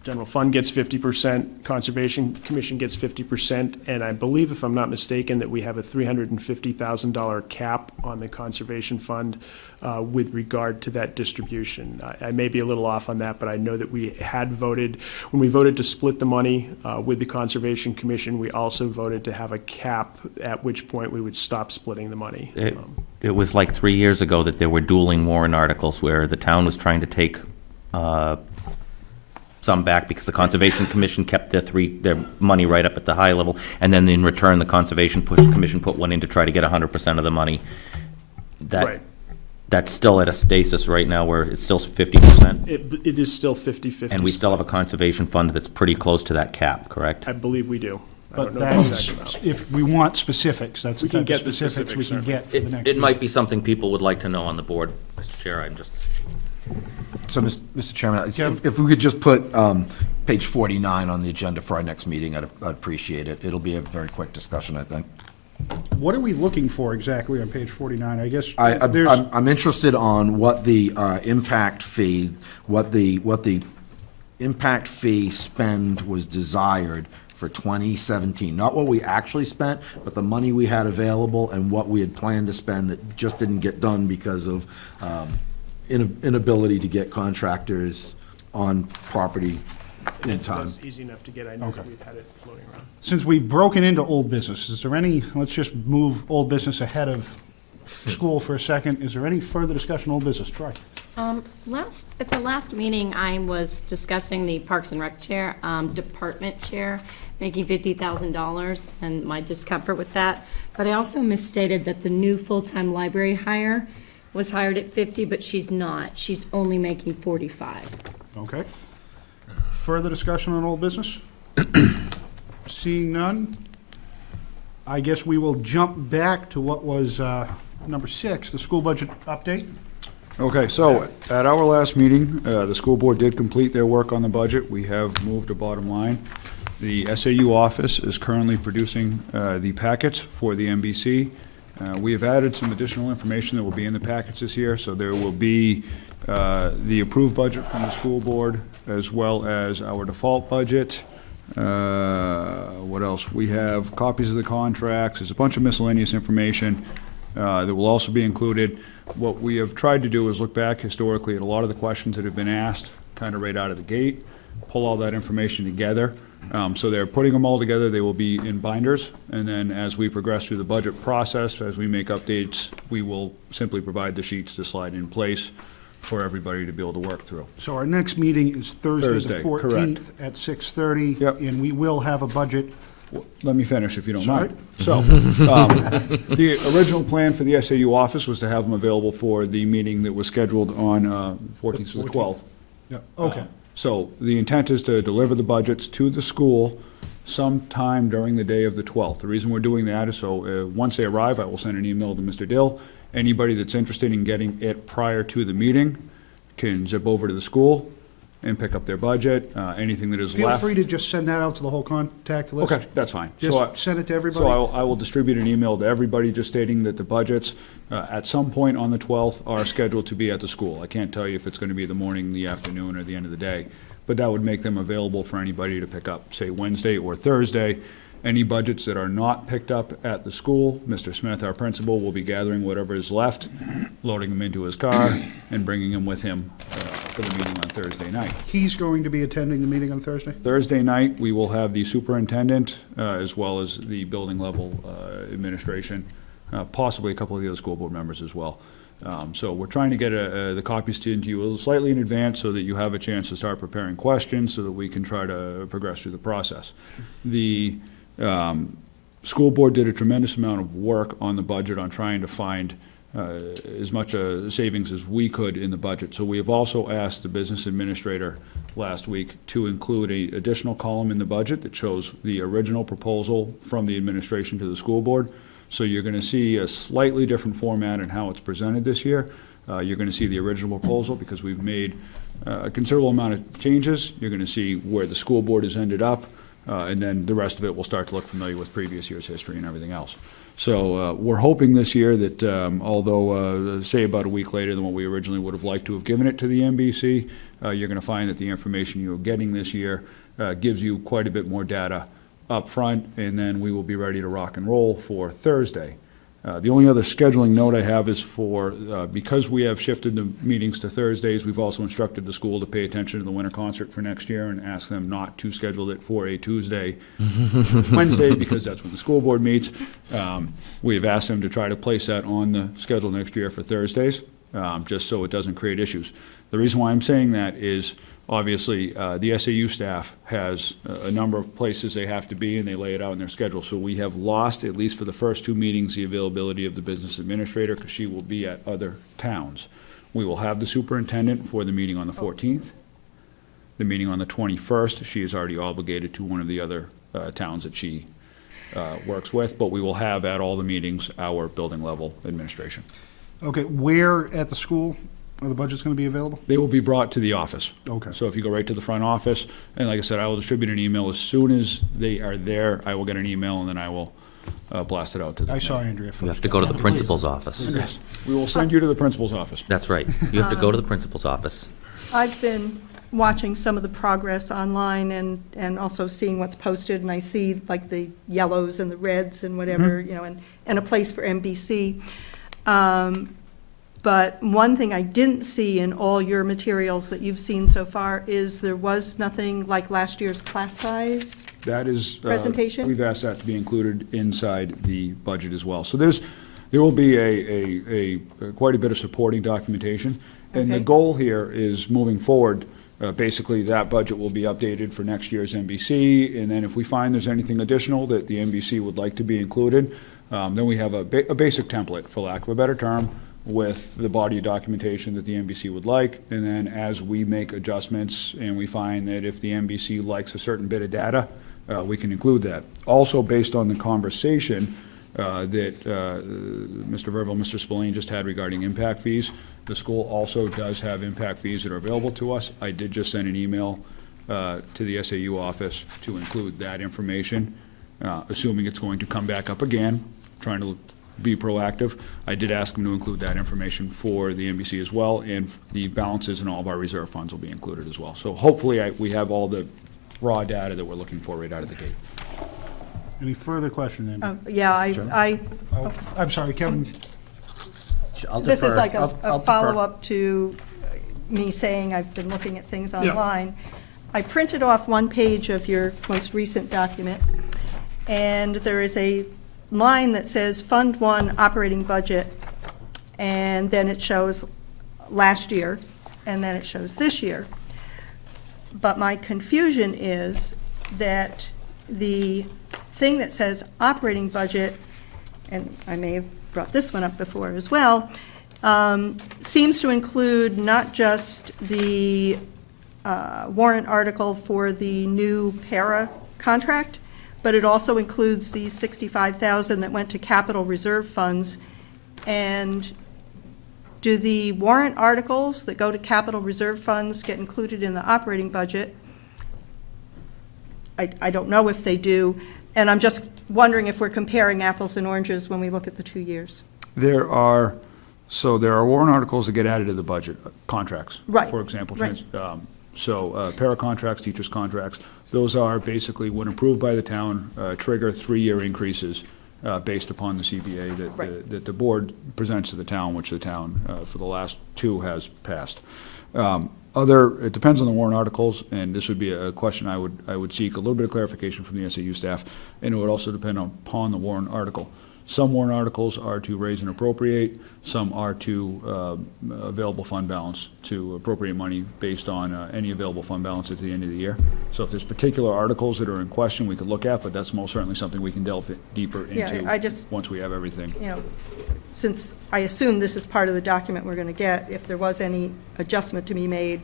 general fund gets 50%, Conservation Commission gets 50%, and I believe, if I'm not mistaken, that we have a $350,000 cap on the Conservation Fund with regard to that distribution. I may be a little off on that, but I know that we had voted, when we voted to split the money with the Conservation Commission, we also voted to have a cap, at which point we would stop splitting the money. It was like 3 years ago that there were dueling warrant articles where the town was trying to take some back because the Conservation Commission kept their money right up at the high level, and then in return, the Conservation Commission put one in to try to get 100% of the money. Right. That's still at a stasis right now where it's still 50%, It is still 50/50. and we still have a conservation fund that's pretty close to that cap, correct? I believe we do. I But don't know the that's, exact amount. if we want specifics, that's the We can type of get the specifics we specifics, can get for the next It meeting. might be something people would like to know on the board, Mr. Chair, I'm just... So, Mr. Chairman, if we could just put page 49 on the agenda for our next meeting, I'd appreciate it. It'll be a very quick discussion, I think. What are we looking for exactly on page 49? I guess I'm there's, I'm interested on what the impact fee, what the impact fee spend was desired for 2017. Not what we actually spent, but the money we had available and what we had planned to spend that just didn't get done because of inability to get contractors on property in time. That's easy enough to get. I know that we've had it floating around. since we've broken into old business, is there any, let's just move old business ahead of school for a second. Is there any further discussion on old business? Troy? At the last meeting, I was discussing the Parks and Rec chair, department chair, making $50,000 and my discomfort with that. But I also misstated that the new full-time library hire was hired at 50, but she's not. She's only making 45. Okay. Further discussion on old business? Seeing none, I guess we will jump back to what was number 6, the school budget update. Okay, so at our last meeting, the school board did complete their work on the budget. We have moved a bottom line. The SAU office is currently producing the packets for the MBC. We have added some additional information that will be in the packets this year, so there will be the approved budget from the school board, as well as our default budget. What else? We have copies of the contracts. There's a bunch of miscellaneous information that will also be included. What we have tried to do is look back historically at a lot of the questions that have been asked, kind of right out of the gate, pull all that information together. So they're putting them all together. They will be in binders, and then as we progress through the budget process, as we make updates, we will simply provide the sheets to slide in place for everybody to be able to work through. So our next meeting is Thursday, the Thursday, correct. 14th at 6:30. Yep. And we will have a budget. Let me finish, if you don't Sorry? mind. So, the original plan for the SAU office was to have them available for the meeting that was scheduled on 14th to the 12th. Yeah, okay. So the intent is to deliver the budgets to the school sometime during the day of the 12th. The reason we're doing that is so, once they arrive, I will send an email to Mr. Dill. Anybody that's interested in getting it prior to the meeting can zip over to the school and pick up their budget. Anything that is Feel left. free to just send that out to the whole contact list. Okay, that's fine. Just So send it to everybody. So I will distribute an email to everybody just stating that the budgets, at some point on the 12th, are scheduled to be at the school. I can't tell you if it's going to be the morning, the afternoon, or the end of the day, but that would make them available for anybody to pick up, say Wednesday or Thursday. Any budgets that are not picked up at the school, Mr. Smith, our principal, will be gathering whatever is left, loading them into his car, and bringing them with him for the meeting on Thursday night. He's going to be attending the meeting on Thursday? Thursday night, we will have the superintendent, as well as the building level administration, possibly a couple of the other school board members as well. So we're trying to get the copies to you slightly in advance so that you have a chance to start preparing questions so that we can try to progress through the process. The school board did a tremendous amount of work on the budget on trying to find as much savings as we could in the budget. So we have also asked the business administrator last week to include an additional column in the budget that shows the original proposal from the administration to the school board. So you're going to see a slightly different format in how it's presented this year. You're going to see the original proposal because we've made a considerable amount of changes. You're going to see where the school board has ended up, and then the rest of it will start to look familiar with previous year's history and everything else. So we're hoping this year that, although, say about a week later than what we originally would have liked to have given it to the NBC, you're going to find that the information you're getting this year gives you quite a bit more data up front, and then we will be ready to rock and roll for Thursday. The only other scheduling note I have is for, because we have shifted the meetings to Thursdays, we've also instructed the school to pay attention to the winter concert for next year and ask them not to schedule it for a Tuesday, Wednesday, because that's when the school board meets. We have asked them to try to place that on the schedule next year for Thursdays, just so it doesn't create issues. The reason why I'm saying that is, obviously, the SAU staff has a number of places they have to be, and they lay it out in their schedule. So we have lost, at least for the first 2 meetings, the availability of the business administrator, because she will be at other towns. We will have the superintendent for the meeting on the 14th. The meeting on the 21st, she is already obligated to one of the other towns that she works with, but we will have at all the meetings our building level administration. Okay, where at the school Are the budget's going to be available? They will be brought to the office. Okay. So if you go right to the front office, and like I said, I will distribute an email as soon as they are there. I will get an email, and then I will blast it out to them. I saw Andrea first. You have to go to the principal's office. Yes, we will send you to the principal's office. That's right. You have to go to the principal's office. I've been watching some of the progress online and also seeing what's posted, and I see like the yellows and the reds and whatever, you know, and a place for NBC. But one thing I didn't see in all your materials that you've seen so far is there was nothing like last year's class size. That is. Presentation? We've asked that to be included inside the budget as well. So there will be quite a bit of supporting documentation. And the Okay. goal here is moving forward, basically that budget will be updated for next year's NBC. And then if we find there's anything additional that the NBC would like to be included, then we have a basic template, for lack of a better term, with the body of documentation that the NBC would like. And then as we make adjustments and we find that if the NBC likes a certain bit of data, we can include that. Also, based on the conversation that Mr. Verville, Mr. Spillane just had regarding impact fees, the school also does have impact fees that are available to us. I did just send an email to the SAU office to include that information, assuming it's going to come back up again, trying to be proactive. I did ask them to include that information for the NBC as well, and the balances in all of our reserve funds will be included as well. So hopefully, we have all the raw data that we're looking for right out of the gate. Any further question, Andrea? Yeah, I'm sorry, Kevin. I'll this is defer. like I'll a defer. follow-up to me saying I've been looking at things online. I printed off one page of your most recent document, and there is a line that says Fund 1 operating budget, and then it shows last year, and then it shows this year. But my confusion is that the thing that says operating budget, and I may have brought this one up before as well, seems to include not just the warrant article for the new para contract, but it also includes the $65,000 that went to capital reserve funds. And do the warrant articles that go to capital reserve funds get included in the operating budget? I don't know if they do, and I'm just wondering if we're comparing apples and oranges when we look at the 2 years. There are warrant articles that get added to the budget, contracts. Right, For example, right. para contracts, teachers' contracts, those are basically, when approved by the town, trigger 3-year increases based upon the CBA Right. that the board presents to the town, which the town, for the last 2, has passed. It depends on the warrant articles, and this would be a question I would seek a little bit of clarification from the SAU staff, and it would also depend upon the warrant article. Some warrant articles are to raise and appropriate, some are to available fund balance, to appropriate money based on any available fund balance at the end of the year. So if there's particular articles that are in question, we could look at, but that's most certainly something we can delve deeper Yeah, into I just- once we have everything. You know, since I assume this is part of the document we're going to get, if there was any adjustment to be made,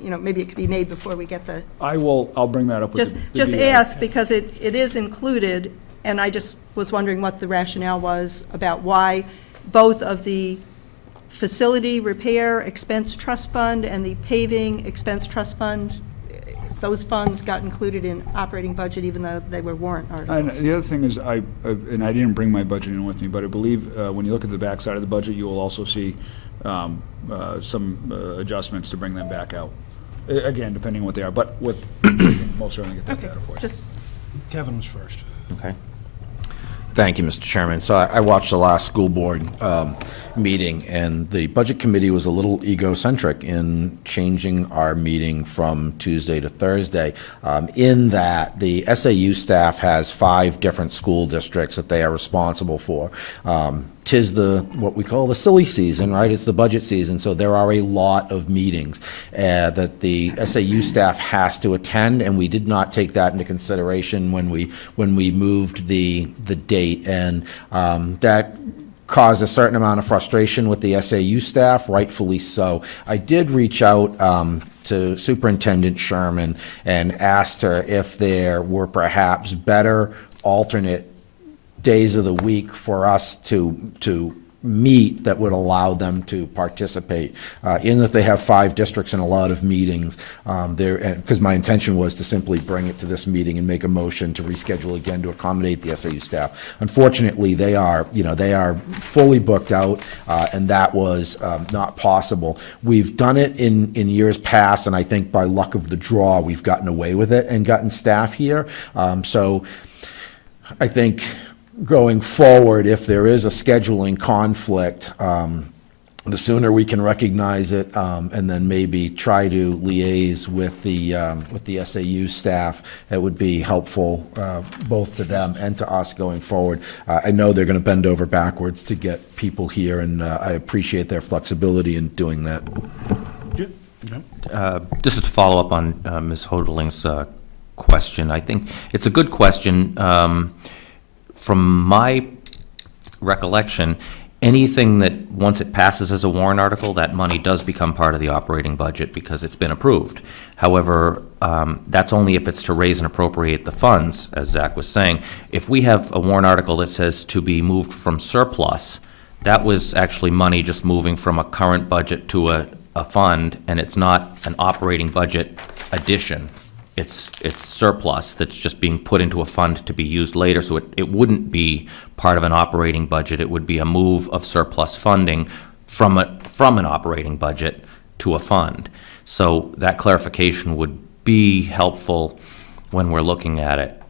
you know, maybe it could be made before we get the, I'll bring that up with the just DA. ask, because it is included, and I just was wondering what the rationale was about why both of the facility repair expense trust fund and the paving expense trust fund, those funds got included in operating budget even though they were warrant And articles. the other thing is, and I didn't bring my budget in with me, but I believe when you look at the backside of the budget, you will also see some adjustments to bring them back out. Again, depending on what they are, but most certainly get that Okay, data for you. just, Kevin was first. Okay. Thank you, Mr. Chairman. So I watched the last school board meeting, and the Budget Committee was a little egocentric in changing our meeting from Tuesday to Thursday, in that the SAU staff has 5 different school districts that they are responsible for. 'Tis what we call the silly season, right? It's the budget season, so there are a lot of meetings that the SAU staff has to attend, and we did not take that into consideration when we moved the date, and that caused a certain amount of frustration with the SAU staff, rightfully so. I did reach out to Superintendent Sherman and asked her if there were perhaps better alternate days of the week for us to meet that would allow them to participate. In that they have 5 districts and a lot of meetings, because my intention was to simply bring it to this meeting and make a motion to reschedule again to accommodate the SAU staff. Unfortunately, they are fully booked out, and that was not possible. We've done it in years past, and I think by luck of the draw, we've gotten away with it and gotten staff here. So I think going forward, if there is a scheduling conflict, the sooner we can recognize it, and then maybe try to liaise with the SAU staff, it would be helpful, both to them and to us going forward. I know they're going to bend over backwards to get people here, and I appreciate their flexibility in doing that. Just to follow up on Ms. Hodeling's question, I think it's a good question. From my recollection, anything that, once it passes as a warrant article, that money does become part of the operating budget because it's been approved. However, that's only if it's to raise and appropriate the funds, as Zach was saying. If we have a warrant article that says to be moved from surplus, that was actually money just moving from a current budget to a fund, and it's not an operating budget addition. It's surplus that's just being put into a fund to be used later, so it wouldn't be part of an operating budget. It would be a move of surplus funding from an operating budget to a fund. So that clarification would be helpful when we're looking at it.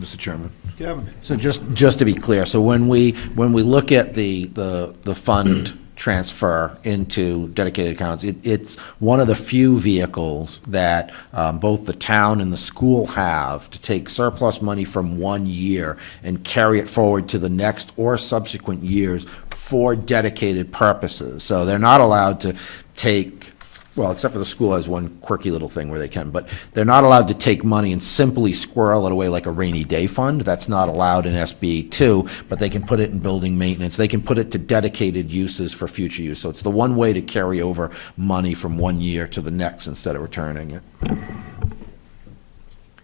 Mr. Chairman. Kevin? So just to be clear, so when we look at the fund transfer into dedicated accounts, it's one of the few vehicles that both the town and the school have to take surplus money from one year and carry it forward to the next or subsequent years for dedicated purposes. So they're not allowed to take, well, except for the school has one quirky little thing where they can, but they're not allowed to take money and simply squirrel it away like a rainy day fund. That's not allowed in SB 2, but they can put it in building maintenance. They can put it to dedicated uses for future use. So it's the one way to carry over money from one year to the next instead of returning it.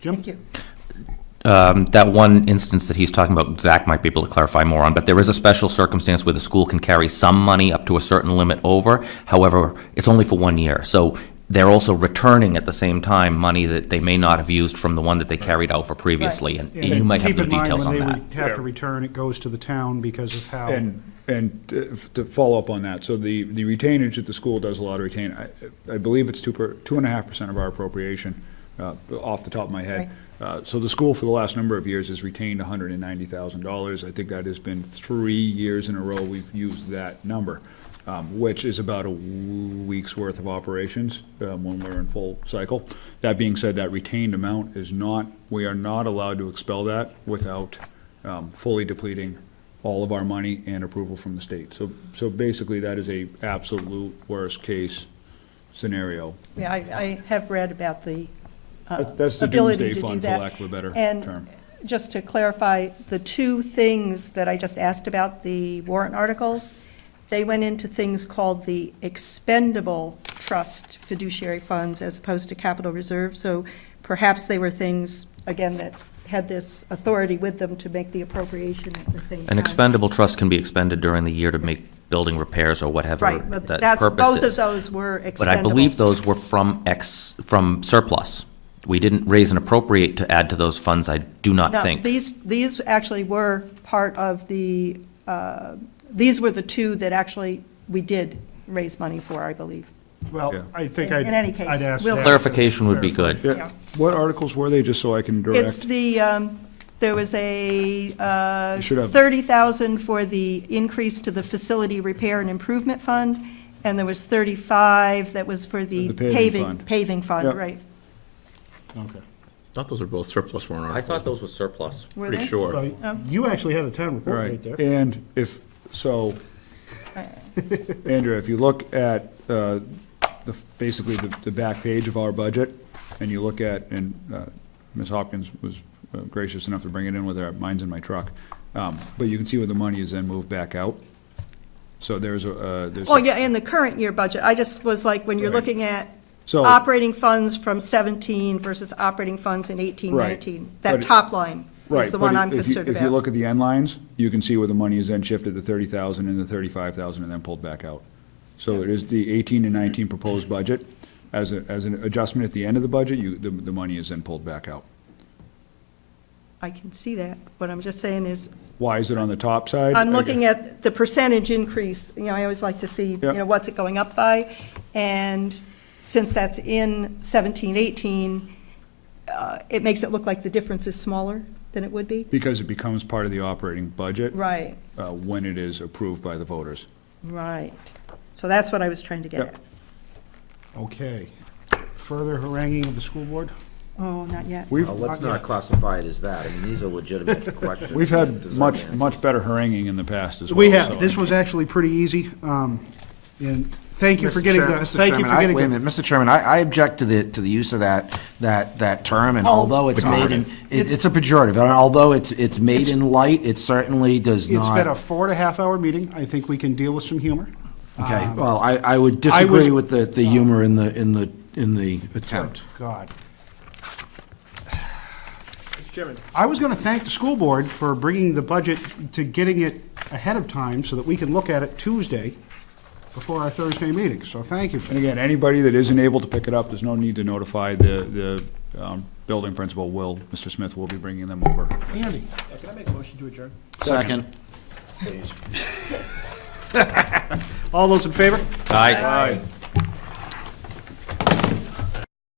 Jim? Thank you. That one instance that he's talking about, Zach might be able to clarify more on, but there is a special circumstance where the school can carry some money up to a certain limit over. However, it's only for 1 year. So they're also returning at the same time money that they may not have used from the one that they carried out for previously. And you might have the details on that. Keep in mind, when they have to return, it goes to the town because of how. And to follow up on that, so the retainage that the school does allow to retain, I believe it's 2.5% of our appropriation, off the top of my head. So the school for the last number of years has retained $190,000. I think that has been 3 years in a row we've used that number, which is about a week's worth of operations when we're in full cycle. That being said, that retained amount is not, we are not allowed to expel that without fully depleting all of our money and approval from the state. So basically, that is a absolute worst case scenario. Yeah, I have read about the That's the ability doomsday to do fund, for that. lack of a better And term. just to clarify, the two things that I just asked about, the warrant articles, they went into things called the expendable trust fiduciary funds as opposed to capital reserve. So perhaps they were things, again, that had this authority with them to make the appropriation at the same time. An expendable trust can be expended during the year to make building repairs or whatever Right, but that that's, purpose both of is. those were But expendable. I believe those were from surplus. We didn't raise and appropriate to add to those funds, I do not No, think. these actually were part of the, these were the two that actually we did raise money for, I believe. Well, Yeah. I think In any case, I'd ask we'll Zach see. Clarification to would be clarify. good. Yeah. What articles were they, just so I can direct? It's the, there was a You should have- 30,000 for the increase to the facility repair and improvement fund, and there was 35 that was for the The paving fund. paving fund, Yep. right. Okay. Thought those were both surplus warrant I articles. thought those were surplus. Were Pretty they? sure. Well, Oh. you actually had a town All report right right, there. and so, Andrea, if you look at basically the back page of our budget, and you look at, and Ms. Hopkins was gracious enough to bring it in with her, mine's in my truck, but you can see where the money is then moved back out. So there's a, Oh, yeah, in the current year budget, I just was like, when you're Right. looking at So- operating funds from 17 versus operating funds in 18, Right. 19, But that it- top line. Right, the one but I'm concerned If you about. look at the end lines, you can see where the money is then shifted to 30,000 and the 35,000 and then pulled back out. So it is the 18 and 19 proposed budget. As an adjustment at the end of the budget, the money is then pulled back out. I can see that. What I'm just saying is, Why is it on the top side? I'm looking at the percentage increase. You know, I always like to see, Yeah. you know, what's it going up by? And since that's in 17, 18, it makes it look like the difference is smaller than it would be. Because it becomes part of the operating budget. Right, When it is approved by the voters. right. So that's what I was trying to get Yep. at. Okay. Further haranguing of the school board? Oh, not yet. Well, let's not classify it as that. I mean, these are legitimate questions. We've that had deserve much, answers. much better haranguing in the past as well. We have. so- This was actually pretty easy. And thank you for Mr. getting Chairman- the, Mr. thank you Chairman, for getting Wait a the. minute, Mr. Chairman, I object to the use of that term, and Oh, although it's made in, it's a pejorative, and although it's made in light, it certainly does It's been a not. 4.5 hour meeting. I think we can deal with some humor. Okay, well, I would I was- disagree with the humor in the attempt. God. Mr. Chairman, I was going to thank the school board for bringing the budget to getting it ahead of time so that we can look at it Tuesday before our Thursday meeting. So thank you for And again, anybody that isn't able to pick it up, there's no need to notify the building principal. Mr. Smith will be bringing them over. Andy. can I make a motion to adjourn? Second. All those in favor? Aye.